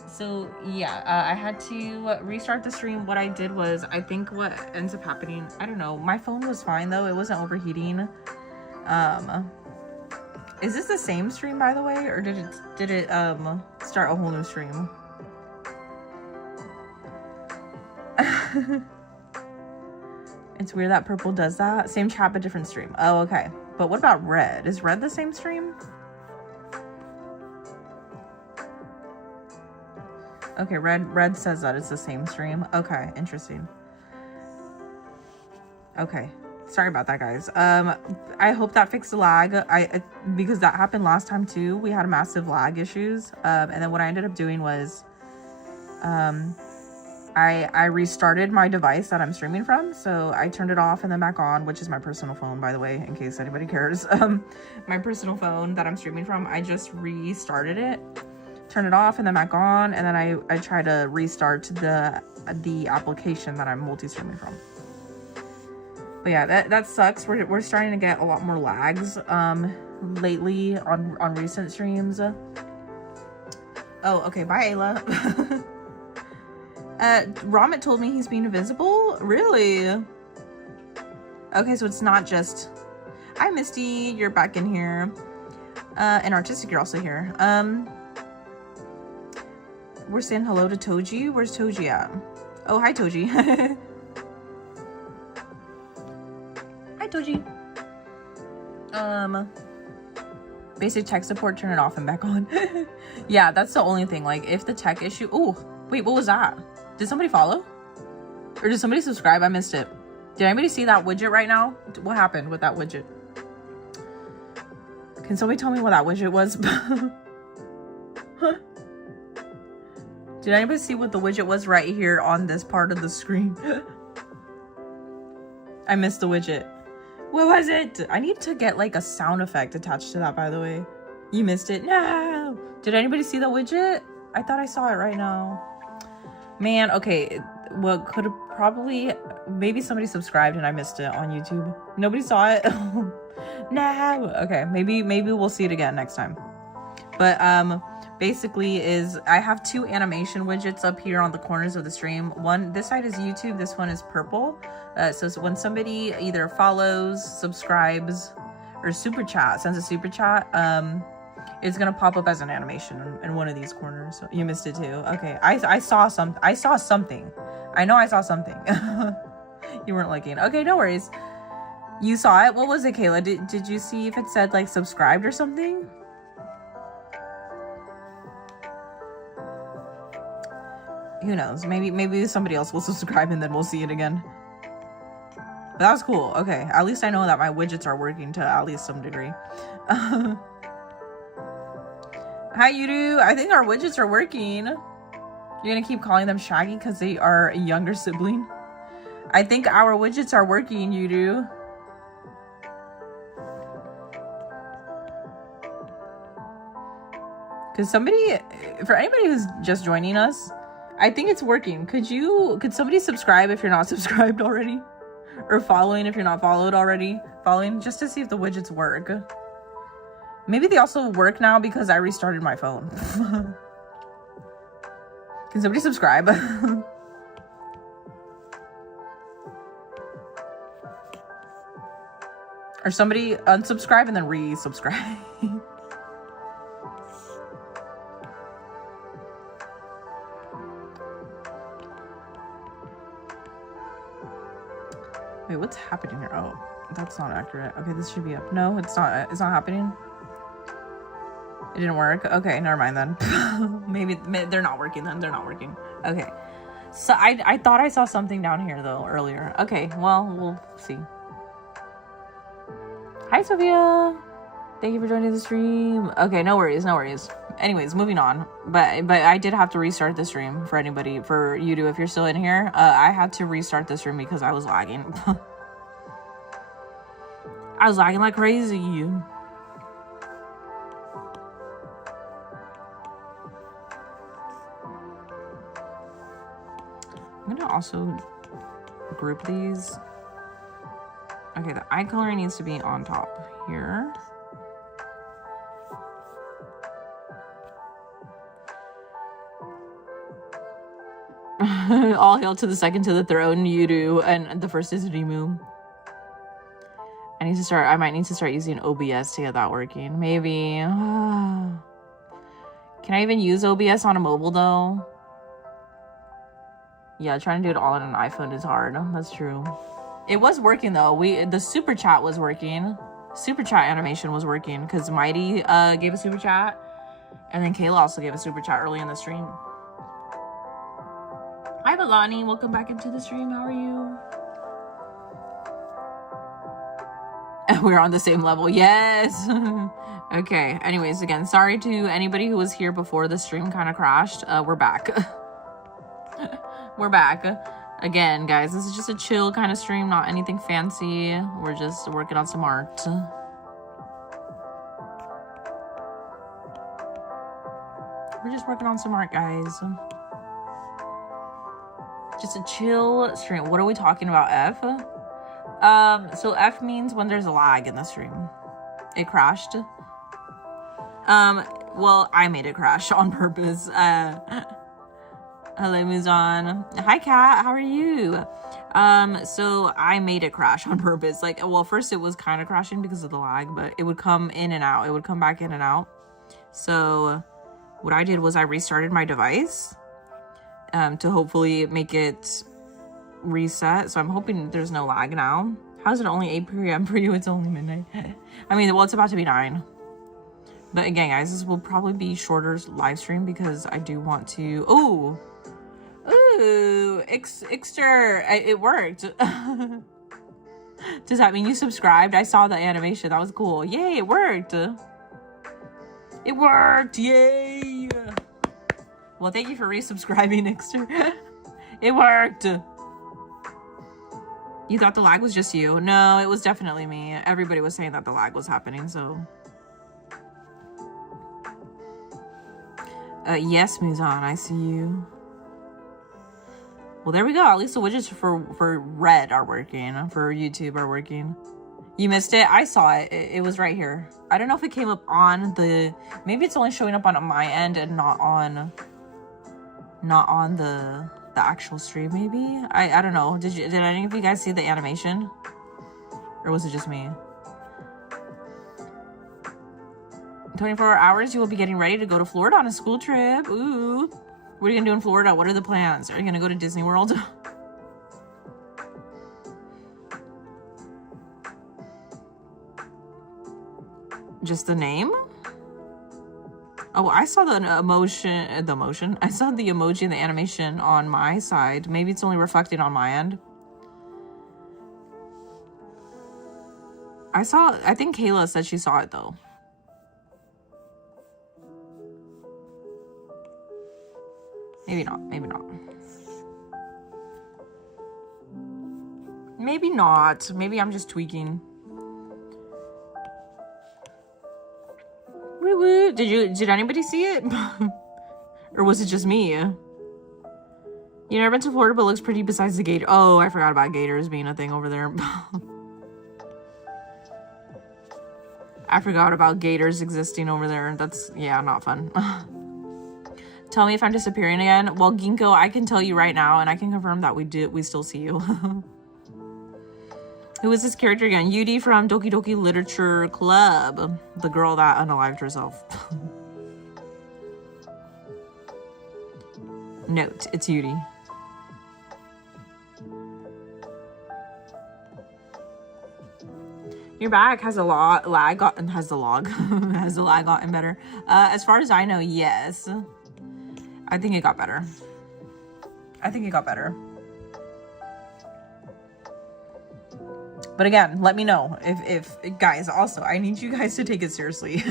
So yeah, I had to restart the stream. What I did was, I think what ends up happening, I don't know, my phone was fine though. It wasn't overheating. Is this the same stream, by the way, or did it start a whole new stream? It's weird that Purple does that. Same chat, but different stream. Oh, okay. But what about Red? Is Red the same stream? Okay, Red says that it's the same stream. Okay, interesting. Okay. Sorry about that, guys. I hope that fixed the lag. Because that happened last time too. We had massive lag issues. And then what I ended up doing was, I restarted my device that I'm streaming from. So I turned it off and then back on, which is my personal phone, by the way, in case anybody cares. My personal phone that I'm streaming from, I just restarted it, turned it off and then back on, and then I try to restart the application that I'm multi-streaming from. But yeah, that sucks. We're starting to get a lot more lags lately on recent streams. Oh, okay. Bye, Ayla. Ramit told me he's being invisible. Really? Okay, so it's not just. Hi, Misty. You're back in here. And Artistic, you're also here. We're saying hello to Toji. Where's Toji at? Oh, hi, Toji. Hi, Toji. Basic tech support, turn it off and back on. Yeah, that's the only thing. Like, if the tech issue... Oh, wait, what was that? Did somebody follow? Or did somebody subscribe? I missed it. Did anybody see that widget right now? What happened with that widget? Can somebody tell me what that widget was? Did anybody see what the widget was right here on this part of the screen? I missed the widget. What was it? I need to get like a sound effect attached to that, by the way. You missed it? No! Did anybody see the widget? I thought I saw it right now. Man, okay. Well, could have probably... Maybe somebody subscribed and I missed it on YouTube. Nobody saw it? No! Okay, maybe we'll see it again next time. But, basically is... I have two animation widgets up here on the corners of the stream. One, this side is YouTube. This one is purple. So when somebody either follows, subscribes, or super chat, sends a super chat, it's gonna pop up as an animation in one of these corners. So you missed it too. Okay, I saw something. I know I saw something. You weren't looking. Okay, no worries. You saw it. What was it, Kayla? Did you see if it said like subscribed or something? Who knows? Maybe somebody else will subscribe and then we'll see it again. But that was cool. Okay, at least I know that my widgets are working to at least some degree. Hi, Yuru. I think our widgets are working. You're gonna keep calling them Shaggy because they are a younger sibling. I think our widgets are working, Yuru. Because somebody, for anybody who's just joining us, I think it's working. Could somebody subscribe if you're not subscribed already? Or following if you're not followed already. Following just to see if the widgets work. Maybe they also work now because I restarted my phone. Can somebody subscribe? Or somebody unsubscribe and then resubscribe. Wait, what's happening here? Oh, that's not accurate. Okay, this should be up. No, it's not happening. It didn't work. Okay, never mind then. Maybe they're not working then. They're not working. Okay. So I thought I saw something down here though earlier. Okay, well, we'll see. Hi, Sophia. Thank you for joining the stream. Okay, no worries, no worries. Anyways, moving on. But I did have to restart the stream for anybody, for you two, if you're still in here. I had to restart the stream because I was lagging. I was lagging like crazy. I'm gonna also group these. Okay, the eye color needs to be on top here. All hail to the second to the throne, Yuru, and the first is Rimu. I might need to start using OBS to get that working. Maybe. Can I even use OBS on a mobile though? Yeah, trying to do it all on an iPhone is hard. That's true. It was working though. The super chat was working. Super chat animation was working because Mighty gave a super chat, and then Kayla also gave a super chat early in the stream. Hi, Balani. Welcome back into the stream. How are you? We're on the same level. Yes. Okay. Anyways, again, sorry to anybody who was here before the stream kind of crashed. We're back. We're back. Again, guys, this is just a chill kind of stream, not anything fancy. We're just working on some art. We're just working on some art, guys. Just a chill stream. What are we talking about, F? So F means when there's a lag in the stream. It crashed. Well, I made it crash on purpose. Hello, Muzan. Hi, Kat. How are you? So I made it crash on purpose. Like, well, first it was kind of crashing because of the lag, but it would come in and out. It would come back in and out. So what I did was I restarted my device to hopefully make it reset. So I'm hoping there's no lag now. How's it only 8 p.m. for you? It's only midnight. I mean, well, it's about to be 9. But again, guys, this will probably be shorter live stream because I do want to... Ooh, Ixter, it worked. Does that mean you subscribed? I saw the animation. That was cool. Yay, it worked. It worked. Yay. Well, thank you for resubscribing, Ixter. It worked. You thought the lag was just you? No, it was definitely me. Everybody was saying that the lag was happening, so... yes, Muzan, I see you. Well, there we go. At least the widgets for Red are working. For YouTube are working. You missed it? I saw it. It was right here. I don't know if it came up on the... Maybe it's only showing up on my end and not on the actual stream, maybe? I don't know. Did any of you guys see the animation? Or was it just me? 24 hours, you will be getting ready to go to Florida on a school trip. Ooh. What are you gonna do in Florida? What are the plans? Are you gonna go to Disney World? Just the name? Oh, I saw the emotion. I saw the emoji and the animation on my side. Maybe it's only reflecting on my end. I think Kayla said she saw it though. Maybe not. Maybe not. Maybe not. Maybe I'm just tweaking. Woo woo. Did anybody see it? Or was it just me? You never been to Florida, but it looks pretty besides the gator. Oh, I forgot about gators being a thing over there. I forgot about gators existing over there. That's, yeah, not fun. Tell me if I'm disappearing again. Well, Ginkgo, I can tell you right now, and I can confirm that we still see you. Who is this character again? Yuri from Doki Doki Literature Club. The girl that unalived herself. Note, it's Yuri. Your back has a lag gotten better. As far as I know, yes. I think it got better. But again, let me know if guys, also, I need you guys to take it seriously.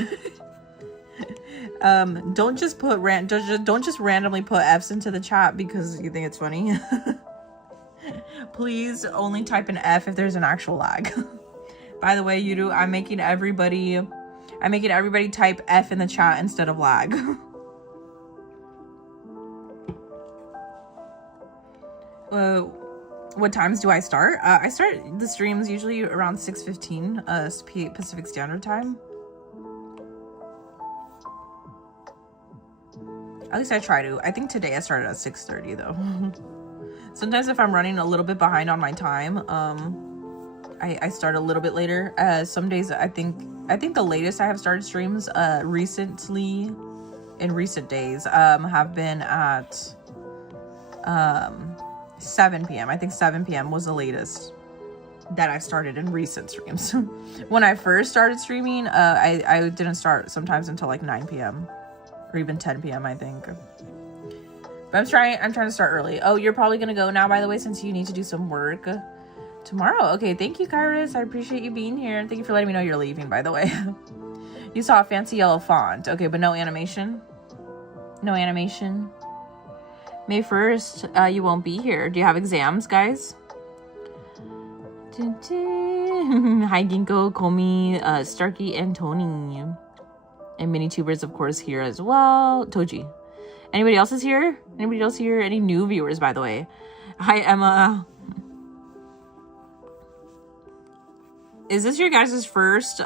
Don't just randomly put F's into the chat because you think it's funny. Please only type an F if there's an actual lag. By the way, Yudu, I'm making everybody type F in the chat instead of lag. What times do I start? I start the streams usually around 6:15 Pacific Standard Time. At least I try to. I think today I started at 6:30 though. Sometimes if I'm running a little bit behind on my time, I start a little bit later. Some days I think the latest I have started streams recently in recent days have been at 7 p.m. I think 7 p.m. was the latest that I started in recent streams. When I first started streaming, I didn't start sometimes until like 9 p.m. or even 10 p.m. I think. But I'm trying to start early. Oh, you're probably gonna go now, by the way, since you need to do some work tomorrow. Okay, thank you, Kairos. I appreciate you being here. Thank you for letting me know you're leaving, by the way. You saw a fancy yellow font. Okay, but no animation. No animation. May 1st, you won't be here. Do you have exams, guys? Hi, Ginkgo, Komi, Starkey, and Tony. And mini tubers, of course, here as well. Toji. Anybody else is here? Anybody else here? Any new viewers, by the way? Hi, Emma. Is this your guys' first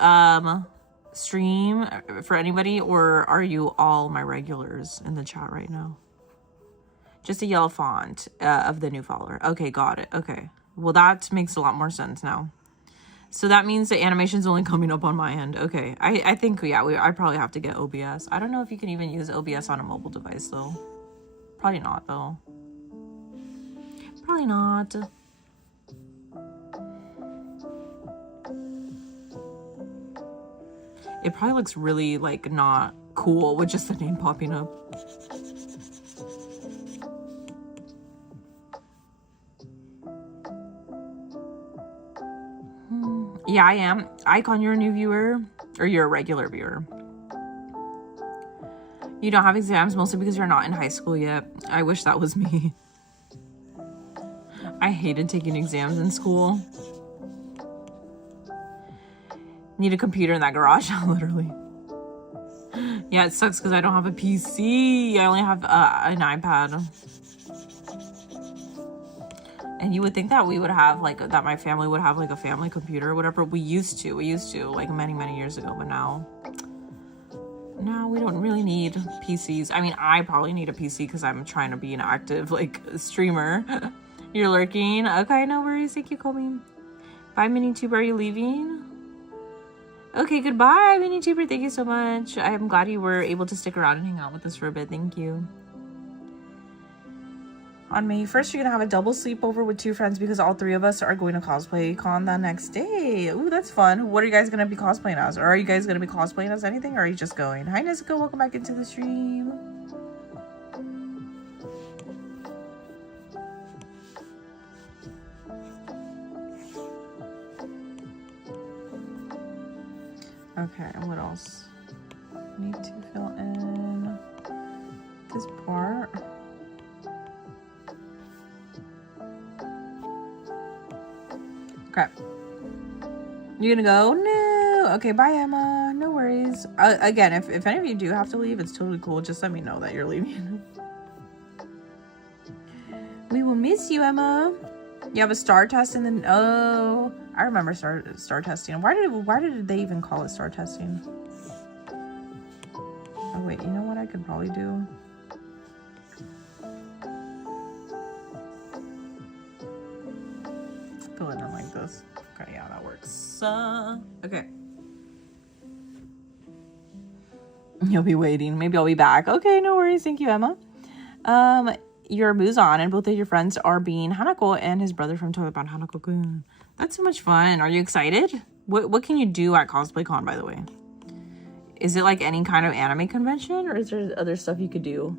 stream for anybody, or are you all my regulars in the chat right now? Just a yellow font of the new follower. Okay, got it. Okay. Well, that makes a lot more sense now. So that means the animation's only coming up on my end. Okay. I think, yeah, I probably have to get OBS. I don't know if you can even use OBS on a mobile device, though. Probably not, though. Probably not. It probably looks really, like, not cool with just the name popping up. Yeah, I am. Icon, you're a new viewer, or you're a regular viewer. You don't have exams mostly because you're not in high school yet. I wish that was me. I hated taking exams in school. Need a computer in that garage, literally. Yeah, it sucks because I don't have a PC. I only have an iPad. And you would think that we would have, like, that my family would have, like, a family computer or whatever. We used to, like, many years ago. But now we don't really need PCs. I mean, I probably need a PC because I'm trying to be an active, like, streamer. You're lurking. Okay, no worries. Thank you, Colby. Bye, MiniTuber. Are you leaving? Okay, goodbye, MiniTuber. Thank you so much. I'm glad you were able to stick around and hang out with us for a bit. Thank you. On May 1st, you're going to have a double sleepover with 2 friends because all 3 of us are going to cosplay con the next day. Ooh, that's fun. What are you guys going to be cosplaying as? Or are you guys going to be cosplaying as anything? Or are you just going? Hi, Nezuko. Welcome back into the stream. Okay, what else? Need to fill in this part. Okay. You gonna go? No. Okay, bye, Emma. No worries. Again, if any of you do have to leave, it's totally cool. Just let me know that you're leaving. We will miss you, Emma. You have a star test and then oh, I remember star testing. Why did they even call it star testing? Oh wait, you know what I could probably do? Fill it in like this. Okay, yeah, that works. Okay. You'll be waiting. Maybe I'll be back. Okay, no worries. Thank you, Emma. Your Muzan and both of your friends are being Hanako and his brother from Toyoban, Hanako-kun. That's so much fun. Are you excited? What can you do at Cosplay Con, by the way? Is it like any kind of anime convention, or is there other stuff you could do?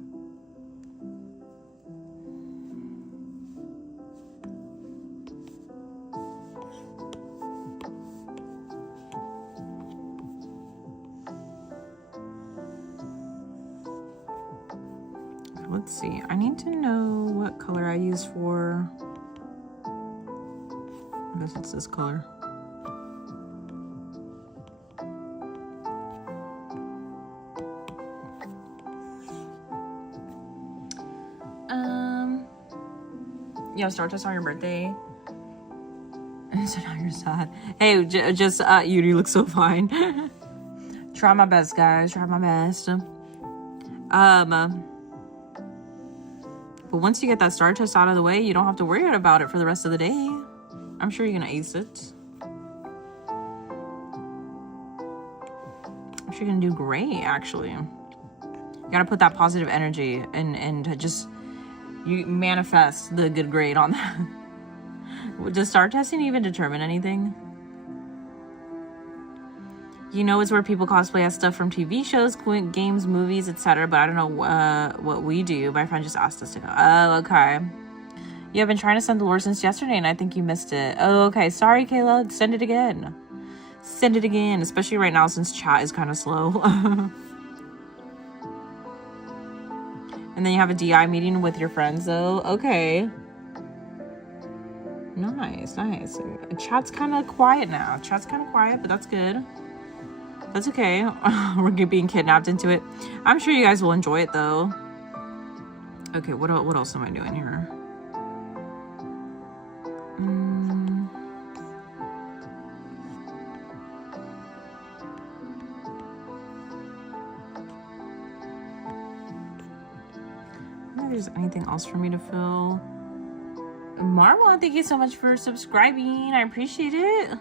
Let's see. I need to know what color I use for... I guess it's this color. You have star test on your birthday. So now you're sad. Hey, just Yuri looks so fine. Try my best, guys. Try my best. But once you get that star test out of the way, you don't have to worry about it for the rest of the day. I'm sure you're gonna ace it. I'm sure you're gonna do great, actually. You gotta put that positive energy and just you manifest the good grade on that. Does star testing even determine anything? You know, it's where people cosplay as stuff from TV shows, games, movies, etc. But I don't know what we do. My friend just asked us to go. Oh, okay. You have been trying to send the lure since yesterday, and I think you missed it. Oh, okay. Sorry, Kayla. Send it again. Send it again, especially right now since chat is kind of slow. And then you have a DI meeting with your friends, though. Okay. Nice, nice. Chat's kind of quiet now. Chat's kind of quiet, but that's good. That's okay. We're being kidnapped into it. I'm sure you guys will enjoy it, though. Okay, what else am I doing here? I don't know if there's anything else for me to fill. Marwa, thank you so much for subscribing. I appreciate it.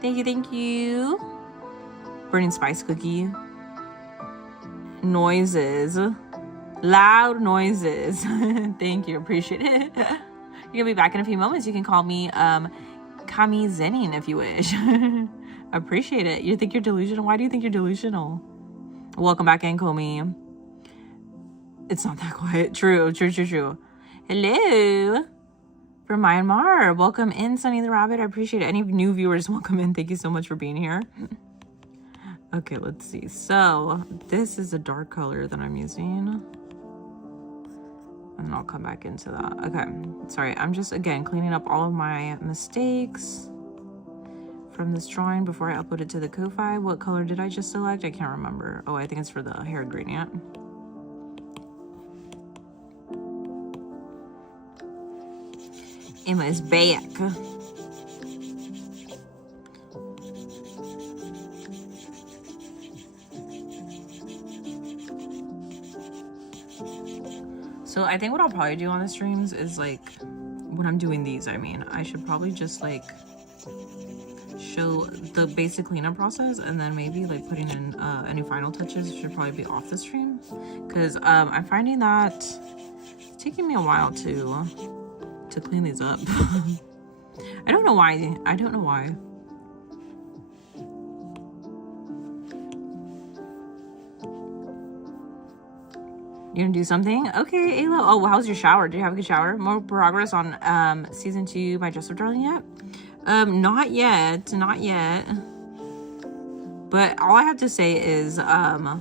Thank you, thank you. Burning spice cookie. Noises. Loud noises. Thank you, appreciate it. You're gonna be back in a few moments. You can call me Kami Zenin if you wish. Appreciate it. You think you're delusional? Why do you think you're delusional? Welcome back in, Komi. It's not that quiet. True. Hello from Myanmar. Welcome in, Sunny the Rabbit. I appreciate it. Any new viewers, welcome in. Thank you so much for being here. Okay, let's see. So this is a dark color that I'm using. And I'll come back into that. Okay, sorry. I'm just, again, cleaning up all of my mistakes from this drawing before I upload it to the Ko-Fi. What color did I just select? I can't remember. Oh, I think it's for the hair gradient. Emma is back. So I think what I'll probably do on the streams is like, when I'm doing these, I mean, I should probably just like show the basic cleanup process, and then maybe like putting in any final touches should probably be off the stream, because I'm finding that it's taking me a while to clean these up. I don't know why. You're gonna do something? Okay, Ayla. Oh, how's your shower? Did you have a good shower? More progress on season 2 My Dress Up Darling yet? Not yet. But all I have to say is I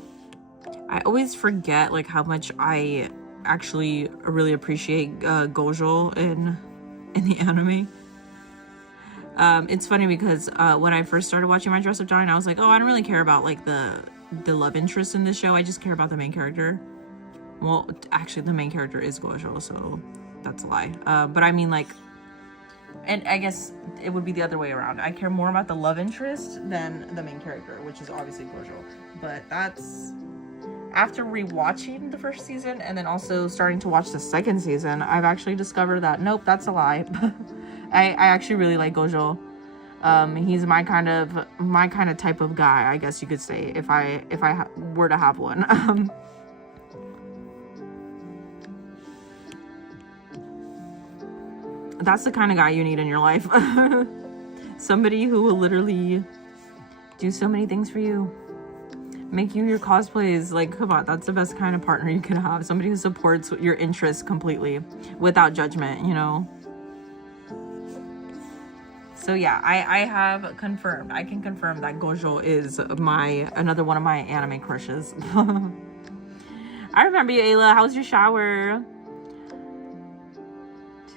always forget like how much I actually really appreciate Gojo in the anime. It's funny because when I first started watching My Dress Up Darling, I was like, oh, I don't really care about like the love interest in the show. I just care about the main character. Well, actually, the main character is Gojo, so that's a lie. But I mean, like, and I guess it would be the other way around. I care more about the love interest than the main character, which is obviously Gojo. But that's after rewatching the first season and then also starting to watch the second season, I've actually discovered that nope, that's a lie. I actually really like Gojo. He's my kind of type of guy, I guess you could say, if I were to have one. That's the kind of guy you need in your life. Somebody who will literally do so many things for you. Make you your cosplays. Like, come on, that's the best kind of partner you can have. Somebody who supports your interests completely without judgment, you know? So yeah, I have confirmed. I can confirm that Gojo is another one of my anime crushes. I remember you, Ayla. How was your shower?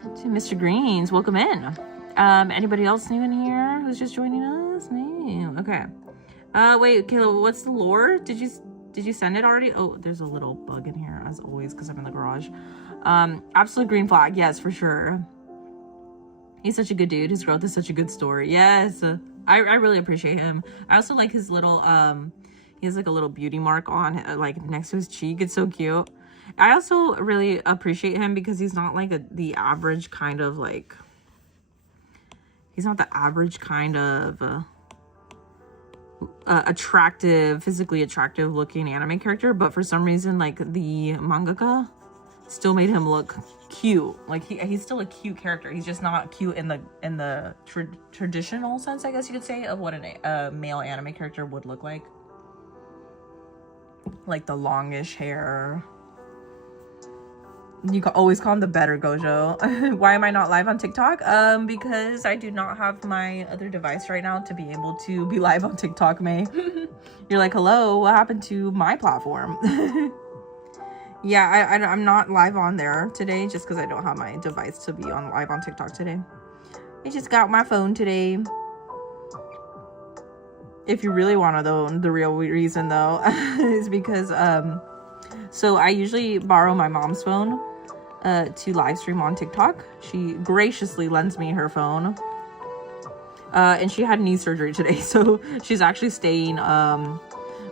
To Mr. Greens, welcome in. Anybody else new in here who's just joining us? New. Okay. Wait, Kayla, what's the lore? Did you send it already? Oh, there's a little bug in here as always because I'm in the garage. Absolute green flag, yes, for sure. He's such a good dude. His growth is such a good story. Yes, I really appreciate him. I also like his little he has like a little beauty mark on like next to his cheek. It's so cute. I also really appreciate him because he's not like the average kind of like, he's not the average kind of physically attractive looking anime character, but for some reason like the mangaka still made him look cute. Like he's still a cute character. He's just not cute in the traditional sense, I guess you could say, of what a male anime character would look like. Like the longish hair. You can always call him the better Gojo. Why am I not live on TikTok? Because I do not have my other device right now to be able to be live on TikTok, May. You're like, hello, what happened to my platform? Yeah, I'm not live on there today just because I don't have my device to be live on TikTok today. I just got my phone today. If you really want to know the real reason though, is because so I usually borrow my mom's phone to live stream on TikTok. She graciously lends me her phone. And she had knee surgery today, so she's actually staying,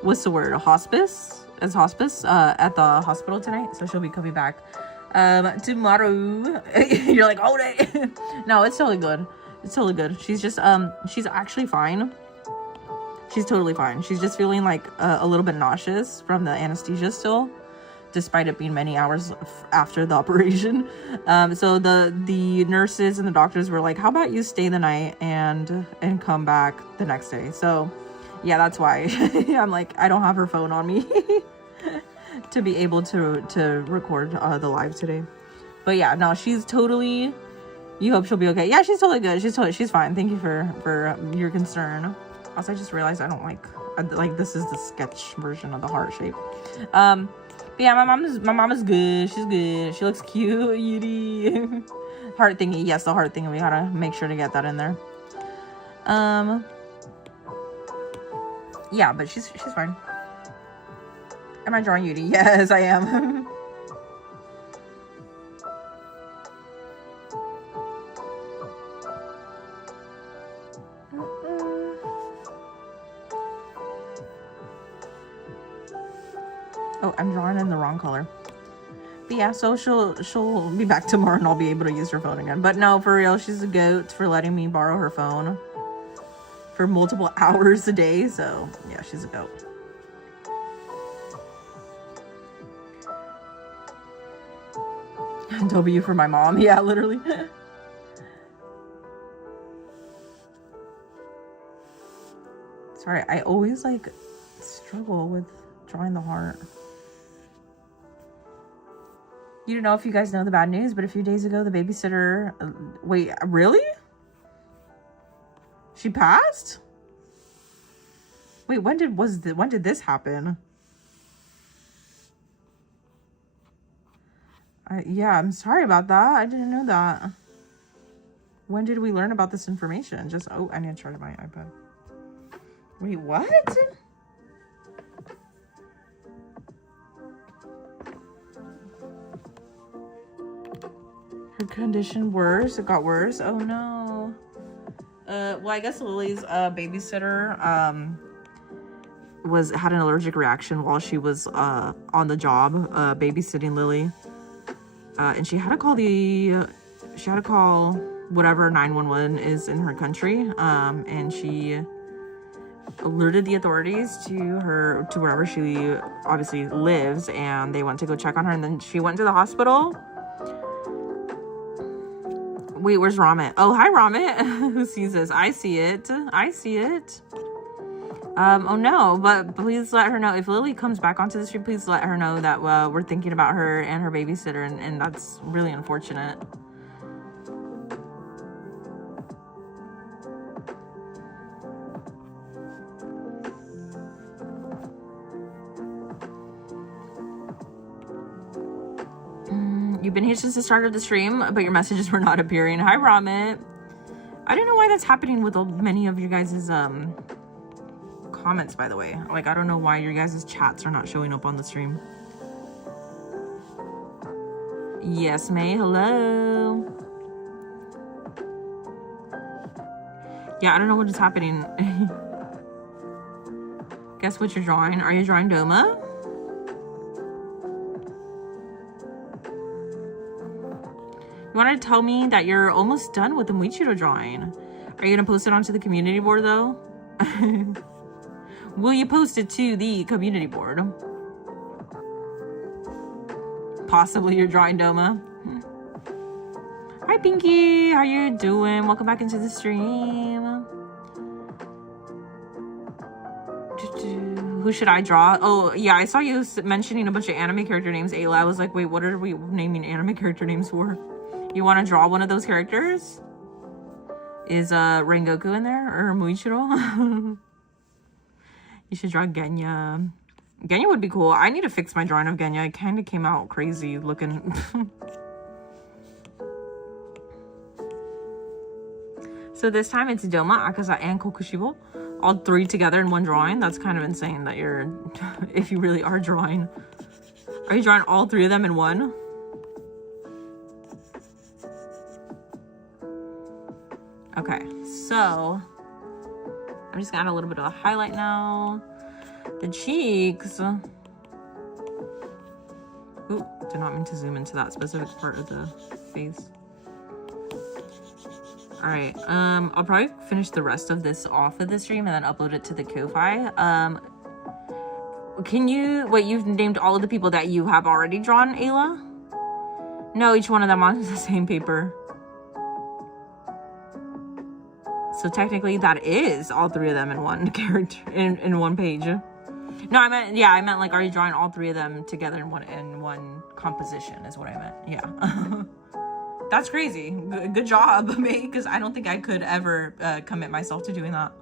what's the word, hospice at the hospital tonight. So she'll be coming back Tomorrow. You're like, hold it. No, it's totally good. It's totally good. She's just, she's actually fine. She's totally fine. She's just feeling like a little bit nauseous from the anesthesia still, despite it being many hours after the operation. So the nurses and the doctors were like, how about you stay the night and come back the next day? So yeah, that's why I'm like, I don't have her phone on me to be able to record the live today. But yeah, no, she's totally, you hope she'll be okay. Yeah, she's totally good. She's fine. Thank you for your concern. Also, I just realized I don't like this is the sketch version of the heart shape. But yeah, my mom is good. She's good. She looks cute. Yuri. Heart thingy. Yes, the heart thingy. We gotta make sure to get that in there. Yeah, but she's fine. Am I drawing Yuri? Yes, I am. Oh, I'm drawing in the wrong color. But yeah, so she'll be back tomorrow and I'll be able to use her phone again. But no, for real, she's a goat for letting me borrow her phone for multiple hours a day. So yeah, she's a goat. W for my mom. Yeah, literally. Sorry, I always like struggle with drawing the heart. You don't know if you guys know the bad news, but a few days ago, the babysitter... wait, really? She passed? Wait, when did this happen? Yeah, I'm sorry about that. I didn't know that. When did we learn about this information? Just... oh, I need to charge my iPad. Wait, what? Her condition worse? It got worse? Oh no. Well, I guess Lily's babysitter had an allergic reaction while she was on the job babysitting Lily. And she had to call whatever 911 is in her country. And she alerted the authorities to wherever she obviously lives, and they went to go check on her, and then she went to the hospital. Wait, where's Ramit? Oh, hi, Ramit. Who sees this? I see it. Oh no, but please let her know. If Lily comes back onto the street, please let her know that we're thinking about her and her babysitter, and that's really unfortunate. You've been here since the start of the stream, but your messages were not appearing. Hi, Ramit. I don't know why that's happening with many of you guys' comments, by the way. Like, I don't know why your guys' chats are not showing up on the stream. Yes, May. Hello. Yeah, I don't know what is happening. Guess what you're drawing? Are you drawing Doma? You want to tell me that you're almost done with the Muichiro drawing? Are you going to post it onto the community board, though? Will you post it to the community board? Possibly you're drawing Doma. Hi, Pinky. How you doing? Welcome back into the stream. Who should I draw? Oh, yeah, I saw you mentioning a bunch of anime character names, Ayla. I was like, wait, what are we naming anime character names for? You want to draw one of those characters? Is Rengoku in there? Or Muichiro? You should draw Genya. Genya would be cool. I need to fix my drawing of Genya. It kind of came out crazy looking. So this time it's Doma, Akaza, and Kokushibo. All three together in one drawing. That's kind of insane that you're... if you really are drawing. Are you drawing all three of them in one? Okay, so I'm just gonna add a little bit of a highlight now. The cheeks. Ooh, did not mean to zoom into that specific part of the face. All right, I'll probably finish the rest of this off of the stream and then upload it to the Ko-Fi. Can you, wait, you've named all of the people that you have already drawn, Ayla? No, each one of them on the same paper. So technically that is all 3 of them in one character, in one page. No, I meant, yeah, I meant like, are you drawing all 3 of them together in one composition is what I meant, yeah. That's crazy. Good job, mate, because I don't think I could ever commit myself to doing that.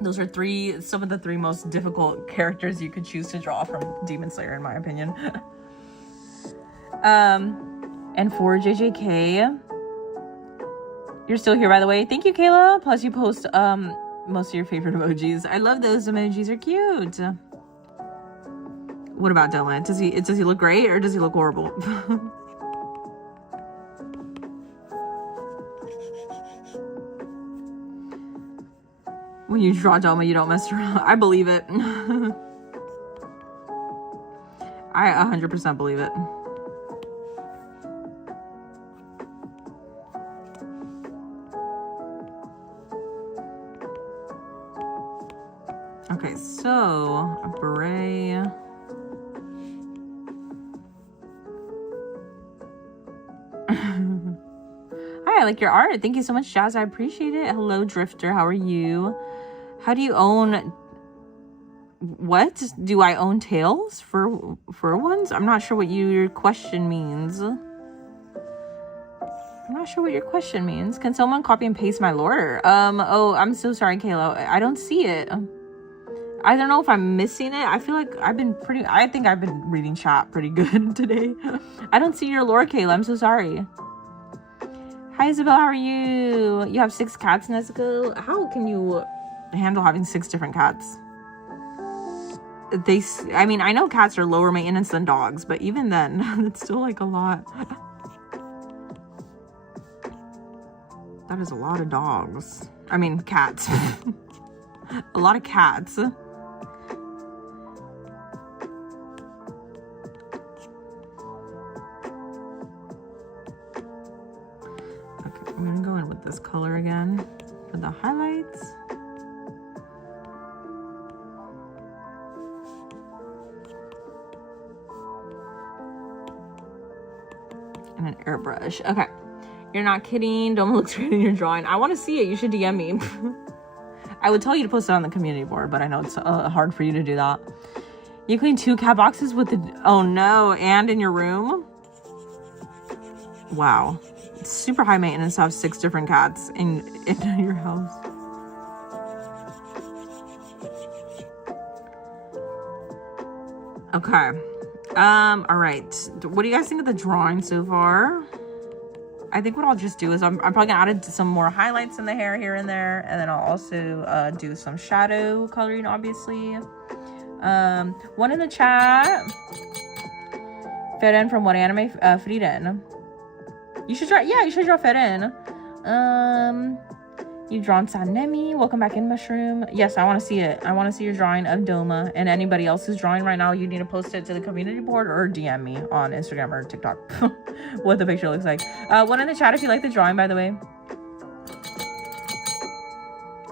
Those are some of the 3 most difficult characters you could choose to draw from Demon Slayer, in my opinion. And for JJK, you're still here, by the way. Thank you, Kayla. Plus, you post most of your favorite emojis. I love those emojis. They're cute. What about Doma? Does he look great or does he look horrible? When you draw Doma, you don't mess around. I believe it. I 100% believe it. Okay, so a beret. Hi, I like your art. Thank you so much, Jazz. I appreciate it. Hello, Drifter. How are you? How do you own... What? Do I own tails for ones? I'm not sure what your question means. I'm not sure what your question means. Can someone copy and paste my lore? Oh, I'm so sorry, Kayla. I don't see it. I don't know if I'm missing it. I feel like I think I've been reading chat pretty good today. I don't see your lore, Kayla. I'm so sorry. Hi, Isabel. How are you? You have 6 cats, Nezuko. How can you handle having 6 different cats? I mean, I know cats are lower maintenance than dogs, but even then, it's still like a lot. That is a lot of dogs. I mean, cats. A lot of cats. Okay, I'm gonna go in with this color again for the highlights. And an airbrush. Okay. You're not kidding. Doma looks great in your drawing. I want to see it. You should DM me. I would tell you to post it on the community board, but I know it's hard for you to do that. You clean 2 cat boxes with the... Oh, no. And in your room? Wow. It's super high maintenance to have 6 different cats in your house. Okay. All right. What do you guys think of the drawing so far? I think what I'll just do is I'm probably gonna add some more highlights in the hair here and there, and then I'll also do some shadow coloring, obviously. One in the chat. Feren from what anime? Frieden. You should draw. Yeah, you should draw Feren. You've drawn Sanemi. Welcome back in, Mushroom. Yes, I want to see it. I want to see your drawing of Doma and anybody else's drawing right now. You need to post it to the community board or DM me on Instagram or TikTok what the picture looks like. One in the chat if you like the drawing, by the way.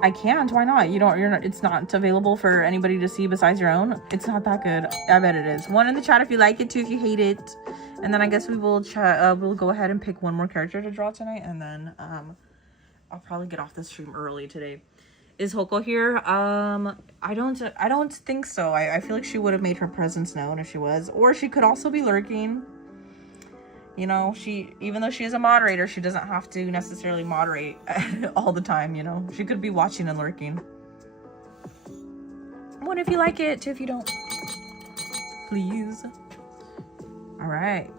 I can't. Why not? You're not. It's not available for anybody to see besides your own. It's not that good. I bet it is. One in the chat if you like it too, if you hate it. And then I guess we will chat. We'll go ahead and pick one more character to draw tonight, and then I'll probably get off the stream early today. Is Hoko here? I don't think so. I feel like she would have made her presence known if she was, or she could also be lurking. You know, even though she is a moderator, she doesn't have to necessarily moderate all the time, you know. She could be watching and lurking. One if you like it, 2 if you don't. Please. All right.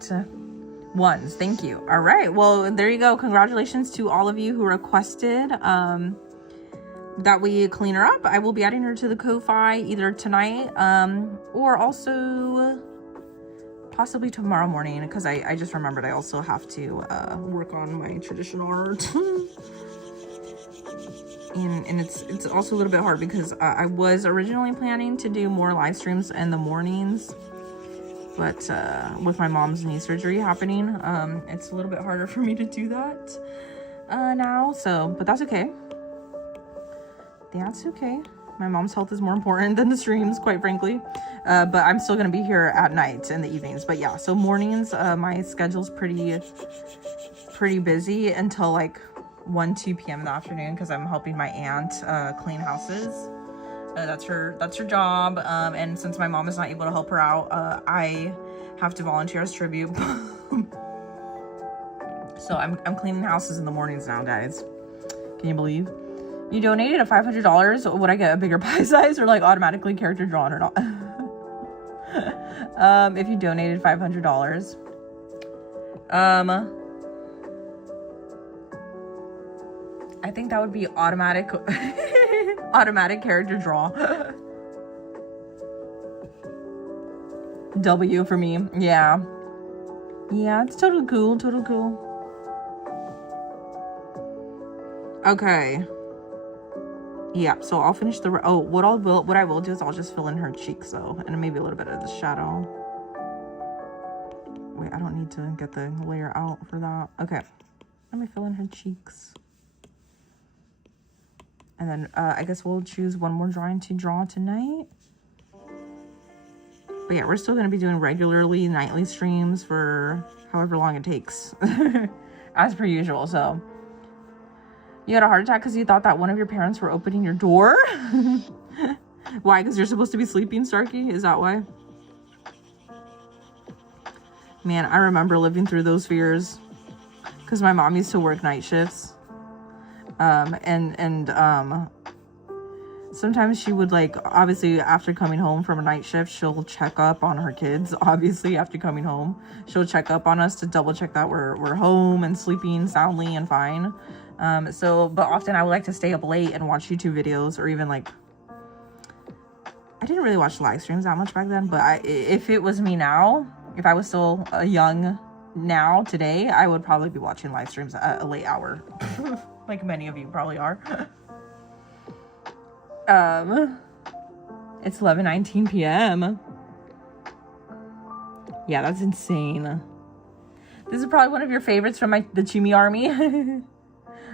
1s, thank you. All right, well, there you go. Congratulations to all of you who requested that we clean her up. I will be adding her to the Ko-Fi either tonight or also possibly tomorrow morning, because I just remembered I also have to work on my traditional art. And it's also a little bit hard because I was originally planning to do more live streams in the mornings, but with my mom's knee surgery happening, it's a little bit harder for me to do that now. So, but that's okay. That's okay. My mom's health is more important than the streams, quite frankly. But I'm still gonna be here at night in the evenings. But yeah, so mornings, my schedule's pretty busy until like 1-2 p.m. in the afternoon because I'm helping my aunt clean houses. That's her job. And since my mom is not able to help her out, I have to volunteer as tribute. So I'm cleaning houses in the mornings now, guys. Can you believe? You donated a $500. Would I get a bigger pie size or like automatically character drawn or not? If you donated $500. I think that would be automatic automatic character draw. W for me. Yeah, it's totally cool. Okay. Yeah, so I'll finish the what I will do is I'll just fill in her cheeks though, and maybe a little bit of the shadow. Wait, I don't need to get the layer out for that. Okay, let me fill in her cheeks. And then I guess we'll choose one more drawing to draw tonight. But yeah, we're still going to be doing regularly nightly streams for however long it takes. As per usual, so. You had a heart attack because you thought that one of your parents were opening your door? Why? Because you're supposed to be sleeping, Starkey? Is that why? Man, I remember living through those fears. Because my mom used to work night shifts. Sometimes she would like, obviously after coming home from a night shift, she'll check up on her kids. Obviously after coming home, she'll check up on us to double check that we're home and sleeping soundly and fine. But often I would like to stay up late and watch YouTube videos, or even like, I didn't really watch live streams that much back then, but if it was me now, if I was still young now today, I would probably be watching live streams at a late hour. Like many of you probably are. It's 11:19 p.m. Yeah, that's insane. This is probably one of your favorites from the Chimi army.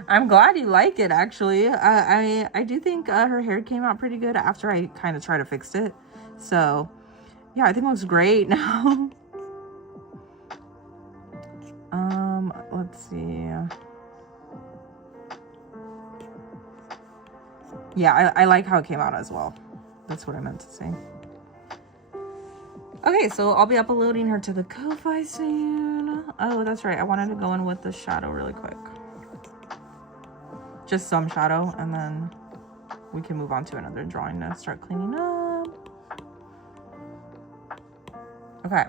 I'm glad you like it, actually. I do think her hair came out pretty good after I kind of tried to fix it. So, yeah, I think it looks great now. Let's see. Yeah, I like how it came out as well. That's what I meant to say. Okay, so I'll be uploading her to the Ko-Fi soon. Oh, that's right. I wanted to go in with the shadow really quick. Just some shadow, and then we can move on to another drawing to start cleaning up. Okay.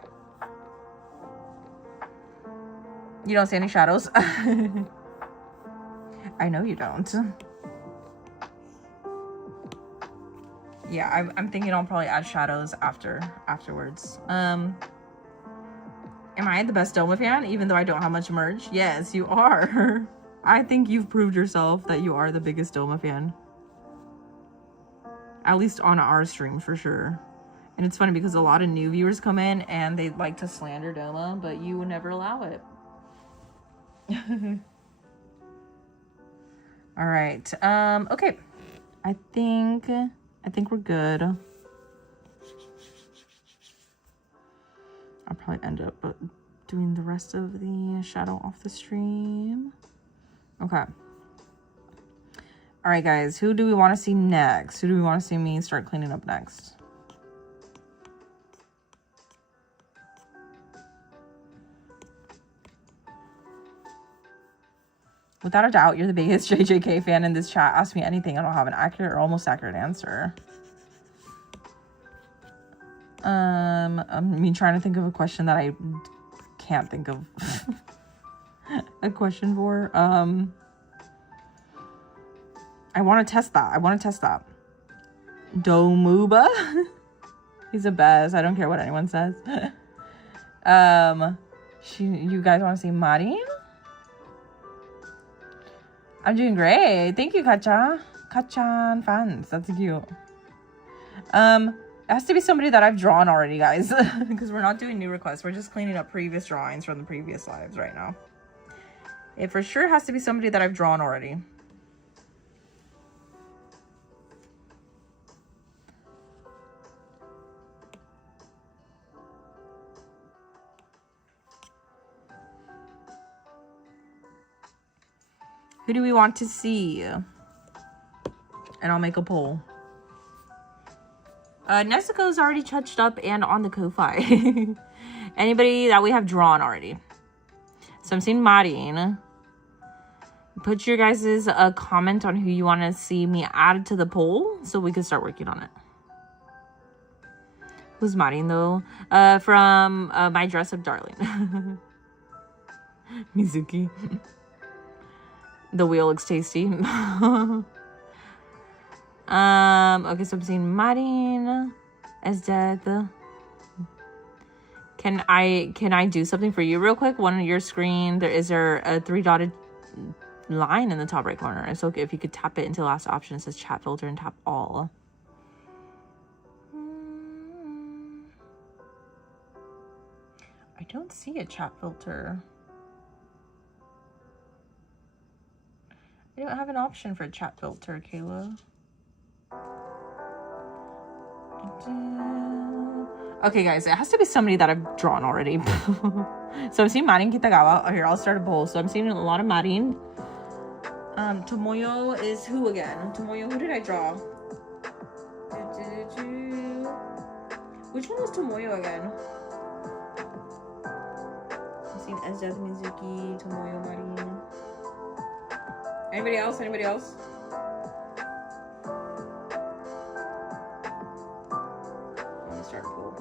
You don't see any shadows? I know you don't. Yeah, I'm thinking I'll probably add shadows afterwards. Am I the best Doma fan, even though I don't have much merch? Yes, you are. I think you've proved yourself that you are the biggest Doma fan. At least on our stream, for sure. And it's funny because a lot of new viewers come in and they like to slander Doma, but you would never allow it. All right. Okay. I think we're good. I'll probably end up doing the rest of the shadow off the stream. Okay. All right, guys. Who do we want to see next? Who do we want to see me start cleaning up next? Without a doubt, you're the biggest JJK fan in this chat. Ask me anything. I don't have an accurate or almost accurate answer. I'm trying to think of a question that I can't think of a question for. I want to test that. Domuba. He's the best. I don't care what anyone says. You guys want to see Marin? I'm doing great. Thank you, Kacha. Kachan fans. That's cute. It has to be somebody that I've drawn already, guys. Because we're not doing new requests. We're just cleaning up previous drawings from the previous lives right now. It for sure has to be somebody that I've drawn already. Who do we want to see? And I'll make a poll. Nezuko's already touched up and on the Ko-Fi. Anybody that we have drawn already. So I'm seeing Marin. Put your guys' comment on who you want to see me add to the poll so we can start working on it. Who's Marin though? From My Dress Up Darling. Mizuki. The wheel looks tasty. Okay, so I'm seeing Marin as death. Can I do something for you real quick? One on your screen, is there a 3-dotted line in the top right corner? It's okay if you could tap it into the last option. It says chat filter and tap all. I don't see a chat filter. I don't have an option for a chat filter, Kayla. Okay, guys, it has to be somebody that I've drawn already. So I'm seeing Marin Kitagawa. Oh, here, I'll start a poll. So I'm seeing a lot of Marin. Tomoyo is who again? Tomoyo, who did I draw? Which one was Tomoyo again? I'm seeing Ezdeath, Mizuki, Tomoyo, Marin. Anybody else? Anybody else? I'm gonna start a poll.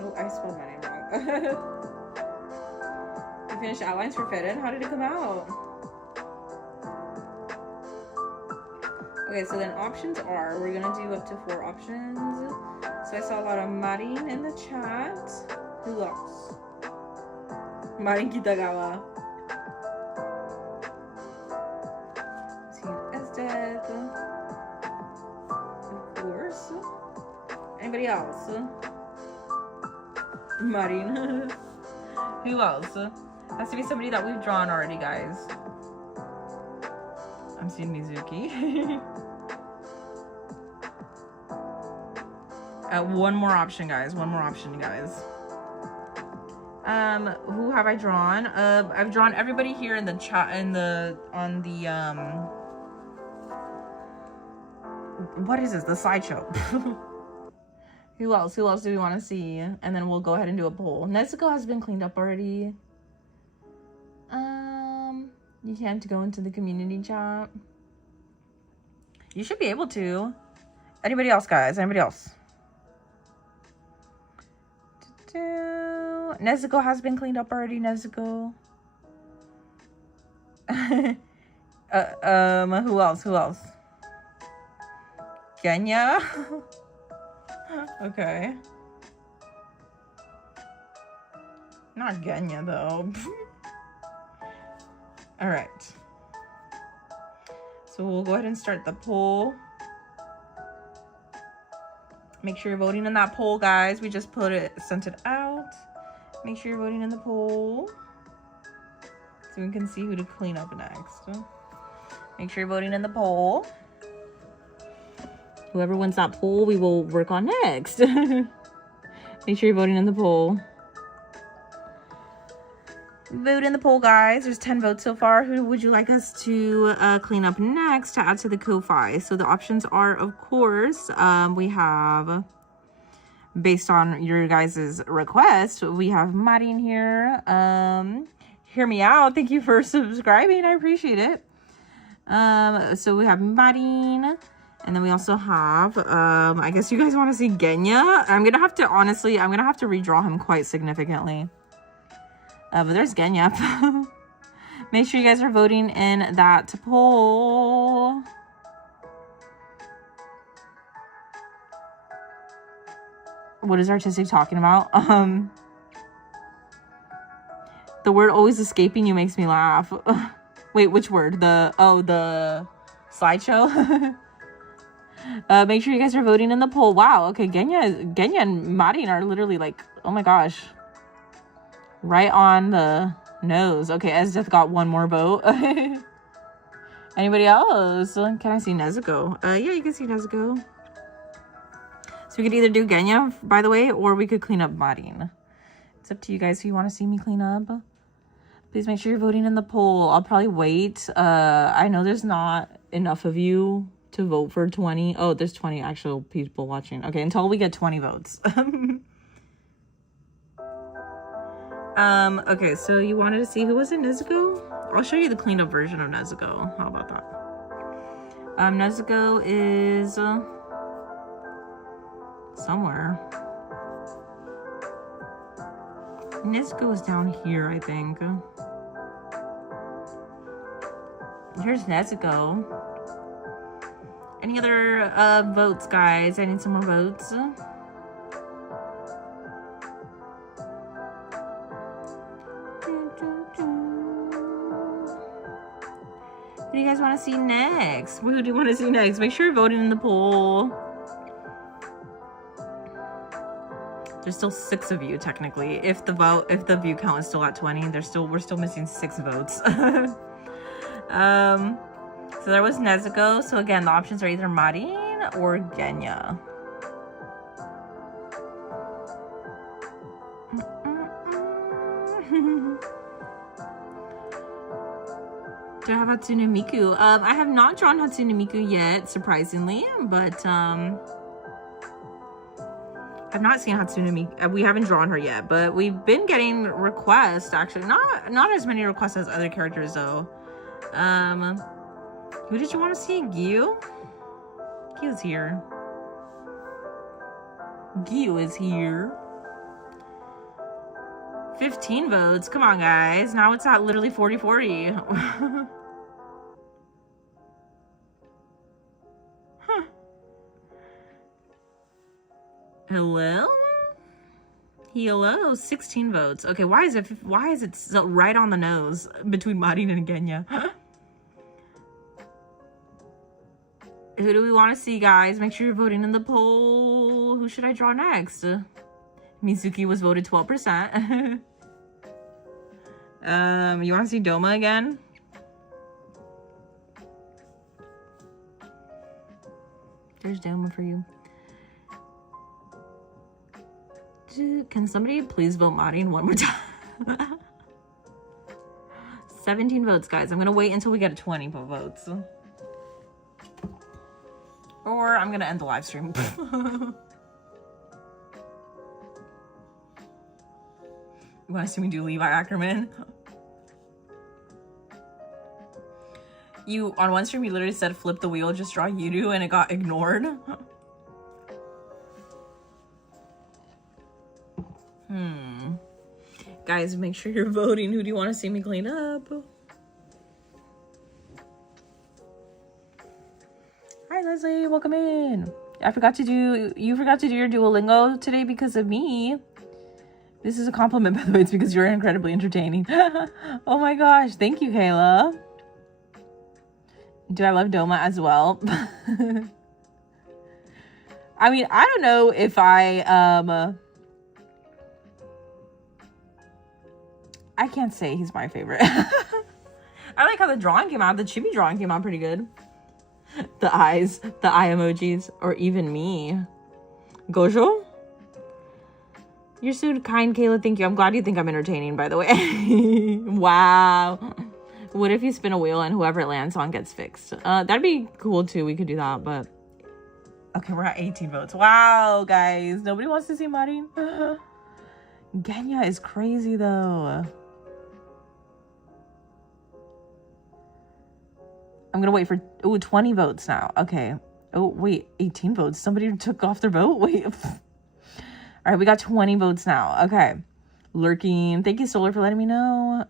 Oh, I spelled my name wrong. I finished outlines for Fedden. How did it come out? Okay, so then options are, we're gonna do up to 4 options. So I saw a lot of Marin in the chat. Who else? Marin Kitagawa. Team Ezdeath. Of course. Anybody else? Marin. Who else? Has to be somebody that we've drawn already, guys. I'm seeing Mizuki. One more option, guys. One more option, guys. Who have I drawn? I've drawn everybody here in the chat, what is this? The slideshow. Who else? Who else do we want to see? And then we'll go ahead and do a poll. Nezuko has been cleaned up already. You can't go into the community chat. You should be able to. Anybody else, guys? Anybody else? Nezuko has been cleaned up already. Nezuko. Who else? Who else? Genya. Okay. Not Genya though. All right. So we'll go ahead and start the poll. Make sure you're voting in that poll, guys. We just sent it out. Make sure you're voting in the poll so we can see who to clean up next. Make sure you're voting in the poll. Whoever wins that poll, we will work on next. Make sure you're voting in the poll. Vote in the poll, guys. There's 10 votes so far. Who would you like us to clean up next to add to the Ko-Fi? So the options are, of course, we have, based on your guys' request, we have Marin here. Hear me out. Thank you for subscribing. I appreciate it. So we have Marin. And then we also have, I guess you guys want to see Genya. I'm going to have to redraw him quite significantly. But there's Genya. Make sure you guys are voting in that poll. What is artistic talking about? The word always escaping you makes me laugh. Wait, which word? The slideshow? Make sure you guys are voting in the poll. Wow, okay, Genya and Marin are literally like, oh my gosh. Right on the nose. Okay, Esdeath got one more vote. Anybody else? Can I see Nezuko? Yeah, you can see Nezuko. So we could either do Genya, by the way, or we could clean up Marin. It's up to you guys who you want to see me clean up. Please make sure you're voting in the poll. I'll probably wait. I know there's not enough of you to vote for 20. Oh, there's 20 actual people watching. Okay, until we get 20 votes. Okay, so you wanted to see who was in Nezuko? I'll show you the cleaned up version of Nezuko. How about that? Nezuko is somewhere. Nezuko is down here, I think. Here's Nezuko. Any other votes, guys? I need some more votes. Who do you guys want to see next? Who do you want to see next? Make sure you're voting in the poll. There's still 6 of you technically. If the view count is still at 20, we're still missing 6 votes. So there was Nezuko. So again, the options are either Marin or Genya. Do I have Hatsune Miku? I have not drawn Hatsune Miku yet, surprisingly, but I've not seen Hatsune Miku. We haven't drawn her yet, but we've been getting requests, actually. Not as many requests as other characters, though. Who did you want to see? Gyu? Gyu's here. Gyu is here. 15 votes. Come on, guys. Now it's at literally 40-40. Huh. Hello? Hello. 16 votes. Okay, why is it so right on the nose between Marin and Genya? Who do we want to see, guys? Make sure you're voting in the poll. Who should I draw next? Mizuki was voted 12%. You want to see Doma again? There's Doma for you. Can somebody please vote Marin one more time? 17 votes, guys. I'm gonna wait until we get 20 votes. Or I'm gonna end the live stream. You want to see me do Levi Ackerman? On one stream, you literally said flip the wheel, just draw Yuru, and it got ignored. Guys, make sure you're voting. Who do you want to see me clean up? Hi, Leslie. Welcome in. You forgot to do your Duolingo today because of me. This is a compliment, by the way. It's because you're incredibly entertaining. Oh my gosh. Thank you, Kayla. Do I love Doma as well? I mean, I don't know if I can't say he's my favorite. I like how the drawing came out. The chibi drawing came out pretty good. The eyes, the eye emojis, or even me. Gojo? You're so kind, Kayla. Thank you. I'm glad you think I'm entertaining, by the way. Wow. What if you spin a wheel and whoever it lands on gets fixed? That'd be cool, too. We could do that, but... Okay, we're at 18 votes. Wow, guys. Nobody wants to see Marin. Genya is crazy, though. I'm gonna wait for... Ooh, 20 votes now. Okay. Oh, wait. 18 votes. Somebody took off their vote? Wait. All right, we got 20 votes now. Okay. Lurking. Thank you, Solar, for letting me know.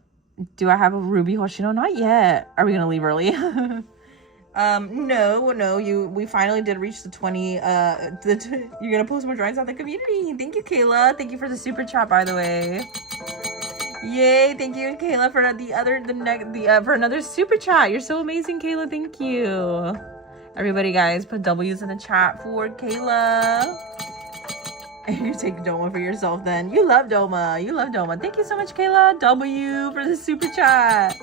Do I have a Ruby Hoshino? Not yet. Are we going to leave early? No, we finally did reach the 20, you're gonna post more drawings on the community. Thank you, Kayla. Thank you for the super chat, by the way. Yay, thank you, Kayla, for for another super chat. You're so amazing, Kayla. Thank you. Everybody, guys, put W's in the chat for Kayla. And you take Doma for yourself then. You love Doma. You love Doma. Thank you so much, Kayla. W for the super chat.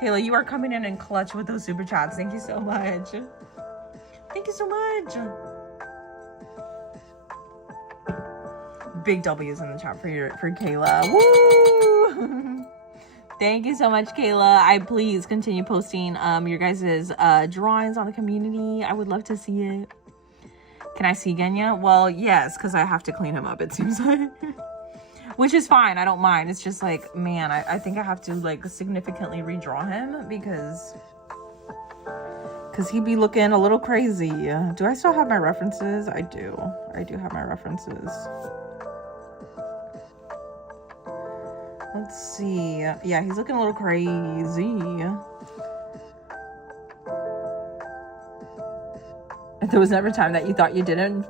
Kayla, you are coming in clutch with those super chats. Thank you so much. Thank you so much. Big W's in the chat for Kayla. Woo! Thank you so much, Kayla. Please continue posting your guys' drawings on the community. I would love to see it. Can I see Genya? Well, yes, because I have to clean him up, it seems like. Which is fine. I don't mind. It's just like, man, I think I have to like significantly redraw him because he'd be looking a little crazy. Do I still have my references? I do. I do have my references. Let's see. Yeah, he's looking a little crazy. There was never a time that you thought you didn't.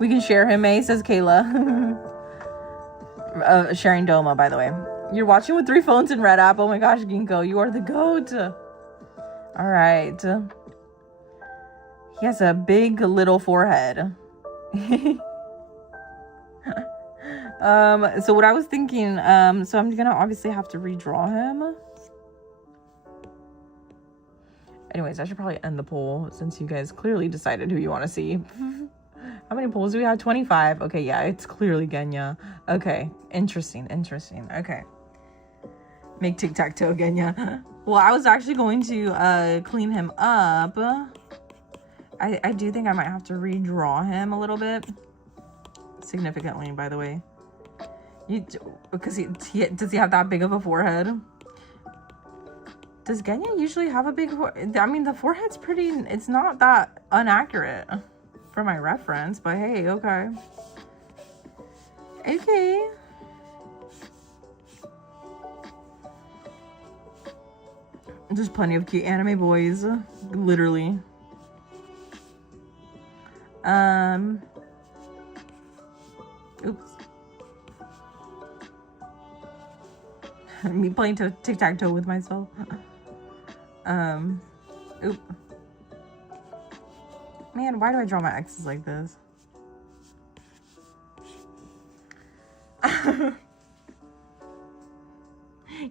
We can share him, May, says Kayla. Sharing Doma, by the way. You're watching with 3 phones and Red App. Oh my gosh, Ginkgo, you are the GOAT. All right. He has a big little forehead. So what I was thinking, so I'm gonna obviously have to redraw him. Anyways, I should probably end the poll since you guys clearly decided who you want to see. How many polls do we have? 25. Okay, yeah, it's clearly Genya. Okay, interesting. Okay. Make tic-tac-toe, Genya. Well, I was actually going to clean him up. I do think I might have to redraw him a little bit. Significantly, by the way. Because does he have that big of a forehead? Does Genya usually have a big forehead? I mean, the forehead's pretty, it's not that inaccurate for my reference, but hey, okay. Okay. There's plenty of cute anime boys, literally. Oops. Me playing tic-tac-toe with myself. Oop. Man, why do I draw my X's like this?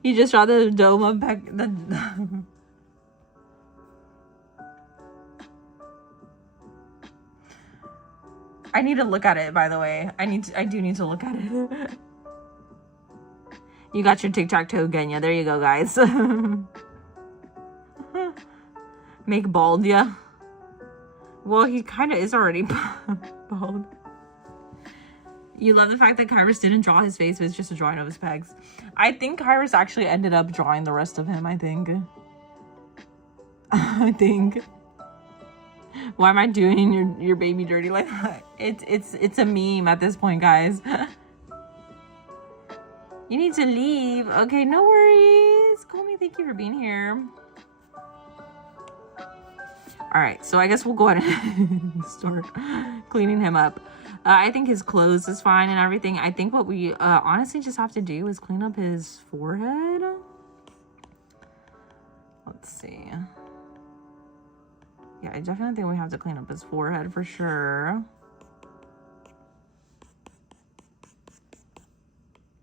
You just draw the Doma back. I need to look at it, by the way. I do need to look at it. You got your tic-tac-toe, Genya. There you go, guys. Make bald, yeah. Well, he kind of is already bald. You love the fact that Kairos didn't draw his face. It was just a drawing of his pegs. I think Kairos actually ended up drawing the rest of him, I think. Why am I doing your baby dirty like that? It's a meme at this point, guys. You need to leave. Okay, no worries. Call me. Thank you for being here. All right, so I guess we'll go ahead and start cleaning him up. I think his clothes is fine and everything. I think what we honestly just have to do is clean up his forehead. Let's see. Yeah, I definitely think we have to clean up his forehead for sure.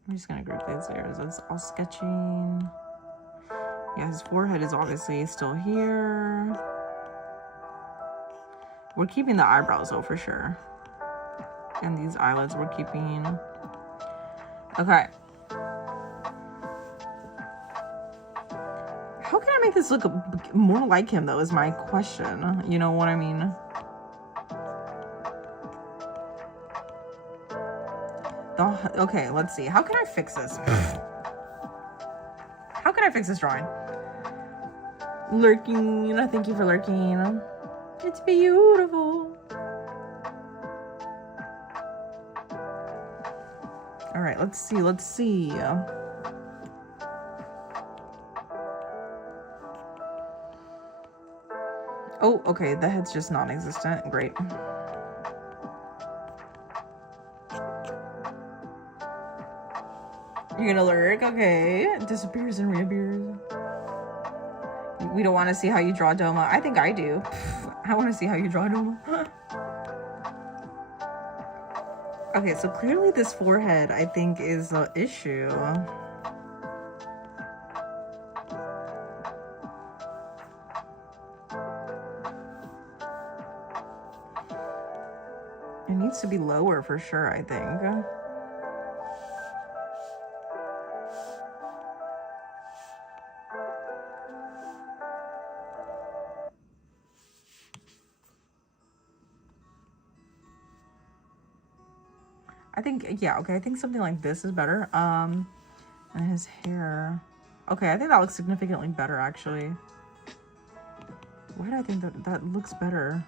I'm just gonna group these layers. It's all sketching. Yeah, his forehead is obviously still here. We're keeping the eyebrows though for sure. And these eyelids we're keeping. Okay. How can I make this look more like him though is my question. You know what I mean? Okay, let's see. How can I fix this? How can I fix this drawing? Lurking. Thank you for lurking. It's beautiful. All right, let's see. Oh, okay, the head's just non-existent. Great. You're gonna lurk? Okay. It disappears and reappears. We don't want to see how you draw Doma. I think I do. I want to see how you draw Doma. Okay, so clearly this forehead, I think, is an issue. It needs to be lower for sure, I think. I think, yeah, okay, I think something like this is better. And his hair. Okay, I think that looks significantly better, actually. Why do I think that looks better?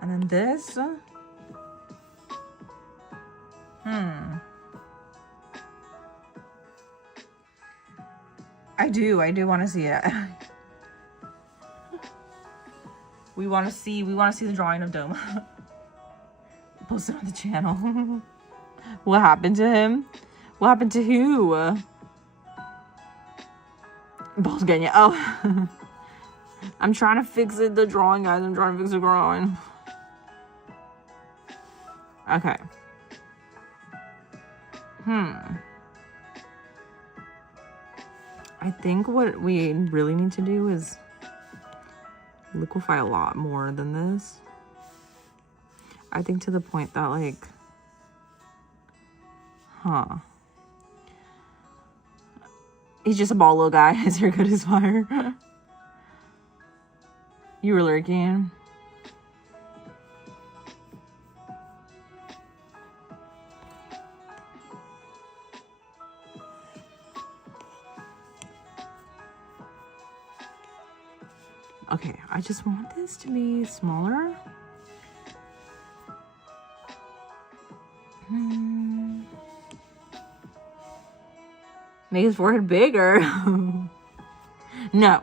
And then this. I do want to see it. we want to see the drawing of Doma. Post it on the channel. What happened to him? What happened to who? Both Genya. Oh. I'm trying to fix it, the drawing, guys. I'm trying to fix the drawing. Okay. I think what we really need to do is liquefy a lot more than this. I think to the point that, like, he's just a bald little guy. His hair good as fire. You were lurking. Okay, I just want this to be smaller. Make his forehead bigger. No.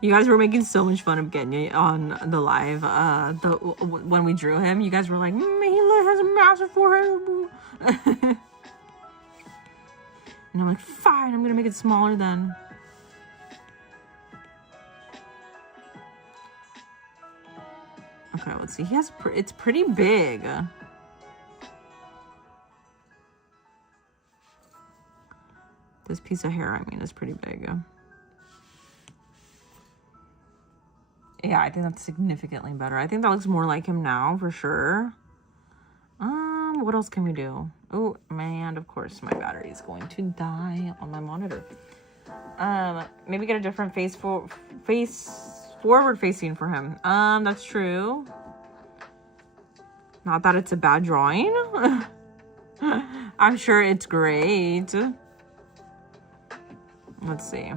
You guys were making so much fun of Genya on the live. When we drew him, you guys were like, he has a massive forehead. And I'm like, fine, I'm gonna make it smaller then. Okay, let's see. He has it's pretty big. This piece of hair, I mean, is pretty big. Yeah, I think that's significantly better. I think that looks more like him now, for sure. What else can we do? Oh, man, of course, my battery is going to die on my monitor. Maybe get a different forward facing for him. That's true. Not that it's a bad drawing. I'm sure it's great. Let's see.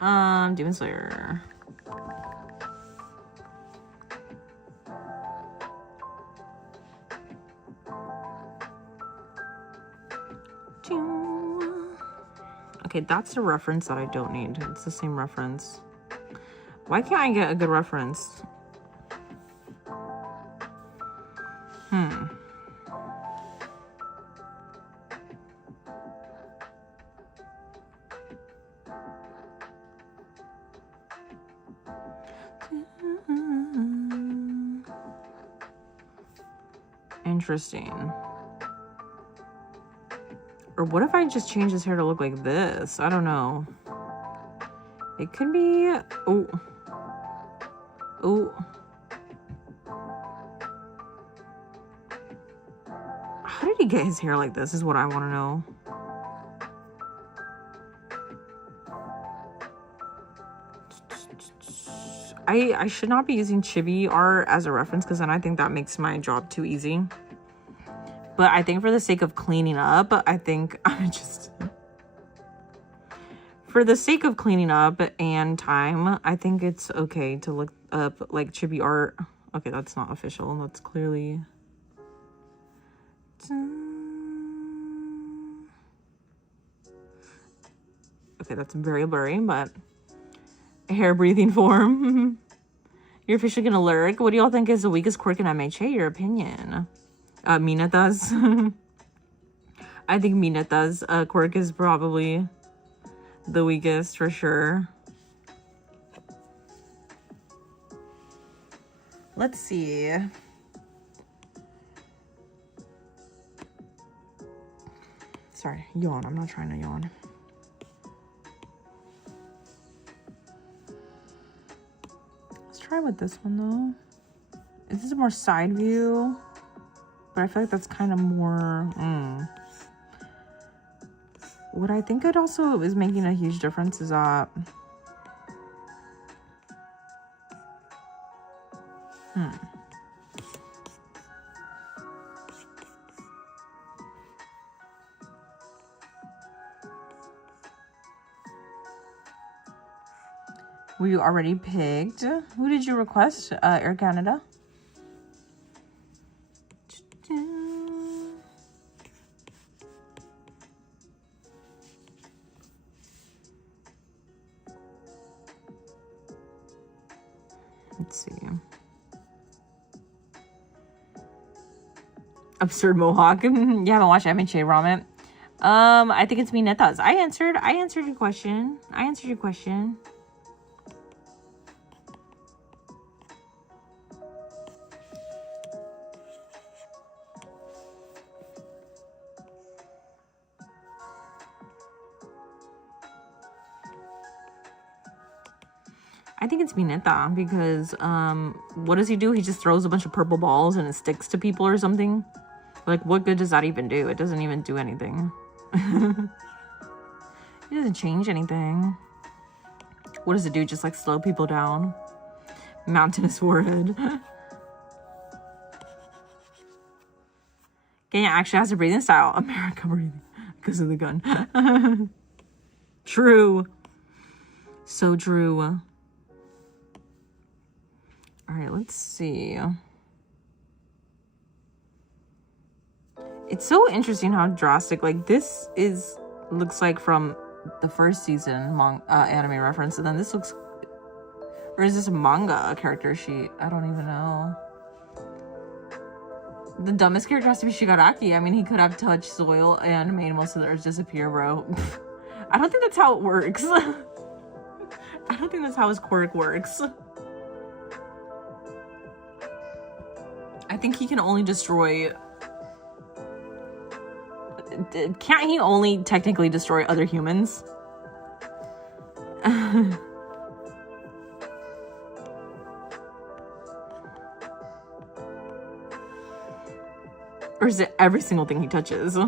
Demon Slayer. Okay, that's the reference that I don't need. It's the same reference. Why can't I get a good reference? Interesting. Or what if I just change his hair to look like this? I don't know. It could be... Oh. Oh. How did he get his hair like this is what I want to know. I should not be using chibi art as a reference because then I think that makes my job too easy. But I think for the sake of cleaning up, I think I'm just... For the sake of cleaning up and time, I think it's okay to look up like chibi art. Okay, that's not official. That's clearly... Okay, that's very blurry, but hair breathing form. You're officially gonna lurk. What do y'all think is the weakest quirk in MHA? Your opinion? Minata's. I think Minata's quirk is probably the weakest for sure. Let's see. Sorry, yawn. I'm not trying to yawn. Let's try with this one though. This is a more side view, but I feel like that's kind of more. What I think it also is making a huge difference is were you already picked? Who did you request? Air Canada. Let's see. Absurd mohawk. You haven't watched MHA Ramen? I think it's Mineta's. I answered your question. I think it's Mineta because what does he do? He just throws a bunch of purple balls and it sticks to people or something. Like, what good does that even do? It doesn't even do anything. It doesn't change anything. What does it do? Just like slow people down. Mountainous forehead. Genya actually has a breathing style. America breathing because of the gun. True. So true. All right, let's see. It's so interesting how drastic, like, this looks like from the first season anime reference, and then this looks, or is this a manga character sheet? I don't even know. The dumbest character has to be Shigaraki. I mean, he could have touched soil and made most of the earth disappear, bro. I don't think that's how it works. I don't think that's how his quirk works. I think he can only destroy... Can't he only technically destroy other humans? Or is it every single thing he touches?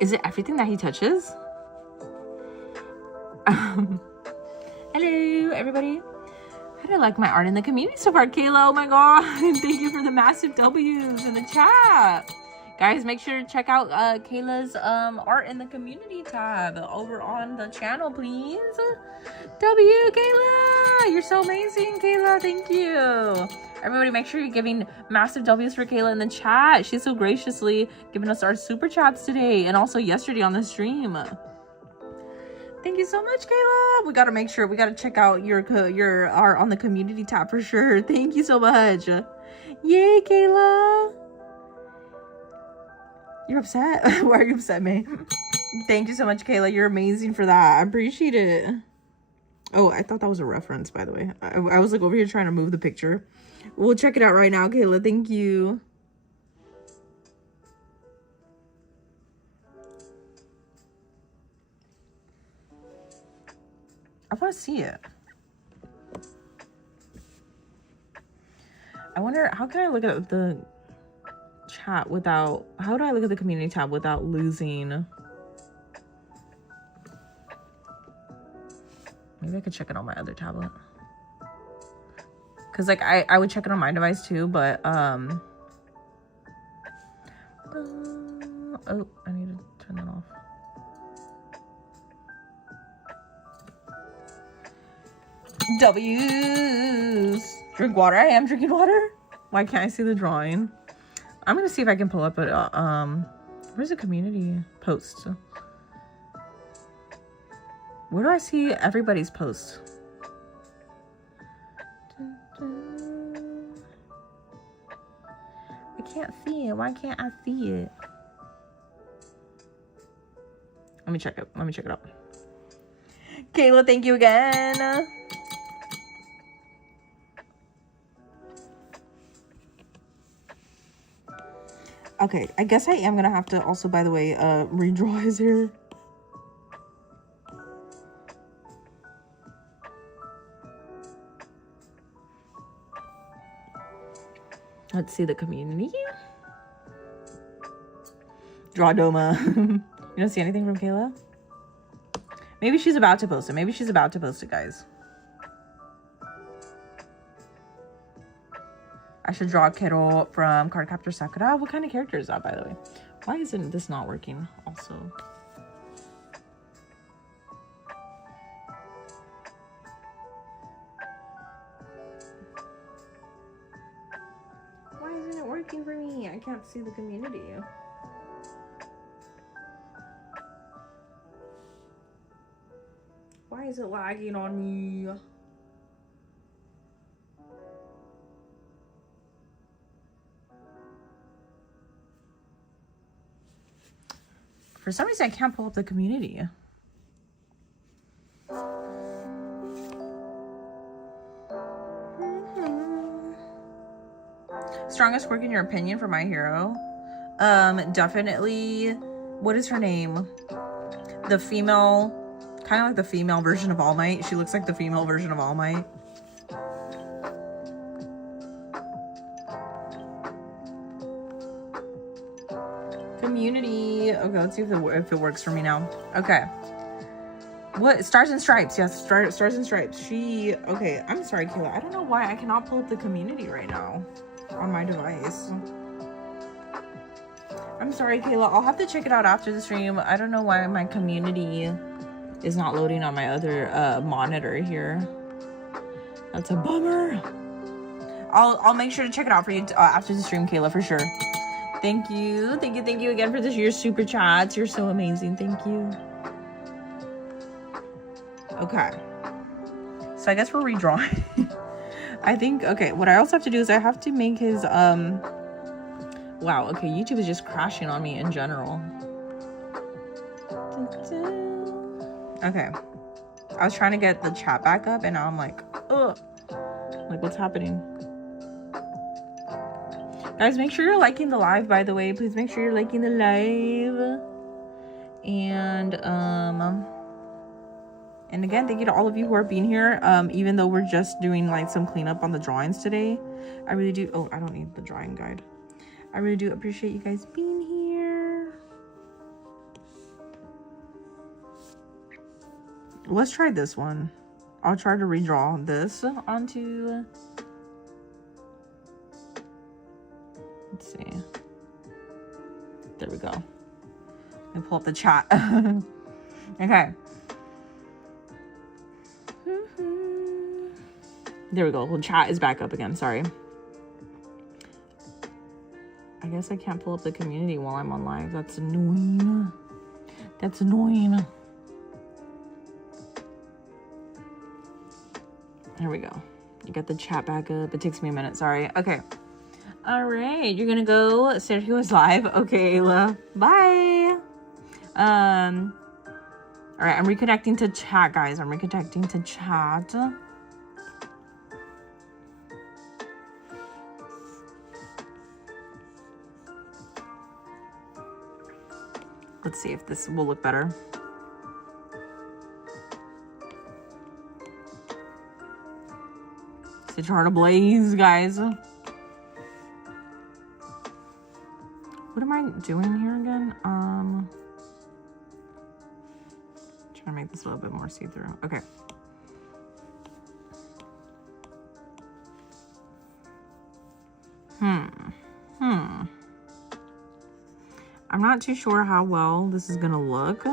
Is it everything that he touches? Hello, everybody. How do I like my art in the community so far, Kayla? Oh my god. Thank you for the massive W's in the chat. Guys, make sure to check out Kayla's art in the community tab over on the channel, please. W, Kayla! You're so amazing, Kayla. Thank you. Everybody, make sure you're giving massive W's for Kayla in the chat. She's so graciously giving us our super chats today and also yesterday on the stream. Thank you so much, Kayla. We gotta make sure, we gotta check out your art on the community tab for sure. Thank you so much. Yay, Kayla. You're upset? Why are you upset, May? Thank you so much, Kayla. You're amazing for that. I appreciate it. Oh, I thought that was a reference, by the way. I was like over here trying to move the picture. We'll check it out right now, Kayla. Thank you. I want to see it. I wonder, how can I look at the chat without, how do I look at the community tab without losing? Maybe I could check it on my other tablet. Cause like I would check it on my device too, but oh, I need to turn that off. W's. Drink water. I am drinking water. Why can't I see the drawing? I'm gonna see if I can pull up a where's the community post? Where do I see everybody's post? I can't see it. Why can't I see it? Let me check it. Let me check it out. Kayla, thank you again. Okay, I guess I am gonna have to also, by the way, redraw his hair. Let's see the community. Draw Doma. You don't see anything from Kayla? Maybe she's about to post it. Maybe she's about to post it, guys. I should draw Kero from Cardcaptor Sakura. What kind of character is that, by the way? Why isn't this not working also? Why isn't it working for me? I can't see the community. Why is it lagging on me? For some reason, I can't pull up the community. Strongest work in your opinion for My Hero? Definitely, what is her name? The female, kind of like the female version of All Might. She looks like the female version of All Might. Community. Okay, let's see if it works for me now. Okay. What? Stars and Stripes. Yes, Stars and Stripes. She... Okay, I'm sorry, Kayla. I don't know why I cannot pull up the community right now on my device. I'm sorry, Kayla. I'll have to check it out after the stream. I don't know why my community is not loading on my other monitor here. That's a bummer. I'll make sure to check it out for you after the stream, Kayla, for sure. Thank you again for your super chats. You're so amazing. Thank you. Okay, so I guess we're redrawing. I think, okay, what I also have to do is I have to make his wow, okay, YouTube is just crashing on me in general. Okay, I was trying to get the chat back up and now I'm like, ugh, like what's happening? Guys, make sure you're liking the live, by the way. Please make sure you're liking the live. And again, thank you to all of you who are being here. Even though we're just doing like some cleanup on the drawings today. I really do. Oh, I don't need the drawing guide. I really do appreciate you guys being here. Let's try this one. I'll try to redraw this onto... Let's see. There we go. Let me pull up the chat. Okay. There we go. Well, chat is back up again. Sorry. I guess I can't pull up the community while I'm on live. That's annoying. That's annoying. There we go. You got the chat back up. It takes me a minute. Sorry. Okay. All right, you're gonna go. Sergio's live. Okay, Ayla. Bye. All right, I'm reconnecting to chat, guys. I'm reconnecting to chat. Let's see if this will look better. It's hard to blaze, guys. What am I doing here again? Trying to make this a little bit more see-through. Okay. I'm not too sure how well this is gonna look.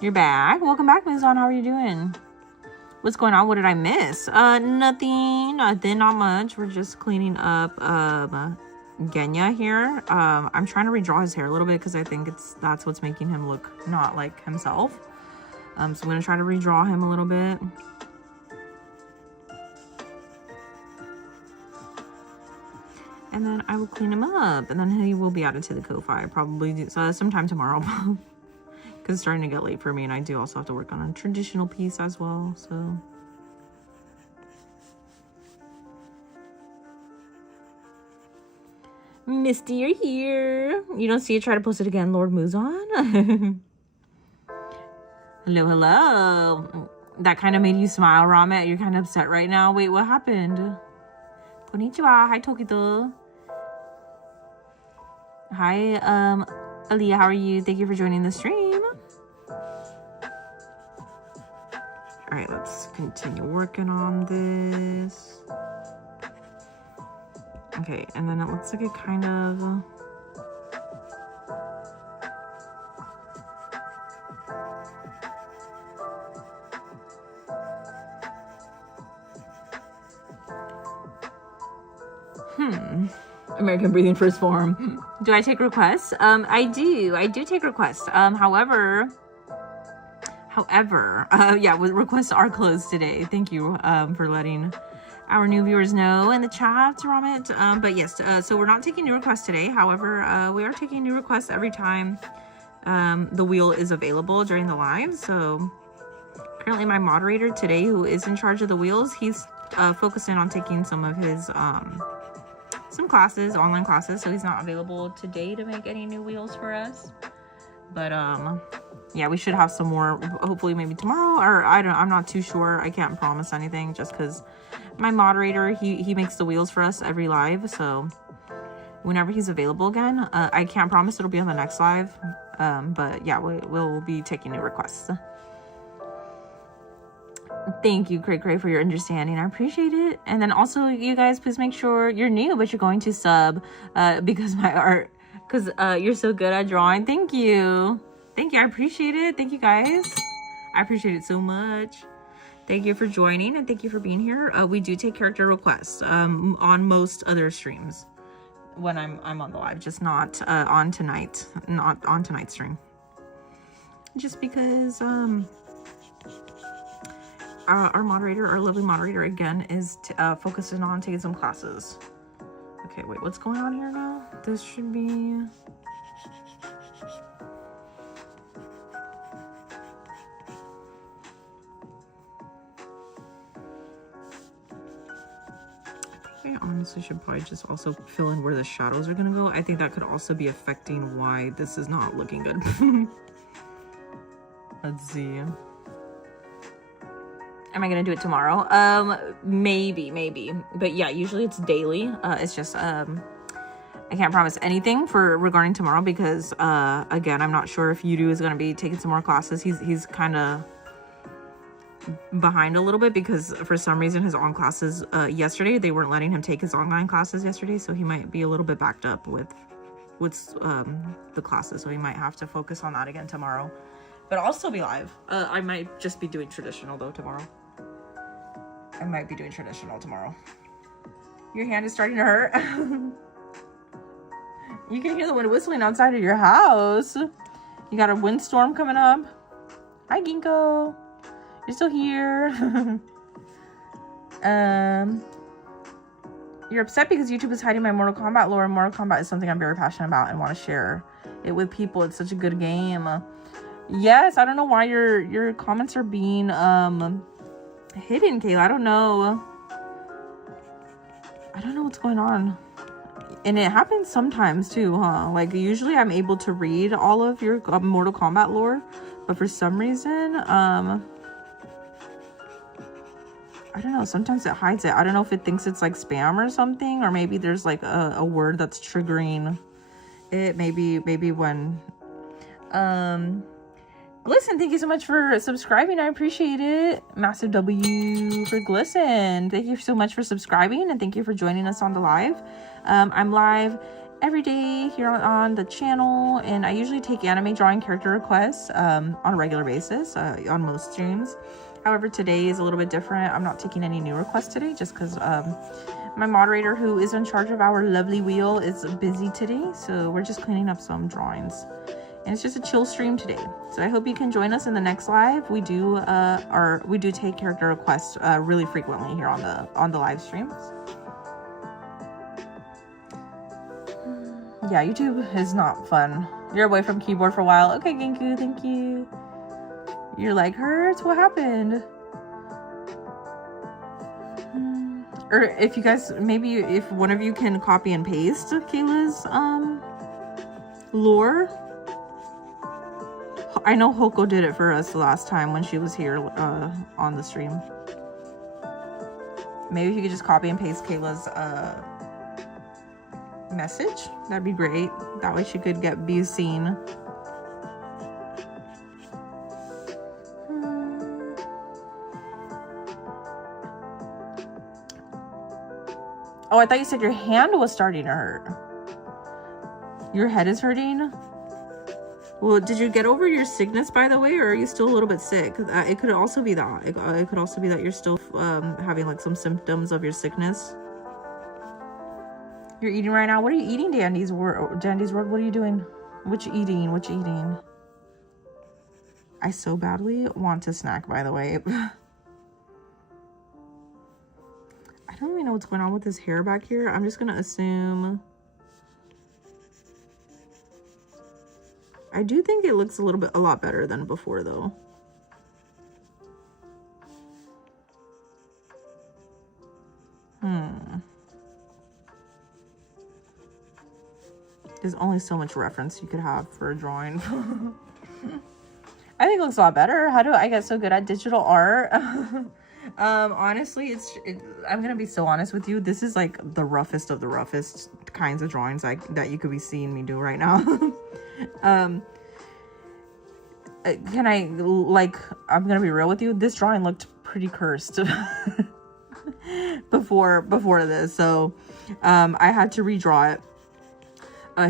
You're back. Welcome back, Ms. On. How are you doing? What's going on? What did I miss? Nothing, not much. We're just cleaning up Genya here. I'm trying to redraw his hair a little bit because I think that's what's making him look not like himself. So I'm gonna try to redraw him a little bit. And then I will clean him up, and then he will be added to the Ko-Fi probably sometime tomorrow. Because it's starting to get late for me, and I do also have to work on a traditional piece as well, so. Misty, you're here. You don't see it, try to post it again, Lord Muzan. Hello, hello. That kind of made you smile, Ramet. You're kind of upset right now. Wait, what happened? Konnichiwa. Hi, Tokito. Hi, Aaliyah, how are you? Thank you for joining the stream. All right, let's continue working on this. Okay, and then it looks like it kind of... American Breathing First Form. Do I take requests? I do take requests. However, yeah, requests are closed today. Thank you for letting our new viewers know in the chat, Ramit. But yes, so we're not taking new requests today. However, we are taking new requests every time the wheel is available during the live. So currently my moderator today, who is in charge of the wheels, he's focusing on taking some of his some classes, online classes, so he's not available today to make any new wheels for us. But yeah, we should have some more hopefully maybe tomorrow, or I'm not too sure. I can't promise anything just because my moderator, he makes the wheels for us every live, so whenever he's available again, I can't promise it'll be on the next live, but yeah, we'll be taking new requests. Thank you, Cray Cray, for your understanding. I appreciate it. And then also, you guys, please make sure you're new, but you're going to sub because my art, because you're so good at drawing. Thank you. Thank you. I appreciate it. Thank you, guys. I appreciate it so much. Thank you for joining, and thank you for being here. We do take character requests on most other streams when I'm on the live, just not on tonight, not on tonight's stream. Just because our moderator, our lovely moderator again, is focusing on taking some classes. Okay, wait, what's going on here now? This should be... I honestly should probably just also fill in where the shadows are gonna go. I think that could also be affecting why this is not looking good. Let's see. Am I gonna do it tomorrow? Maybe. But yeah, usually it's daily. It's just I can't promise anything regarding tomorrow because again, I'm not sure if Yuri is gonna be taking some more classes. He's kind of behind a little bit because for some reason his online classes yesterday, they weren't letting him take his online classes yesterday, so he might be a little bit backed up with the classes, so he might have to focus on that again tomorrow. But I'll still be live. I might just be doing traditional though tomorrow. I might be doing traditional tomorrow. Your hand is starting to hurt. You can hear the wind whistling outside of your house. You got a windstorm coming up. Hi, Ginkgo. You're still here. You're upset because YouTube is hiding my Mortal Kombat lore. Mortal Kombat is something I'm very passionate about and want to share it with people. It's such a good game. Yes, I don't know why your comments are being hidden, Kayla. I don't know what's going on. And it happens sometimes too, huh? Like usually I'm able to read all of your Mortal Kombat lore, but for some reason, I don't know, sometimes it hides it. I don't know if it thinks it's like spam or something, or maybe there's like a word that's triggering it. Maybe when Glisten, thank you so much for subscribing. I appreciate it. Massive W for Glisten. Thank you so much for subscribing, and thank you for joining us on the live. I'm live every day here on the channel, and I usually take anime drawing character requests on a regular basis on most streams. However, today is a little bit different. I'm not taking any new requests today just because my moderator, who is in charge of our lovely wheel, is busy today. So we're just cleaning up some drawings. And it's just a chill stream today. So I hope you can join us in the next live. We do take character requests really frequently here on the live streams. Yeah, YouTube is not fun. You're away from keyboard for a while. Okay, Genku, thank you. Your leg hurts? What happened? Or if you guys, maybe if one of you can copy and paste Kayla's lore. I know Hoko did it for us the last time when she was here on the stream. Maybe if you could just copy and paste Kayla's message, that'd be great. That way she could be seen. Oh, I thought you said your hand was starting to hurt. Your head is hurting? Well, did you get over your sickness, by the way, or are you still a little bit sick? It could also be that. It could also be that you're still having like some symptoms of your sickness. You're eating right now? What are you eating, Dandy's World? What are you doing? What you eating? What you eating? I so badly want to snack, by the way. I don't really know what's going on with his hair back here. I'm just going to assume. I do think it looks a lot better than before, though. There's only so much reference you could have for a drawing. I think it looks a lot better. How do I get so good at digital art? Honestly, I'm gonna be so honest with you. This is like the roughest of the roughest kinds of drawings that you could be seeing me do right now. I'm gonna be real with you. This drawing looked pretty cursed before this, so I had to redraw it.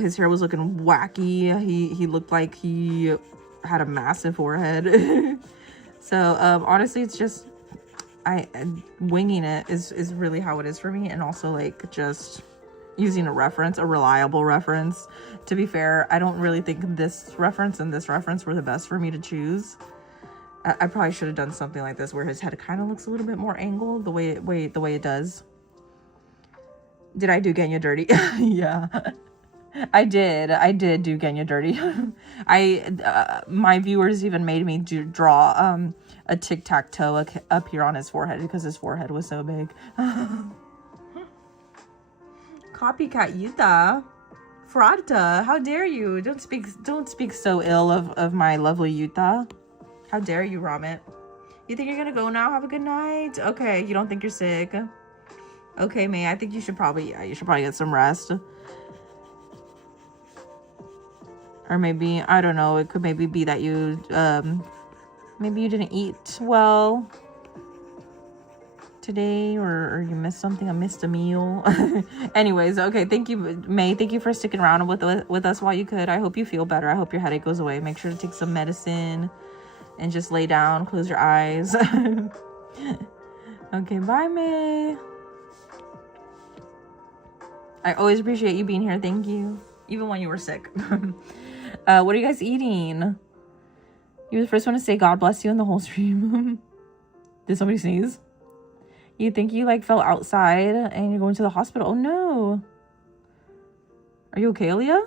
His hair was looking wacky. He looked like he had a massive forehead. So honestly, it's just winging it is really how it is for me, and also like just using a reliable reference. To be fair, I don't really think this reference and this reference were the best for me to choose. I probably should have done something like this where his head kind of looks a little bit more angled the way it does. Did I do Genya dirty? Yeah. I did do Genya dirty. My viewers even made me draw a tic-tac-toe up here on his forehead because his forehead was so big. Copycat Yuta. Frauda, how dare you? Don't speak so ill of my lovely Yuta. How dare you, Ramit? You think you're gonna go now? Have a good night. Okay, you don't think you're sick? Okay, May, I think you should probably get some rest. Or maybe, I don't know, it could maybe be that you, maybe you didn't eat well today, or you missed something, missed a meal. Anyways, okay, thank you, May. Thank you for sticking around with us while you could. I hope you feel better. I hope your headache goes away. Make sure to take some medicine and just lay down, close your eyes. Okay, bye, May. I always appreciate you being here. Thank you. Even when you were sick. What are you guys eating? You were the first one to say God bless you in the whole stream. Did somebody sneeze? You think you like fell outside and you're going to the hospital? Oh no. Are you okay, Leah?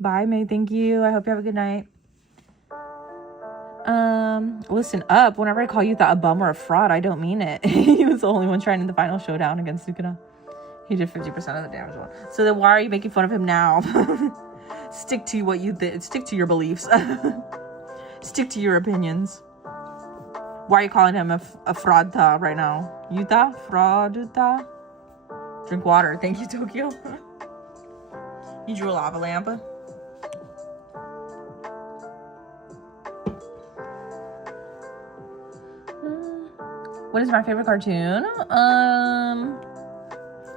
Bye, May. Thank you. I hope you have a good night. Listen up. Whenever I call you a bum or a fraud, I don't mean it. He was the only one trying in the final showdown against Sukuna. He did 50% of the damage. So then why are you making fun of him now? Stick to what you did. Stick to your beliefs. Stick to your opinions. Why are you calling him a fraudta right now? Yuta? Frauduta? Drink water. Thank you, Tokyo. You drew a lava lamp. What is my favorite cartoon?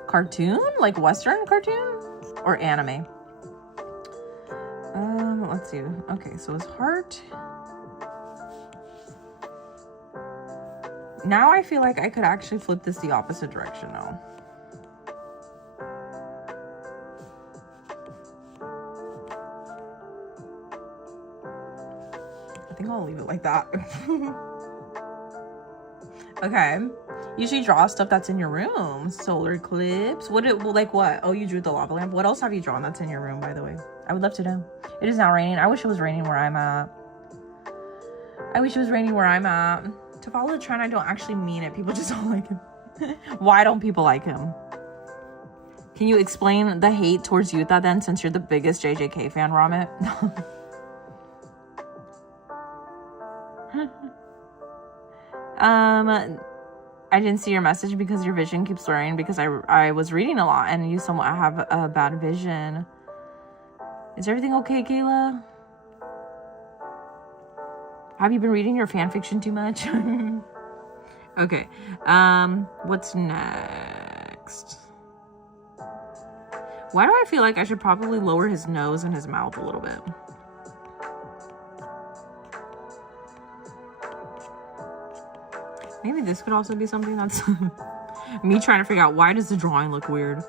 Cartoon? Like Western cartoon? Or anime? Let's see. Okay, so his heart. Now I feel like I could actually flip this the opposite direction now. I think I'll leave it like that. Okay. Usually draw stuff that's in your room. Solar eclipse. Like what? Oh, you drew the lava lamp. What else have you drawn that's in your room, by the way? I would love to know. It is now raining. I wish it was raining where I'm at. I wish it was raining where I'm at. To follow the trend, I don't actually mean it. People just don't like him. Why don't people like him? Can you explain the hate towards Yuta then, since you're the biggest JJK fan, Ramit? I didn't see your message because your vision keeps blurring because I was reading a lot and you somewhat have a bad vision. Is everything okay, Kayla? Have you been reading your fan fiction too much? Okay. What's next? Why do I feel like I should probably lower his nose and his mouth a little bit? Maybe this could also be something that's me trying to figure out why does the drawing look weird.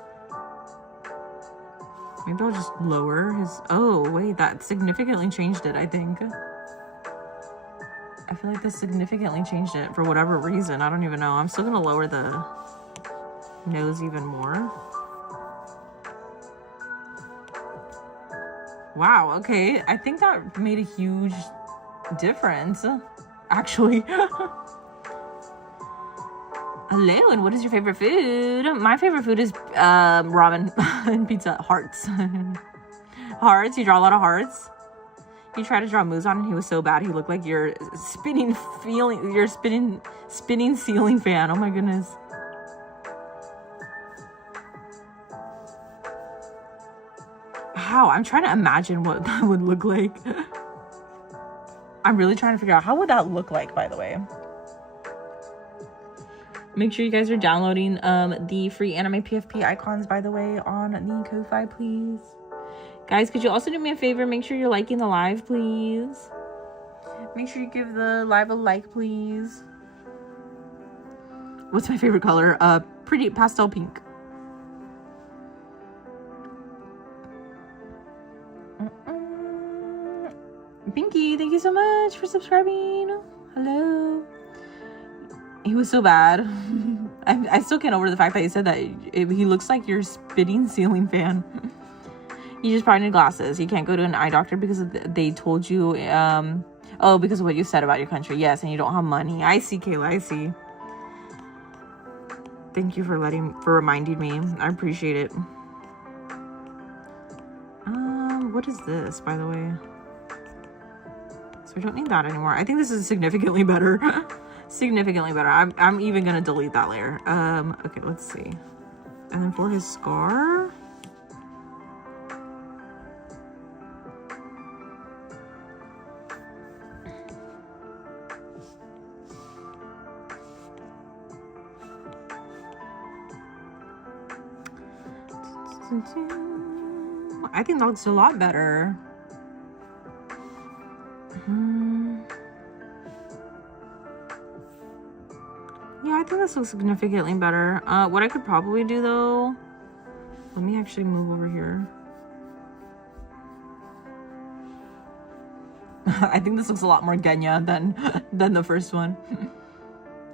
Maybe I'll just lower his... Oh, wait, that significantly changed it, I think. I feel like this significantly changed it for whatever reason. I don't even know. I'm still gonna lower the nose even more. Wow, okay. I think that made a huge difference, actually. Hello, and what is your favorite food? My favorite food is ramen and pizza. Hearts. Hearts? You draw a lot of hearts? You tried to draw Muzan and he was so bad he looked like your spinning ceiling fan. Oh my goodness. Wow, I'm trying to imagine what that would look like. I'm really trying to figure out how would that look like, by the way. Make sure you guys are downloading the free anime PFP icons, by the way, on the Ko-Fi, please. Guys, could you also do me a favor? Make sure you're liking the live, please. Make sure you give the live a like, please. What's my favorite color? Pretty pastel pink. Pinky, thank you so much for subscribing. Hello. He was so bad. I still can't over the fact that you said that he looks like your spitting ceiling fan. You just probably need glasses. You can't go to an eye doctor because they told you, oh, because of what you said about your country. Yes, and you don't have money. I see, Kayla, I see. Thank you for reminding me. I appreciate it. What is this, by the way? So we don't need that anymore. I think this is significantly better. Significantly better. I'm even gonna delete that layer. Okay, let's see. And then for his scar, I think that looks a lot better. Yeah, I think this looks significantly better. What I could probably do though, let me actually move over here. I think this looks a lot more Genya than the first one.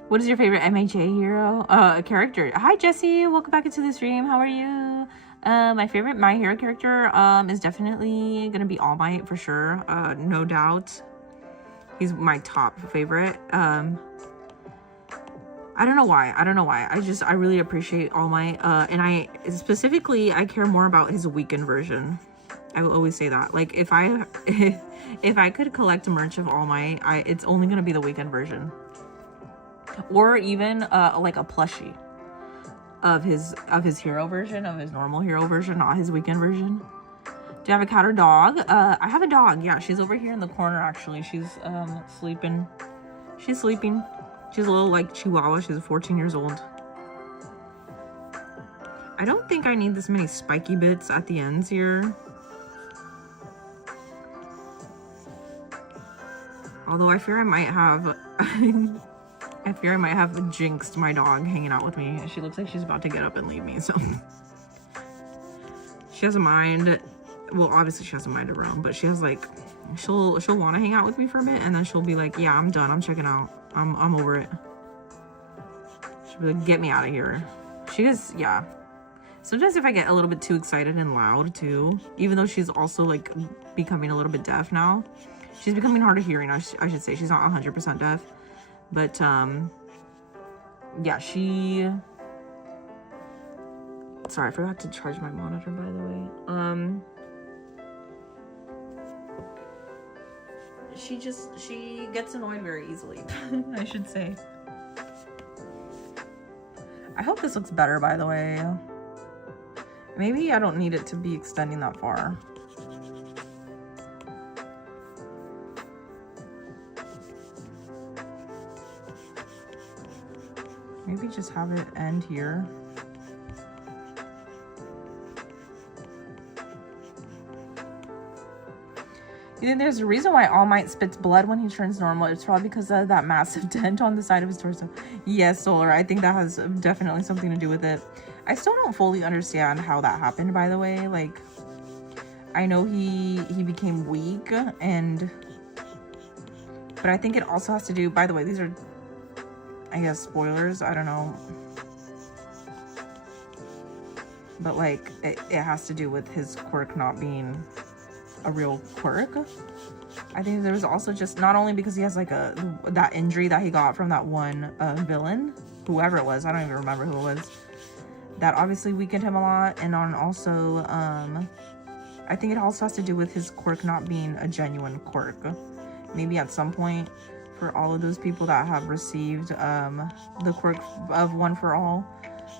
What is your favorite MHA hero? Character? Hi Jesse, welcome back into the stream. How are you? My favorite My Hero character is definitely gonna be All Might for sure. No doubt. He's my top favorite. I don't know why. I really appreciate All Might. And I care more about his weakened version. I will always say that. Like if I could collect merch of All Might, it's only gonna be the weakened version. Or even like a plushie of his hero version, of his normal hero version, not his weekend version. Do you have a cat or dog? I have a dog. Yeah, she's over here in the corner actually. She's sleeping. She's sleeping. She's a little like Chihuahua. She's 14 years old. I don't think I need this many spiky bits at the ends here. Although I fear I might have I fear I might have jinxed my dog hanging out with me. She looks like she's about to get up and leave me, so. She has a mind, well, obviously she has a mind of her own, but she has like, she'll want to hang out with me for a minute, and then she'll be like, yeah, I'm done, I'm checking out. I'm over it. She'll be like, get me out of here. She is, yeah. Sometimes if I get a little bit too excited and loud too, even though she's also like becoming a little bit deaf now. She's becoming hard of hearing, I should say. She's not 100% deaf. But, yeah, she... Sorry, I forgot to charge my monitor, by the way. She gets annoyed very easily, I should say. I hope this looks better, by the way. Maybe I don't need it to be extending that far. Maybe just have it end here. You think there's a reason why All Might spits blood when he turns normal? It's probably because of that massive dent on the side of his torso. Yes, Solar, I think that has definitely something to do with it. I still don't fully understand how that happened, by the way. Like, I know he became weak, and... But I think it also has to do... By the way, these are, I guess, spoilers. I don't know. But, like, it has to do with his quirk not being a real quirk. I think there was also just, not only because he has, like, that injury that he got from that one villain, whoever it was, I don't even remember who it was, that obviously weakened him a lot, and on also, I think it also has to do with his quirk not being a genuine quirk. Maybe at some point, for all of those people that have received the quirk of One for All,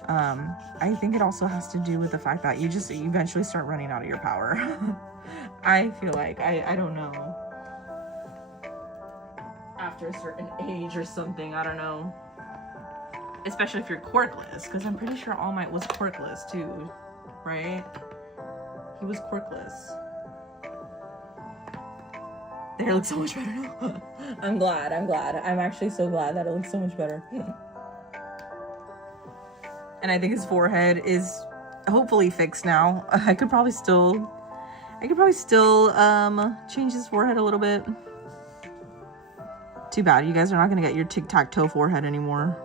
I think it also has to do with the fact that you just eventually start running out of your power. I feel like, I don't know. After a certain age or something, I don't know. Especially if you're quirkless, because I'm pretty sure All Might was quirkless too, right? He was quirkless. The hair looks so much better now. I'm glad. I'm actually so glad that it looks so much better. And I think his forehead is hopefully fixed now. I could probably still change his forehead a little bit. Too bad you guys are not gonna get your tic-tac-toe forehead anymore.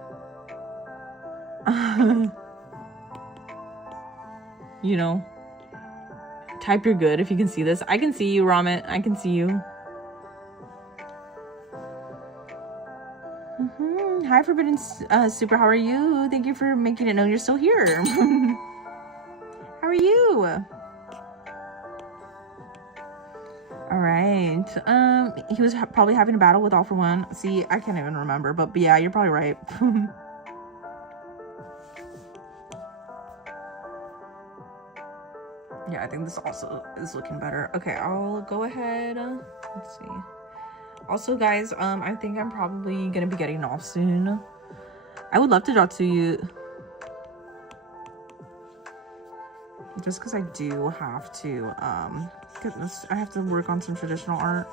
You know, type you're good if you can see this. I can see you, Ramit. I can see you. Hi, Forbidden Super. How are you? Thank you for making it known you're still here. How are you? All right. He was probably having a battle with All for One. See, I can't even remember, but yeah, you're probably right. Yeah, I think this also is looking better. Okay, I'll go ahead. Let's see. Also, guys, I think I'm probably gonna be getting off soon. I would love to draw to you. Just because I do have to, goodness, I have to work on some traditional art.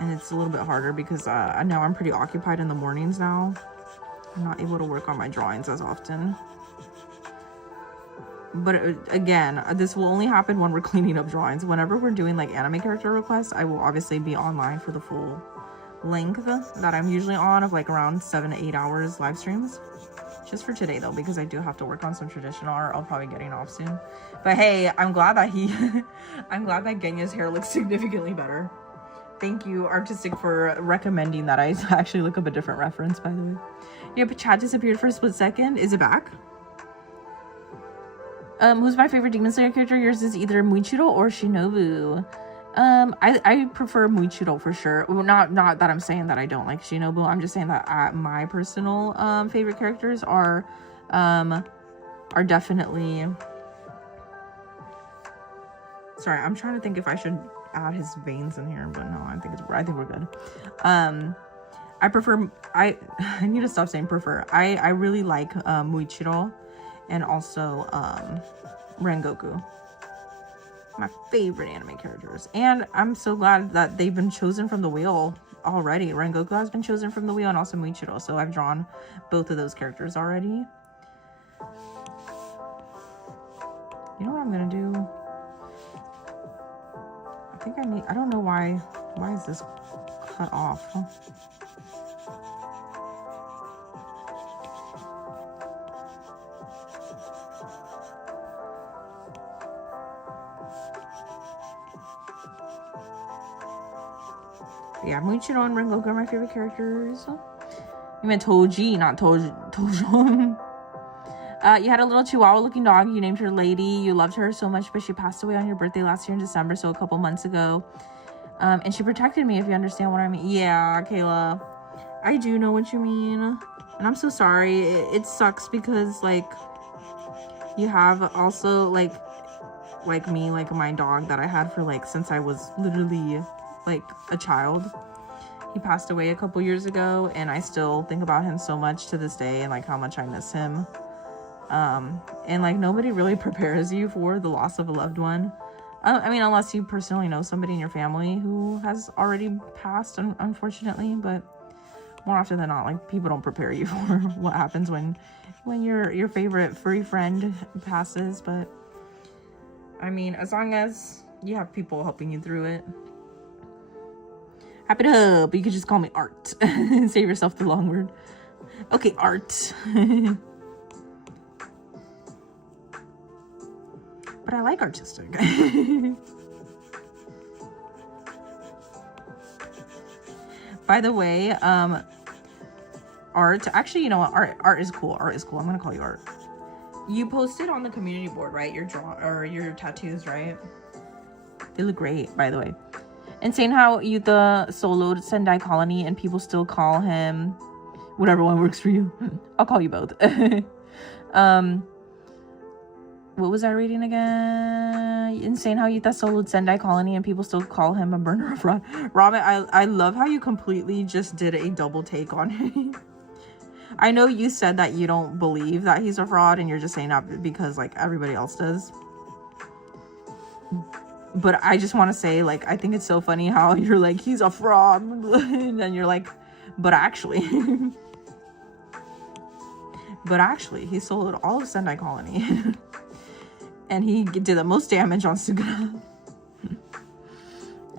And it's a little bit harder because now I'm pretty occupied in the mornings now. I'm not able to work on my drawings as often. But again, this will only happen when we're cleaning up drawings. Whenever we're doing like anime character requests, I will obviously be online for the full length that I'm usually on, of like around 7 to 8 hours live streams. Just for today though, because I do have to work on some traditional art. I'll probably getting off soon. But hey, I'm glad that I'm glad that Genya's hair looks significantly better. Thank you, Artistic, for recommending that I actually look up a different reference, by the way. Yeah, but chat disappeared for a split second. Is it back? Who's my favorite Demon Slayer character? Yours is either Muichiro or Shinobu. I prefer Muichiro for sure. Well, not that I'm saying that I don't like Shinobu. I'm just saying that my personal favorite characters are definitely. Sorry, I'm trying to think if I should add his veins in here, but no, I think we're good. I prefer. I need to stop saying prefer. I really like Muichiro. And also, Rengoku. My favorite anime characters. And I'm so glad that they've been chosen from the wheel already. Rengoku has been chosen from the wheel, and also Muichiro. So I've drawn both of those characters already. You know what I'm gonna do? I think I don't know why is this cut off? Huh? Yeah, Muichiro and Rengoku are my favorite characters. You meant Toji, not Tojo. You had a little chihuahua-looking dog. You named her Lady. You loved her so much, but she passed away on your birthday last year in December, so a couple months ago. And she protected me, if you understand what I mean. Yeah, Kayla. I do know what you mean. And I'm so sorry. It sucks because, like, you have also, like me, like, my dog that I had for, like, since I was literally, like, a child. He passed away a couple years ago, and I still think about him so much to this day and, like, how much I miss him. And, like, nobody really prepares you for the loss of a loved one. I mean, unless you personally know somebody in your family who has already passed, unfortunately, but more often than not, like, people don't prepare you for what happens when your favorite furry friend passes. But I mean, as long as you have people helping you through it. Happy to help. You could just call me Art. Save yourself the long word. Okay, Art. But I like artistic. By the way, Art, actually, you know what? Art is cool. Art is cool. I'm gonna call you Art. You posted on the community board, right? Your tattoos, right? They look great, by the way. And saying how Yuta soloed Sendai Colony and people still call him whatever one works for you. I'll call you both. What was I reading again? Insane how Yuta soloed Sendai Colony and people still call him a burner of fraud. Robin, I love how you completely just did a double take on him. I know you said that you don't believe that he's a fraud and you're just saying that because, like, everybody else does. But I just want to say, like, I think it's so funny how you're like, he's a fraud. And then you're like, but actually. But actually, he sold all of Sendai Colony. And he did the most damage on Sugata.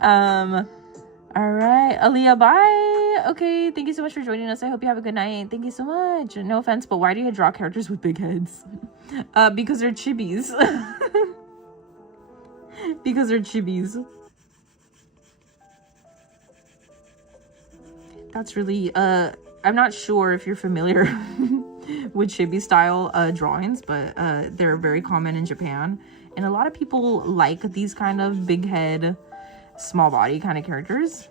All right. Aaliyah, bye. Okay, thank you so much for joining us. I hope you have a good night. Thank you so much. No offense, but why do you draw characters with big heads? Because they're chibis. Because they're chibis. That's really, I'm not sure if you're familiar with chibi style drawings, but they're very common in Japan. And a lot of people like these kind of big head, small body kind of characters.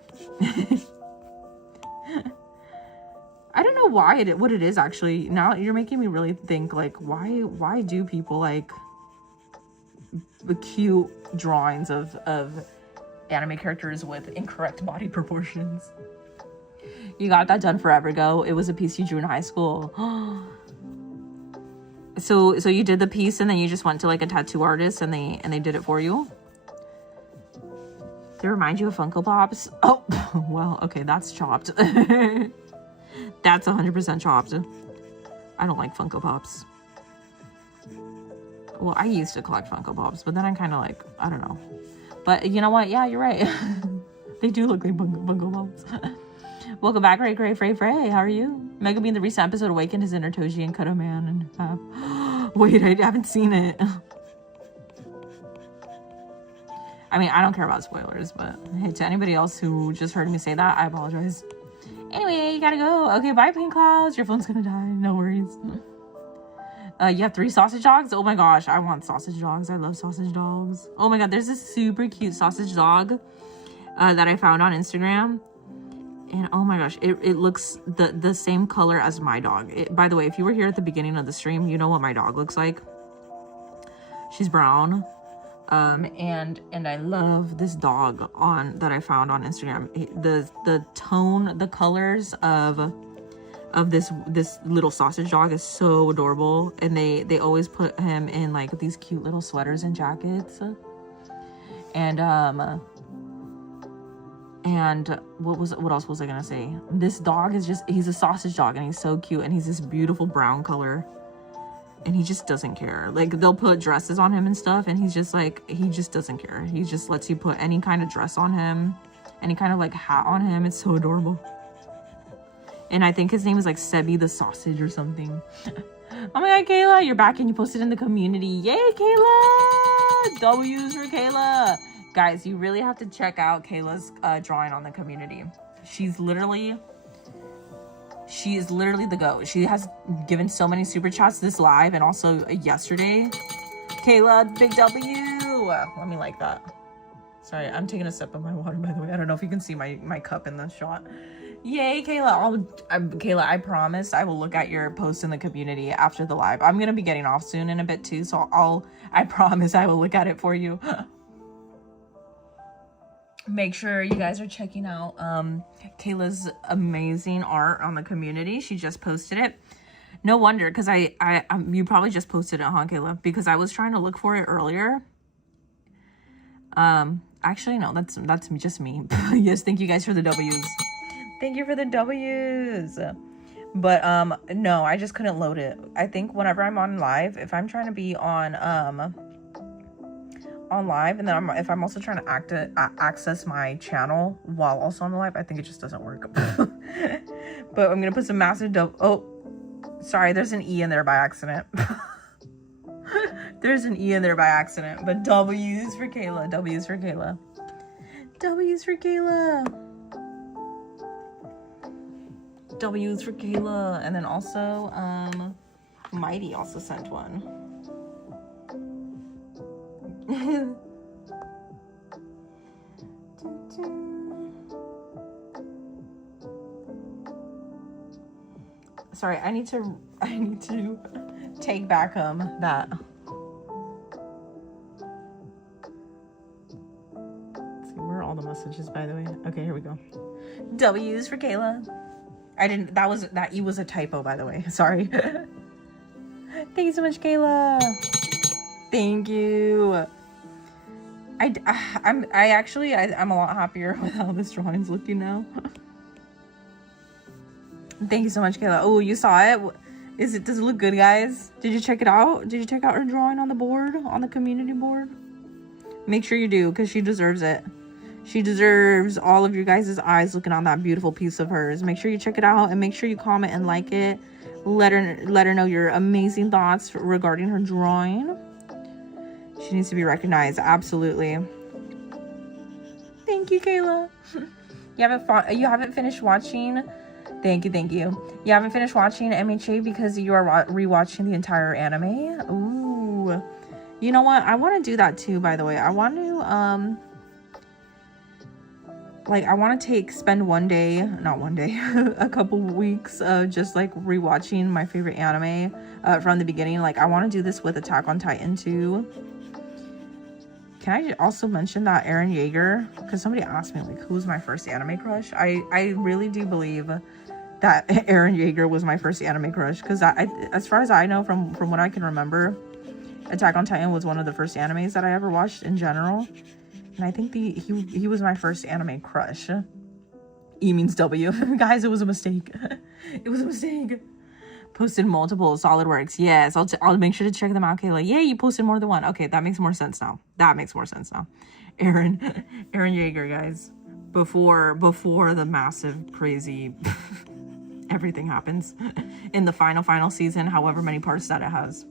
I don't know what it is actually. Now you're making me really think, like, why do people like the cute drawings of anime characters with incorrect body proportions? You got that done forever ago. It was a piece you drew in high school. So you did the piece and then you just went to like a tattoo artist and they did it for you? They remind you of Funko Pops? Oh, well, okay, that's chopped. That's 100% chopped. I don't like Funko Pops. Well, I used to collect Funko Pops, but then I kind of like, I don't know. But you know what? Yeah, you're right. They do look like Funko Pops. Welcome back, Ray Frey. How are you? Megumi in the recent episode awakened his inner Toji and cut a man in half. Wait, I haven't seen it. I mean, I don't care about spoilers, but hey, to anybody else who just heard me say that, I apologize. Anyway, you gotta go. Okay, bye, Pink Clouds. Your phone's gonna die. No worries. You have 3 sausage dogs? Oh my gosh, I want sausage dogs. I love sausage dogs. Oh my god, there's this super cute sausage dog that I found on Instagram. And oh my gosh, it looks the same color as my dog. By the way, if you were here at the beginning of the stream, you know what my dog looks like. She's brown. And I love this dog that I found on Instagram. The tone, the colors of this little sausage dog is so adorable. And they always put him in like these cute little sweaters and jackets. And And what else was I gonna say? This dog is just, he's a sausage dog and he's so cute and he's this beautiful brown color. And he just doesn't care. Like, they'll put dresses on him and stuff, and he's just like, he just doesn't care. He just lets you put any kind of dress on him, any kind of like hat on him. It's so adorable. And I think his name is like Sebi the sausage or something. Oh my god, Kayla, you're back and you posted in the community. Yay, Kayla! W's for Kayla. Guys, you really have to check out Kayla's drawing on the community. She is literally the GOAT. She has given so many super chats this live and also yesterday. Kayla, big W. Let me like that. Sorry, I'm taking a sip of my water, by the way. I don't know if you can see my cup in the shot. Yay, Kayla. Kayla, I promise I will look at your post in the community after the live. I'm going to be getting off soon in a bit too, so I promise I will look at it for you. Make sure you guys are checking out Kayla's amazing art on the community. She just posted it. No wonder, because you probably just posted it, huh, Kayla? Because I was trying to look for it earlier. Actually, no, that's just me. Yes, thank you guys for the W's. Thank you for the W's. But no, I just couldn't load it. I think whenever I'm on live, if I'm trying to be on live, and then if I'm also trying to access my channel while also on the live, I think it just doesn't work. But I'm gonna put some massive oh, sorry, there's an E in there by accident. There's an E in there by accident, but W's for Kayla. W's for Kayla. W's for Kayla. W's for Kayla. And then also Mighty also sent one. Sorry, I need to take back that. Let's see, where are all the messages, by the way? Okay, here we go. W's for Kayla. That E was a typo, by the way. Sorry. Thank you so much, Kayla. Thank you. I'm a lot happier with how this drawing's looking now. Thank you so much, Kayla. Oh, you saw it? Does it look good, guys? Did you check it out? Did you check out her drawing on the board, on the community board? Make sure you do, because she deserves it. She deserves all of you guys' eyes looking on that beautiful piece of hers. Make sure you check it out and make sure you comment and like it. Let her know your amazing thoughts regarding her drawing. She needs to be recognized. Absolutely. Thank you, Kayla. You haven't finished watching. Thank you. You haven't finished watching MHA because you are rewatching the entire anime. Ooh. You know what? I want to do that too, by the way. I want to spend one day, not one day, a couple weeks just like rewatching my favorite anime from the beginning. Like, I want to do this with Attack on Titan too. Can I also mention that Eren Yeager, because somebody asked me like who's my first anime crush. I really do believe that Eren Yeager was my first anime crush, because as far as I know, from what I can remember, Attack on Titan was one of the first animes that I ever watched in general. And I think he was my first anime crush. E means W. Guys, it was a mistake. It was a mistake. Posted multiple solid works. Yes, I'll make sure to check them out, Kayla. Yeah, you posted more than one. Okay, that makes more sense now. Eren Yeager, guys. Before the massive, crazy everything happens in the final season, however many parts that it has.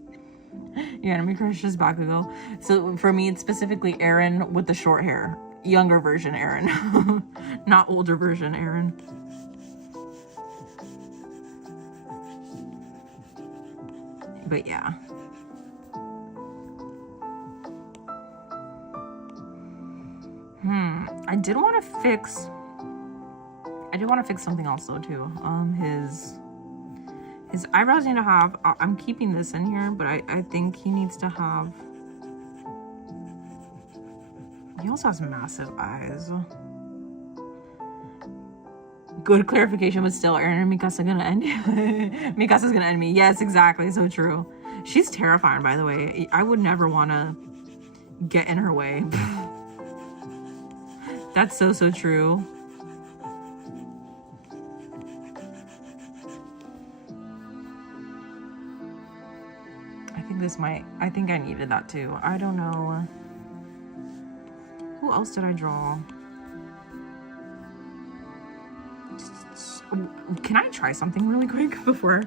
Your anime crush is Bakugo. So for me, it's specifically Eren with the short hair. Younger version Eren. Not older version Eren. But yeah. I did want to fix something else though too. His eyebrows need to have, I'm keeping this in here, but I think he needs to have, he also has massive eyes. Good clarification, but still, Eren and Mikasa gonna end you. Mikasa's gonna end me. Yes, exactly, so true. She's terrifying, by the way. I would never want to get in her way. That's so true. I think this might, I think I needed that too. I don't know. Who else did I draw? Can I try something really quick before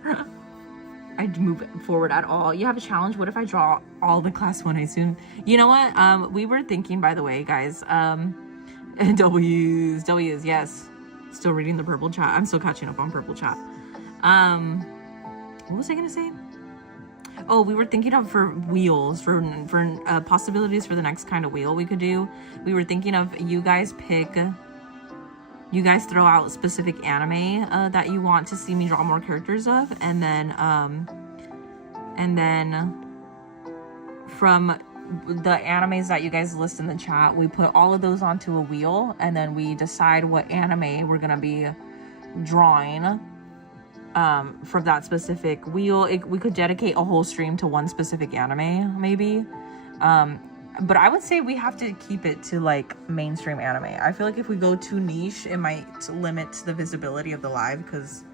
I move forward at all? You have a challenge. What if I draw all the class 1A soon? You know what? We were thinking, by the way, guys, W's, yes. Still reading the purple chat. I'm still catching up on purple chat. What was I gonna say? Oh, we were thinking of for wheels, for possibilities for the next kind of wheel we could do. We were thinking of you guys throw out specific anime that you want to see me draw more characters of, and then from the animes that you guys list in the chat, we put all of those onto a wheel, and then we decide what anime we're gonna be drawing from that specific wheel. We could dedicate a whole stream to one specific anime, maybe. But I would say we have to keep it to like mainstream anime. I feel like if we go too niche, it might limit the visibility of the live, because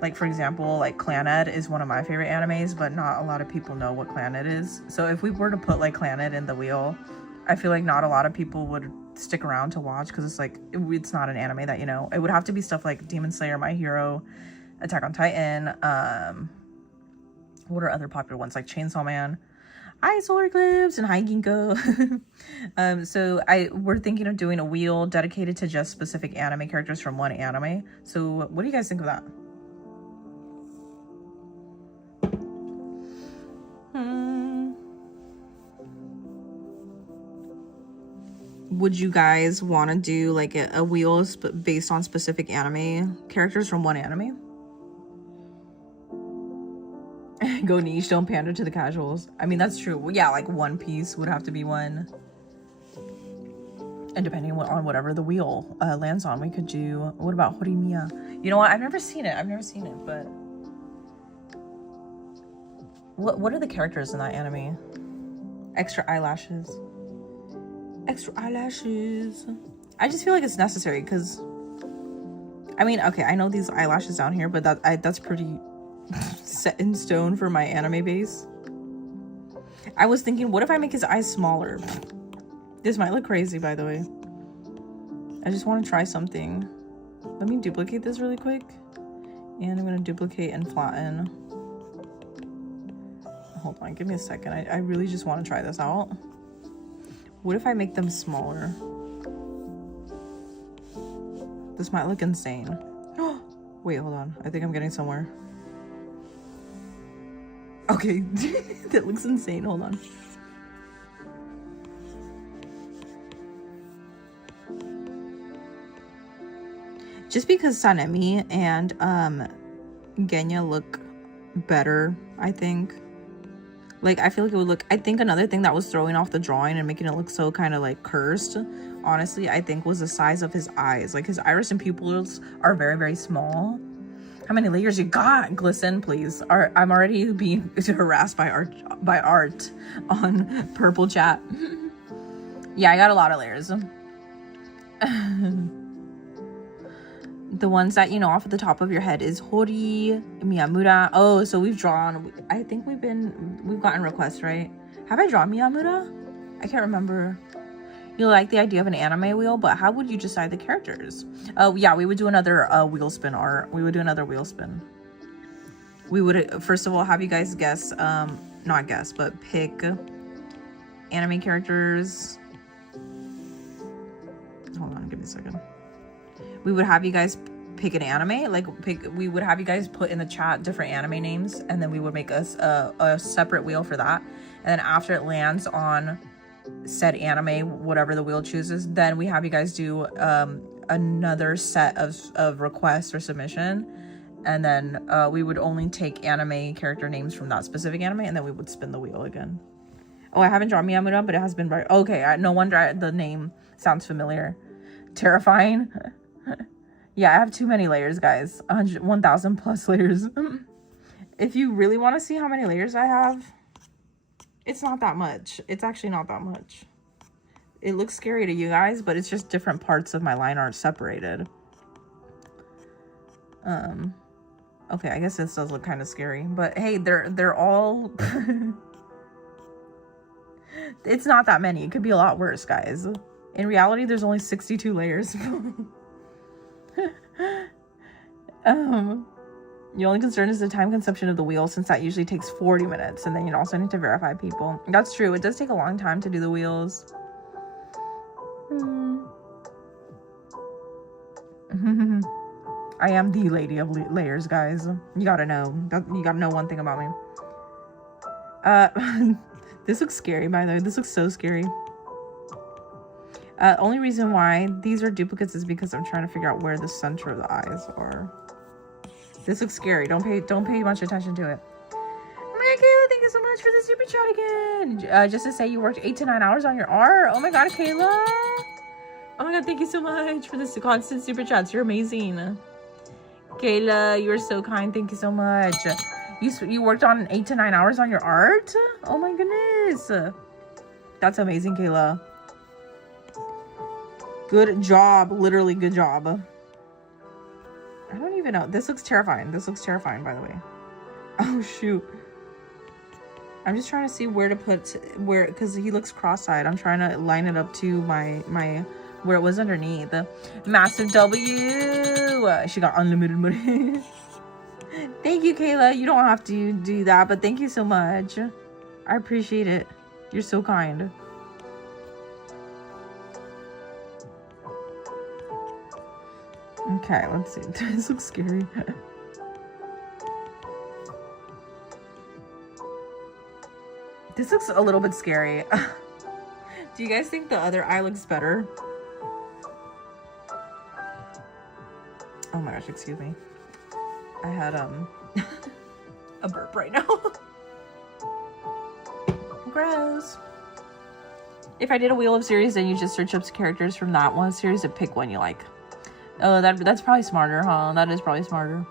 like, for example, like Clannad is one of my favorite animes, but not a lot of people know what Clannad is. So if we were to put like Clannad in the wheel, I feel like not a lot of people would stick around to watch, because it's like, it's not an anime that, you know. It would have to be stuff like Demon Slayer, My Hero, Attack on Titan. What are other popular ones? Like Chainsaw Man, Solar Eclipse, and High Ginkgo. So we're thinking of doing a wheel dedicated to just specific anime characters from one anime. So what do you guys think of that? Would you guys want to do like a wheel based on specific anime characters from one anime? Go niche, don't pander to the casuals. I mean, that's true. Yeah, like One Piece would have to be one. And depending on whatever the wheel lands on, we could do... What about Horimiya? You know what? I've never seen it, but... What are the characters in that anime? Extra eyelashes. Extra eyelashes. I just feel like it's necessary, because... I mean, okay, I know these eyelashes down here, but that's pretty... set in stone for my anime base. I was thinking, what if I make his eyes smaller? This might look crazy, by the way. I just want to try something. Let me duplicate this really quick, and I'm going to duplicate and flatten. Hold on, give me a second. I really just want to try this out. What if I make them smaller? This might look insane. Wait, hold on. I think I'm getting somewhere. Okay, that looks insane. Hold on. Just because Sanemi and Genya look better, I think. Like, I feel like it would look... I think another thing that was throwing off the drawing and making it look so kind of like cursed, honestly, I think was the size of his eyes. Like, his iris and pupils are very, very small. How many layers you got? Glisten, please. I'm already being harassed by art on purple chat. Yeah, I got a lot of layers. The ones that you know off of the top of your head is Hori, Miyamura. Oh, so we've drawn... I think we've gotten requests, right? Have I drawn Miyamura? I can't remember. You like the idea of an anime wheel, but how would you decide the characters? Oh, yeah, we would do another wheel spin art. We would do another wheel spin. We would, first of all, have you guys guess, not guess, but pick anime characters. Hold on, give me a second. We would have you guys pick an anime, we would have you guys put in the chat different anime names, and then we would make us a separate wheel for that. And then after it lands on said anime, whatever the wheel chooses, then we have you guys do another set of requests or submission, and then we would only take anime character names from that specific anime, and then we would spin the wheel again. Oh, I haven't drawn Miyamura, but it has been right. Okay, no wonder the name sounds familiar. Terrifying. Yeah, I have too many layers, guys. 1,000 plus layers. If you really want to see how many layers I have, it's not that much. It's actually not that much. It looks scary to you guys, but it's just different parts of my line art separated. Okay, I guess this does look kind of scary, but hey, they're all it's not that many. It could be a lot worse, guys. In reality, there's only 62 layers. The only concern is the time consumption of the wheel, since that usually takes 40 minutes, and then you also need to verify people. That's true. It does take a long time to do the wheels. I am the lady of layers, guys. You gotta know. You gotta know one thing about me. This looks scary, by the way. This looks so scary. Only reason why these are duplicates is because I'm trying to figure out where the center of the eyes are. This looks scary. Don't pay much attention to it. Oh my god, Kayla, thank you so much for the super chat again. Just to say, you worked 8 to 9 hours on your art. Oh my god, Kayla. Oh my god, thank you so much for this constant super chats. You're amazing. Kayla, you are so kind. Thank you so much. You worked on 8 to 9 hours on your art? Oh my goodness. That's amazing, Kayla. Good job. Literally good job. I don't even know. This looks terrifying. This looks terrifying, by the way. Oh, shoot. I'm just trying to see where to put, because he looks cross-eyed. I'm trying to line it up to my where it was underneath. Massive W. She got unlimited money. Thank you, Kayla. You don't have to do that, but thank you so much. I appreciate it. You're so kind. Okay, let's see. This looks scary. This looks a little bit scary. Do you guys think the other eye looks better? Oh my gosh, excuse me. I had a burp right now. Gross. If I did a Wheel of series, then you just search up characters from that one series and pick one you like. Oh, that's probably smarter, huh? That is probably smarter.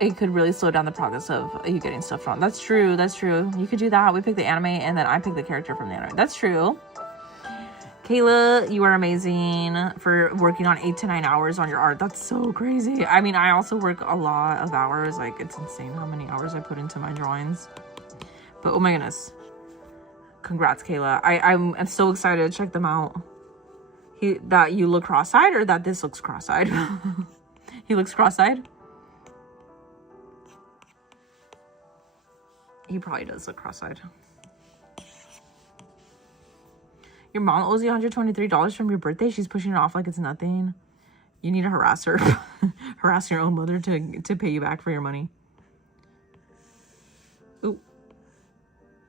It could really slow down the progress of you getting stuff wrong. That's true. That's true. You could do that. We pick the anime, and then I pick the character from the anime. That's true. Kayla, you are amazing for working on 8 to 9 hours on your art. That's so crazy. I mean, I also work a lot of hours. Like, it's insane how many hours I put into my drawings. But, oh my goodness. Congrats, Kayla. I'm so excited to check them out. That you look cross-eyed, or that this looks cross-eyed? He looks cross-eyed? He probably does look cross-eyed. Your mom owes you $123 from your birthday. She's pushing it off like it's nothing. You need to harass her. Harass your own mother to pay you back for your money. Ooh.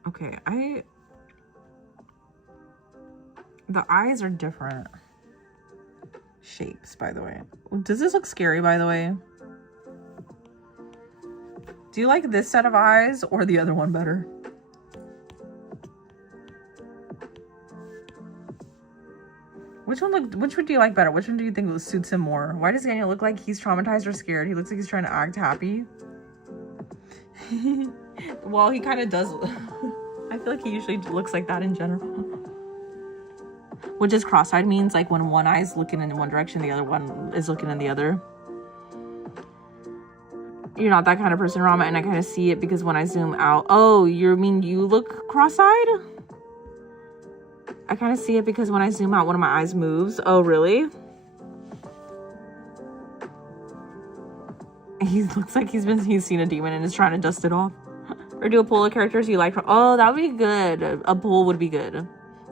Okay, the eyes are different shapes, by the way. Does this look scary, by the way? Do you like this set of eyes or the other one better? Which one do you like better? Which one do you think suits him more? Why does Genya look like he's traumatized or scared? He looks like he's trying to act happy. Well, he kind of does. I feel like he usually looks like that in general. Which is cross-eyed means like when one eye is looking in one direction, the other one is looking in the other. You're not that kind of person, Rama, and I kind of see it because when I zoom out. Oh, you mean you look cross-eyed? I kind of see it because when I zoom out, one of my eyes moves. Oh, really? He looks like he's seen a demon and is trying to dust it off. Or do a poll of characters you like. Oh, that would be good. A poll would be good.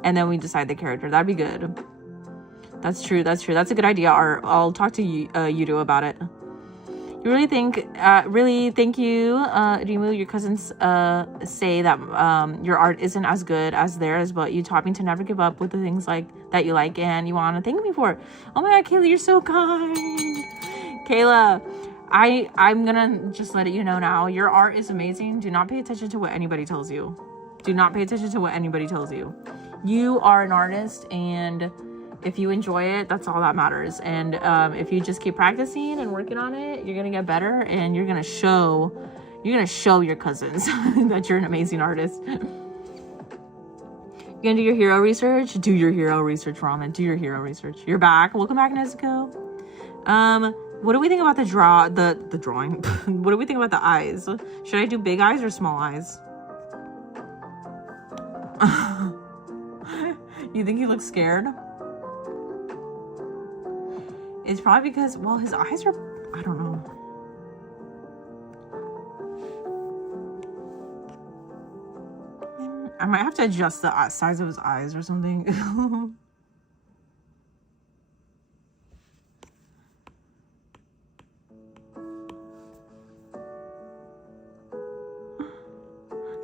And then we decide the character. That'd be good. That's true. That's true. That's a good idea. I'll talk to Yudo about it. You really think, really, thank you, Rimu. Your cousins say that your art isn't as good as theirs, but you taught me to never give up with the things like that you like and you want to thank me for it. Oh my God, Kayla, you're so kind. Kayla, I'm gonna just let you know now. Your art is amazing. Do not pay attention to what anybody tells you. Do not pay attention to what anybody tells you. You are an artist, and if you enjoy it, that's all that matters. And if you just keep practicing and working on it, you're gonna get better, and you're gonna show your cousins that you're an amazing artist. You're gonna do your hero research. Do your hero research, Ramen. Do your hero research. You're back. Welcome back, Nezuko. What do we think about the drawing? What do we think about the eyes? Should I do big eyes or small eyes? You think he looks scared? It's probably because, well, his eyes are, I don't know. I might have to adjust the size of his eyes or something.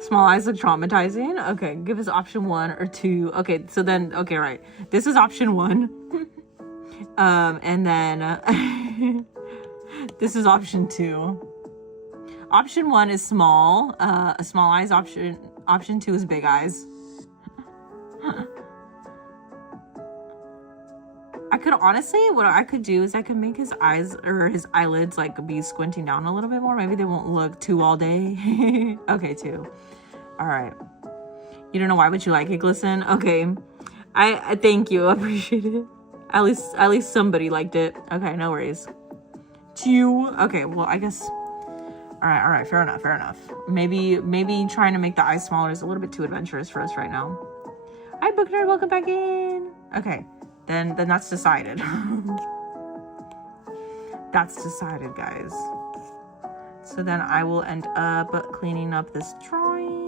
Small eyes look traumatizing. Okay, give us option 1 or 2. Okay, so then, okay, right. This is option 1. And then this is option 2. Option 1 is small. A small eyes. Option 2 is big eyes. I could honestly, what I could do is I could make his eyes or his eyelids like be squinting down a little bit more. Maybe they won't look 2 all day. Okay, 2. All right. You don't know why, but you like it, Glisten? Okay. I thank you. I appreciate it. At least somebody liked it. Okay, no worries. 2. Okay, well, I guess. All right. Fair enough. Maybe trying to make the eyes smaller is a little bit too adventurous for us right now. Hi, Book Nerd. Welcome back in. Okay. Then that's decided. That's decided, guys. So then I will end up cleaning up this drawing.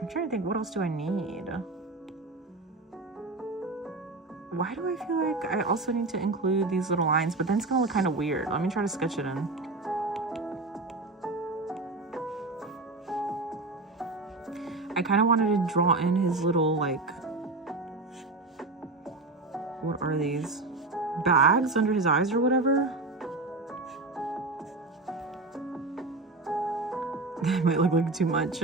I'm trying to think, what else do I need? Why do I feel like I also need to include these little lines, but then it's gonna look kind of weird. Let me try to sketch it in. I kind of wanted to draw in his little, like, what are these? Bags under his eyes or whatever? That might look like too much.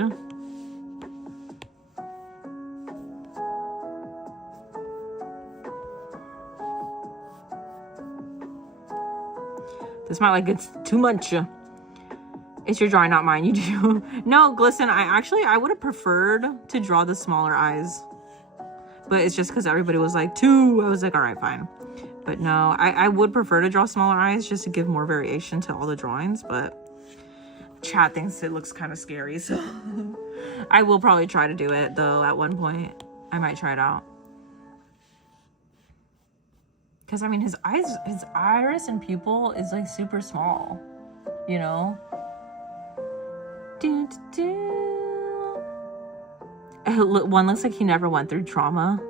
This might like it's too much. It's your drawing, not mine. You do. No, Glisten, I would have preferred to draw the smaller eyes. But it's just because everybody was like 2. I was like, all right, fine. But no, I would prefer to draw smaller eyes just to give more variation to all the drawings. But chat thinks it looks kind of scary. So I will probably try to do it, though, at one point. I might try it out. Because, I mean, his iris and pupil is, like, super small. You know? One looks like he never went through trauma.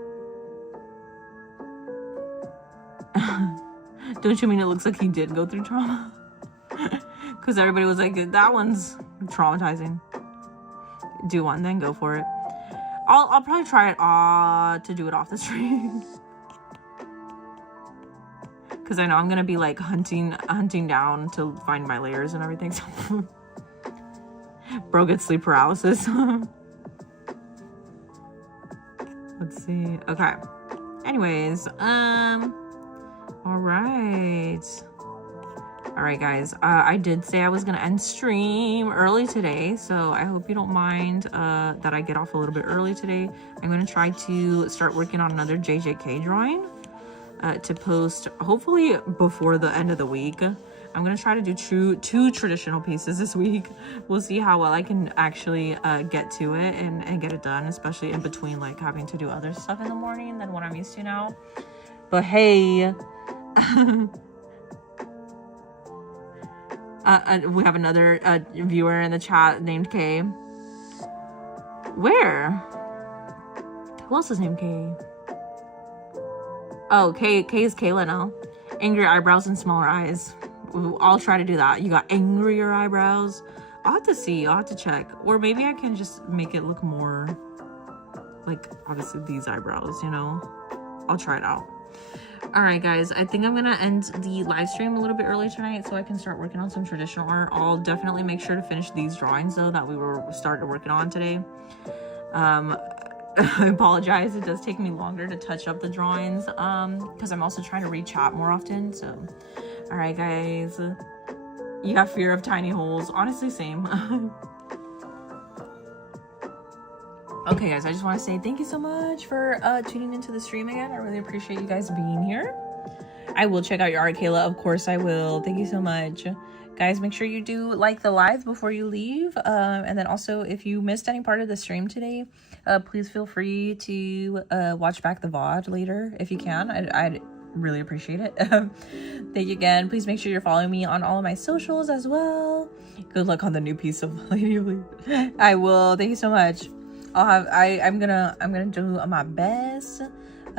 Don't you mean it looks like he did go through trauma? Because everybody was like, that one's traumatizing. Do one, then go for it. I'll probably try it to do it off the stream. Because I know I'm gonna be like hunting down to find my layers and everything. So bro gets sleep paralysis. Let's see. Okay. Anyways, all right, guys. I did say I was gonna end stream early today, so I hope you don't mind that I get off a little bit early today. I'm gonna try to start working on another JJK drawing to post hopefully before the end of the week. I'm gonna try to do two traditional pieces this week. We'll see how well I can actually get to it and get it done, especially in between like having to do other stuff in the morning than what I'm used to now. But hey, we have another viewer in the chat named Kay. Where? Who else is named Kay? Oh, Kay is Kayla now. Angry eyebrows and smaller eyes. I'll try to do that. You got angrier eyebrows. I'll have to see. I'll have to check. Or maybe I can just make it look more like, obviously, these eyebrows, you know? I'll try it out. All right, guys. I think I'm going to end the live stream a little bit early tonight so I can start working on some traditional art. I'll definitely make sure to finish these drawings, though, that we started working on today. I apologize. It does take me longer to touch up the drawings because I'm also trying to read chat more often. So, all right, guys. You have fear of tiny holes. Honestly, same. Okay, guys, I just want to say thank you so much for tuning into the stream again. I really appreciate you guys being here. I will check out your art, Kayla. Of course I will. Thank you so much. Guys, make sure you do like the live before you leave. And then also, if you missed any part of the stream today, please feel free to watch back the VOD later if you can. I'd really appreciate it. Thank you again. Please make sure you're following me on all of my socials as well. Good luck on the new piece of Lady of Leaf. I will. Thank you so much. I'm gonna do my best.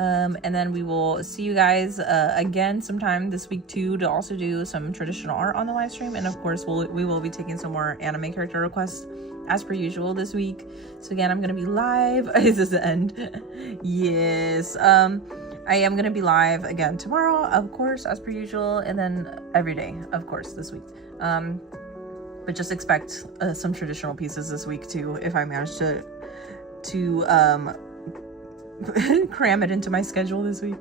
And then we will see you guys again sometime this week too, to also do some traditional art on the live stream. And of course we will be taking some more anime character requests as per usual this week. So again, I'm gonna be live. Is this the end? Yes. I am gonna be live again tomorrow, of course, as per usual, and then every day, of course, this week. But just expect some traditional pieces this week too, if I manage to cram it into my schedule this week.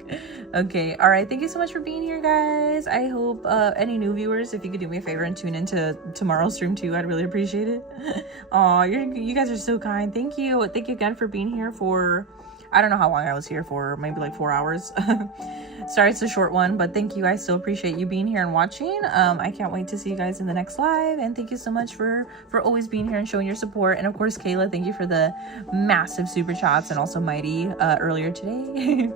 Okay, all right, thank you so much for being here, guys. I hope any new viewers, if you could do me a favor and tune into tomorrow's stream too, I'd really appreciate it. Oh, you guys are so kind. Thank you again for being here for, I don't know how long I was here for, maybe like 4 hours. Sorry it's a short one, but thank you. I still appreciate you being here and watching. I can't wait to see you guys in the next live, and thank you so much for always being here and showing your support. And of course, Kayla, thank you for the massive super chats, and also Mighty earlier today.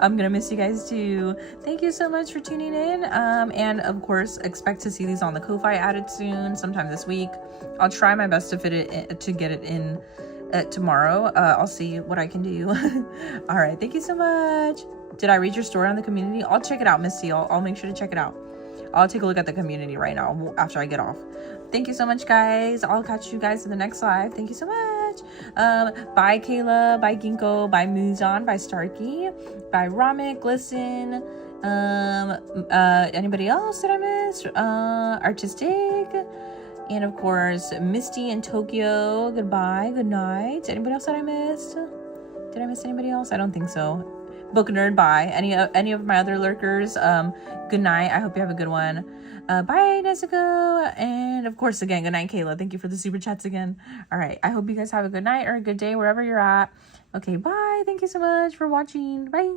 I'm gonna miss you guys too. Thank you so much for tuning in, and of course expect to see these on the Ko-Fi added soon, sometime this week. I'll try my best to fit it in, to get it in tomorrow. I'll see what I can do. All right, thank you so much. Did I read your story on the community? I'll check it out, Misty. I'll make sure to check it out. I'll take a look at the community right now after I get off. Thank you so much, guys. I'll catch you guys in the next live. Thank you so much. Bye, Kayla. Bye, Ginkgo. Bye, Muzan. Bye, Starkey. Bye, Ramik. Listen. Anybody else that I missed? Artistic. And of course, Misty and Tokyo. Goodbye. Good night. Anybody else that I missed? Did I miss anybody else? I don't think so. Book Nerd, bye. Any of my other lurkers, good night. I hope you have a good one. Bye, Nezuko. And of course, again, good night, Kayla. Thank you for the super chats again. All right. I hope you guys have a good night or a good day wherever you're at. Okay, bye. Thank you so much for watching. Bye.